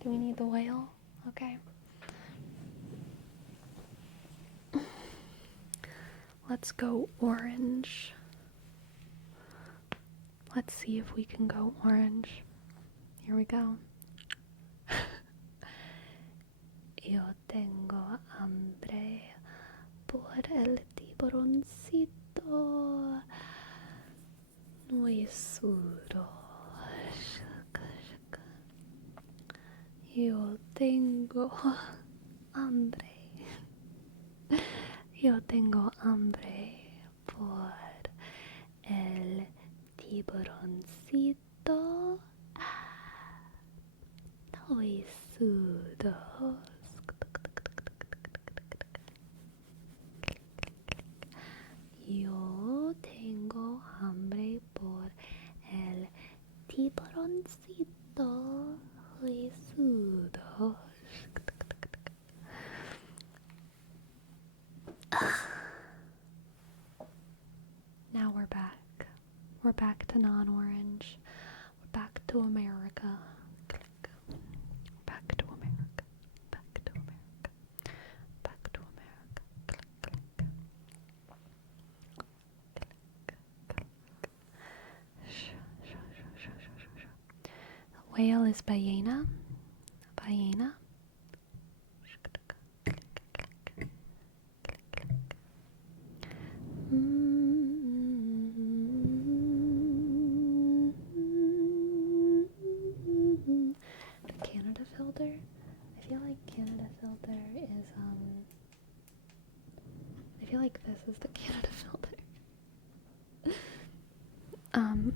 Do we need the whale? Okay. Let's go orange. Let's see if we can go orange. Here we go. Yo tengo hambre por el tiburoncito huesudo. Yo tengo hambre. Yo tengo hambre por el tiburoncito huesudo. Yo tengo hambre por el tiburoncito huesudo. Now we're back. We're back to non-orange. We're back to America. Click. Back to America. Back to America. Back to America. Click, click. The whale is ballena. Ballena. The Canada filter. I feel like Canada filter is I feel like this is the Canada filter.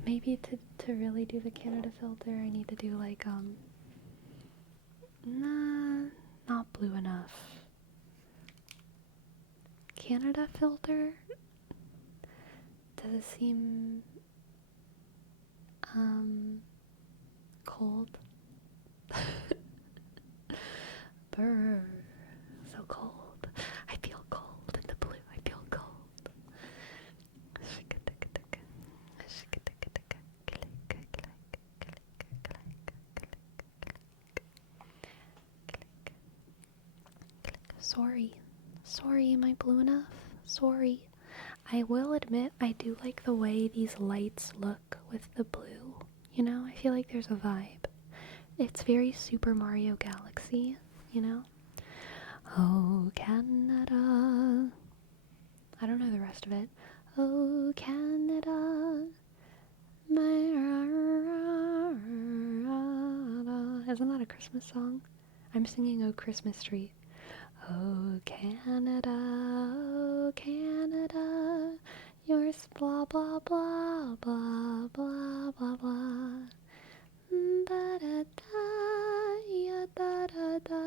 Maybe to really do the Canada filter, I need to do like nah, not blue enough. Canada filter. Does it seem cold? Brr, so cold. I feel cold in the blue. I feel cold. Sorry, am I blue enough? Sorry. I will admit I do like the way these lights look with the blue. You know, I feel like there's a vibe. It's very Super Mario Galaxy, you know? Oh, Canada. I don't know the rest of it. Oh, Canada. Isn't that a Christmas song? I'm singing Oh Christmas Tree. Oh, Canada, yours blah blah blah blah blah blah blah. Da da da, ya da da da,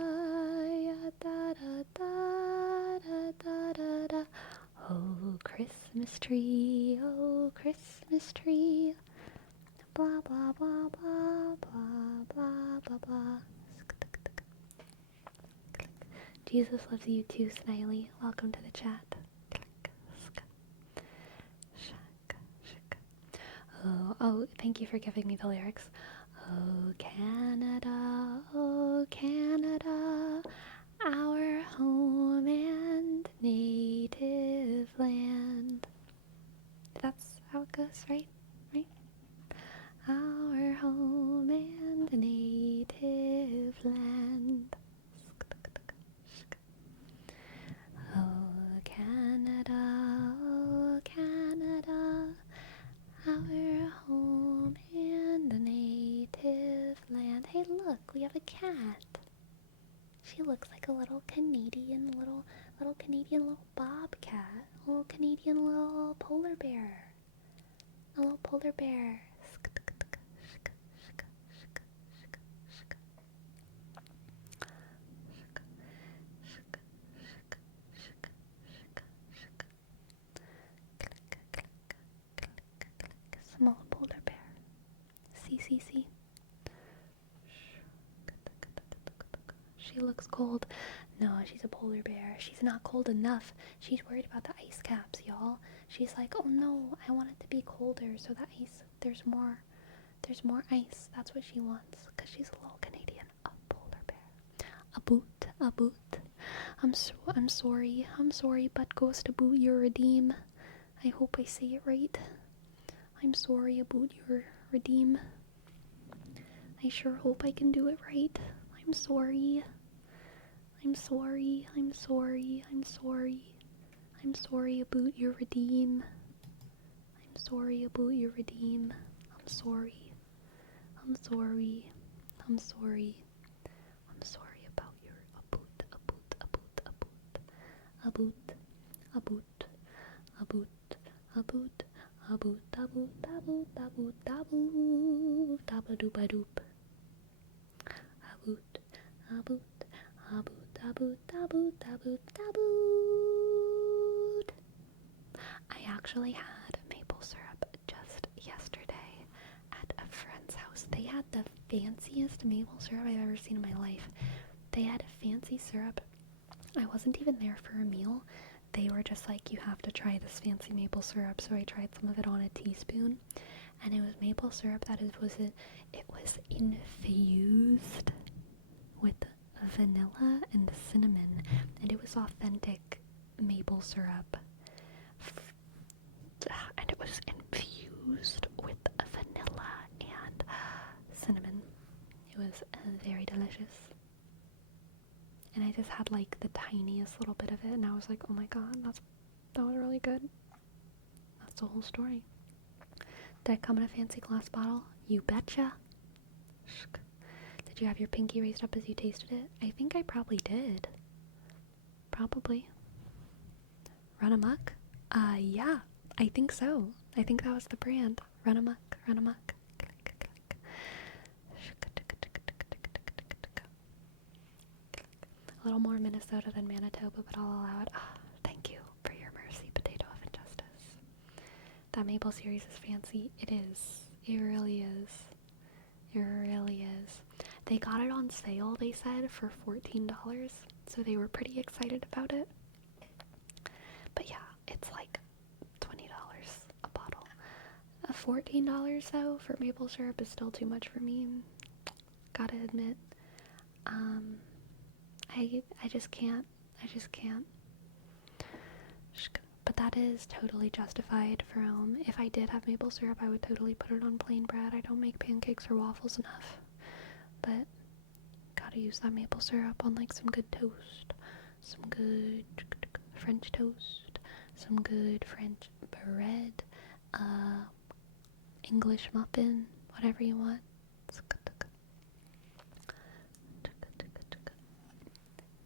ya da da da, da da da da. Oh, Christmas tree, blah blah blah blah blah blah blah blah blah. Jesus loves you too, Sniley. Welcome to the chat. Oh, thank you for giving me the lyrics. Oh, Canada, our home and native land. That's how it goes, right? Right? Our home and native land. Oh, Canada, our home and native land. Hey, look, we have a cat. She looks like a little Canadian little bobcat. A little Canadian little polar bear. A little polar bear. Small polar bear. See. She looks cold. No, she's a polar bear. She's not cold enough. She's worried about the ice caps, y'all. She's like, oh no, I want it to be colder so the ice, there's more ice. That's what she wants, because she's a little Canadian. A polar bear. A boot. I'm sorry, but goes to boot your redeem. I hope I say it right. I'm sorry about your redeem. I sure hope I can do it right. I'm sorry about your redeem. I'm sorry about your redeem. I'm sorry about your a boot. I actually had maple syrup just yesterday at a friend's house. They had the fanciest maple syrup I've ever seen in my life. They had a fancy syrup. I wasn't even there for a meal. They were just like, you have to try this fancy maple syrup. So I tried some of it on a teaspoon, and it was maple syrup that it was infused with vanilla and cinnamon, and it was authentic maple syrup, and it was infused with vanilla and cinnamon. It was very delicious, and I just had like the tiniest little bit of it, and I was like, oh my god, that was really good. That's the whole story. Did it come in a fancy glass bottle? You betcha. Did you have your pinky raised up as you tasted it? I think I probably did. Probably. Run Amok? Yeah, I think so. I think that was the brand. Run Amok. A little more Minnesota than Manitoba, but I'll allow it. Thank you for your mercy, Potato of Injustice. That maple series is fancy. It is. It really is. They got it on sale, they said, for $14, so they were pretty excited about it. But yeah, it's like $20 a bottle. $14 though for maple syrup is still too much for me. Gotta admit. I just can't. But that is totally justified for if I did have maple syrup, I would totally put it on plain bread. I don't make pancakes or waffles enough. But gotta use that maple syrup on like some good toast, some good French toast, some good French bread, English muffin, whatever you want.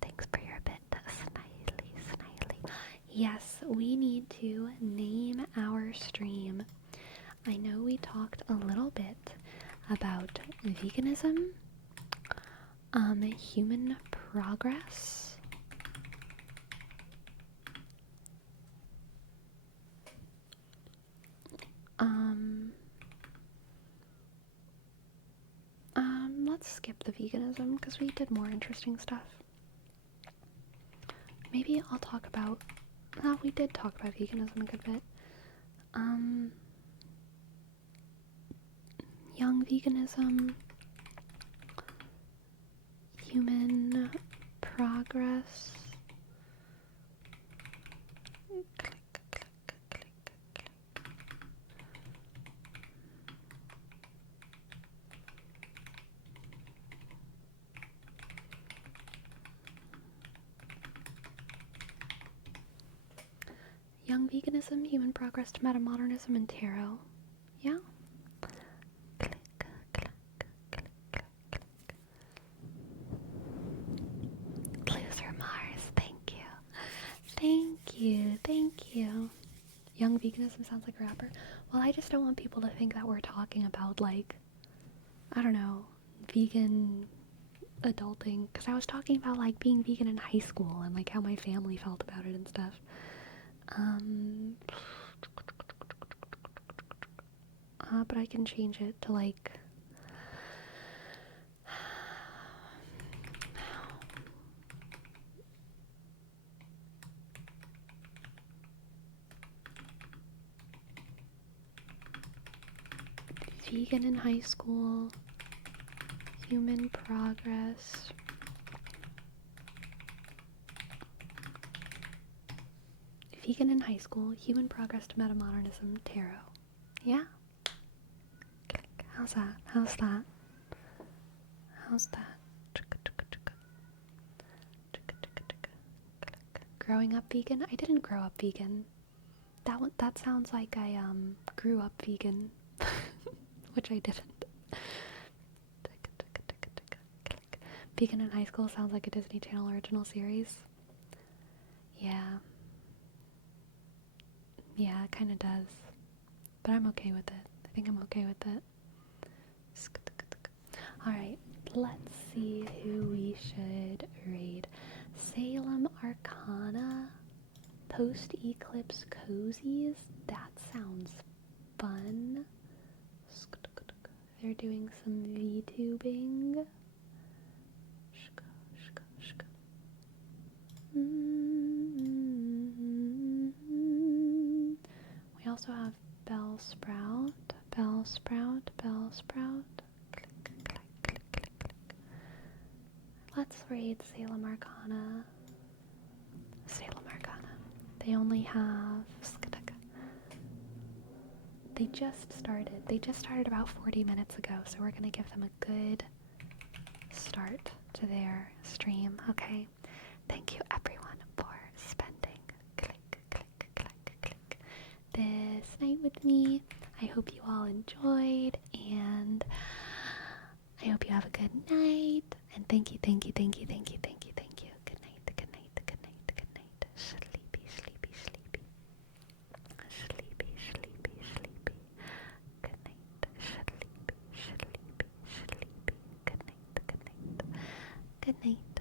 Thanks for your bit, Sniley. Yes, we need to name our stream. I know we talked a little bit about veganism, human progress, let's skip the veganism because we did more interesting stuff. Maybe I'll talk about... we did talk about veganism a good bit. Young veganism, human progress. Click, click, click, click. Young veganism, human progress to metamodernism, and tarot. Yeah? Click, click, click, click, click. Loser Mars, thank you. Thank you, thank you. Young veganism sounds like a rapper. Well, I just don't want people to think that we're talking about, like, I don't know, vegan adulting. Because I was talking about, like, being vegan in high school and, like, how my family felt about it and stuff. But I can change it to, like, vegan in high school, human progress, vegan in high school, human progress to metamodernism, tarot. Yeah? Click. How's that? How's that? How's that? Growing up vegan? I didn't grow up vegan. That sounds like I grew up vegan, which I didn't. Vegan in high school sounds like a Disney Channel original series. Yeah. Yeah, it kind of does. But I'm okay with it. I think I'm okay with it. Alright, let's see who we should raid. Salem Arcana, post-eclipse cozies. That sounds fun. They're doing some VTubing. We also have Bell Sprout. Click, click, click, click, click. Let's raid Salem Arcana. They only have... They just started about 40 minutes ago, so we're gonna give them a good start to their stream, okay? Thank you everyone for spending click this night with me. I hope you all enjoyed, and I hope you have a good night. And thank you. Good night. Sleepy. Good night. Sleepy. Good night. Good night.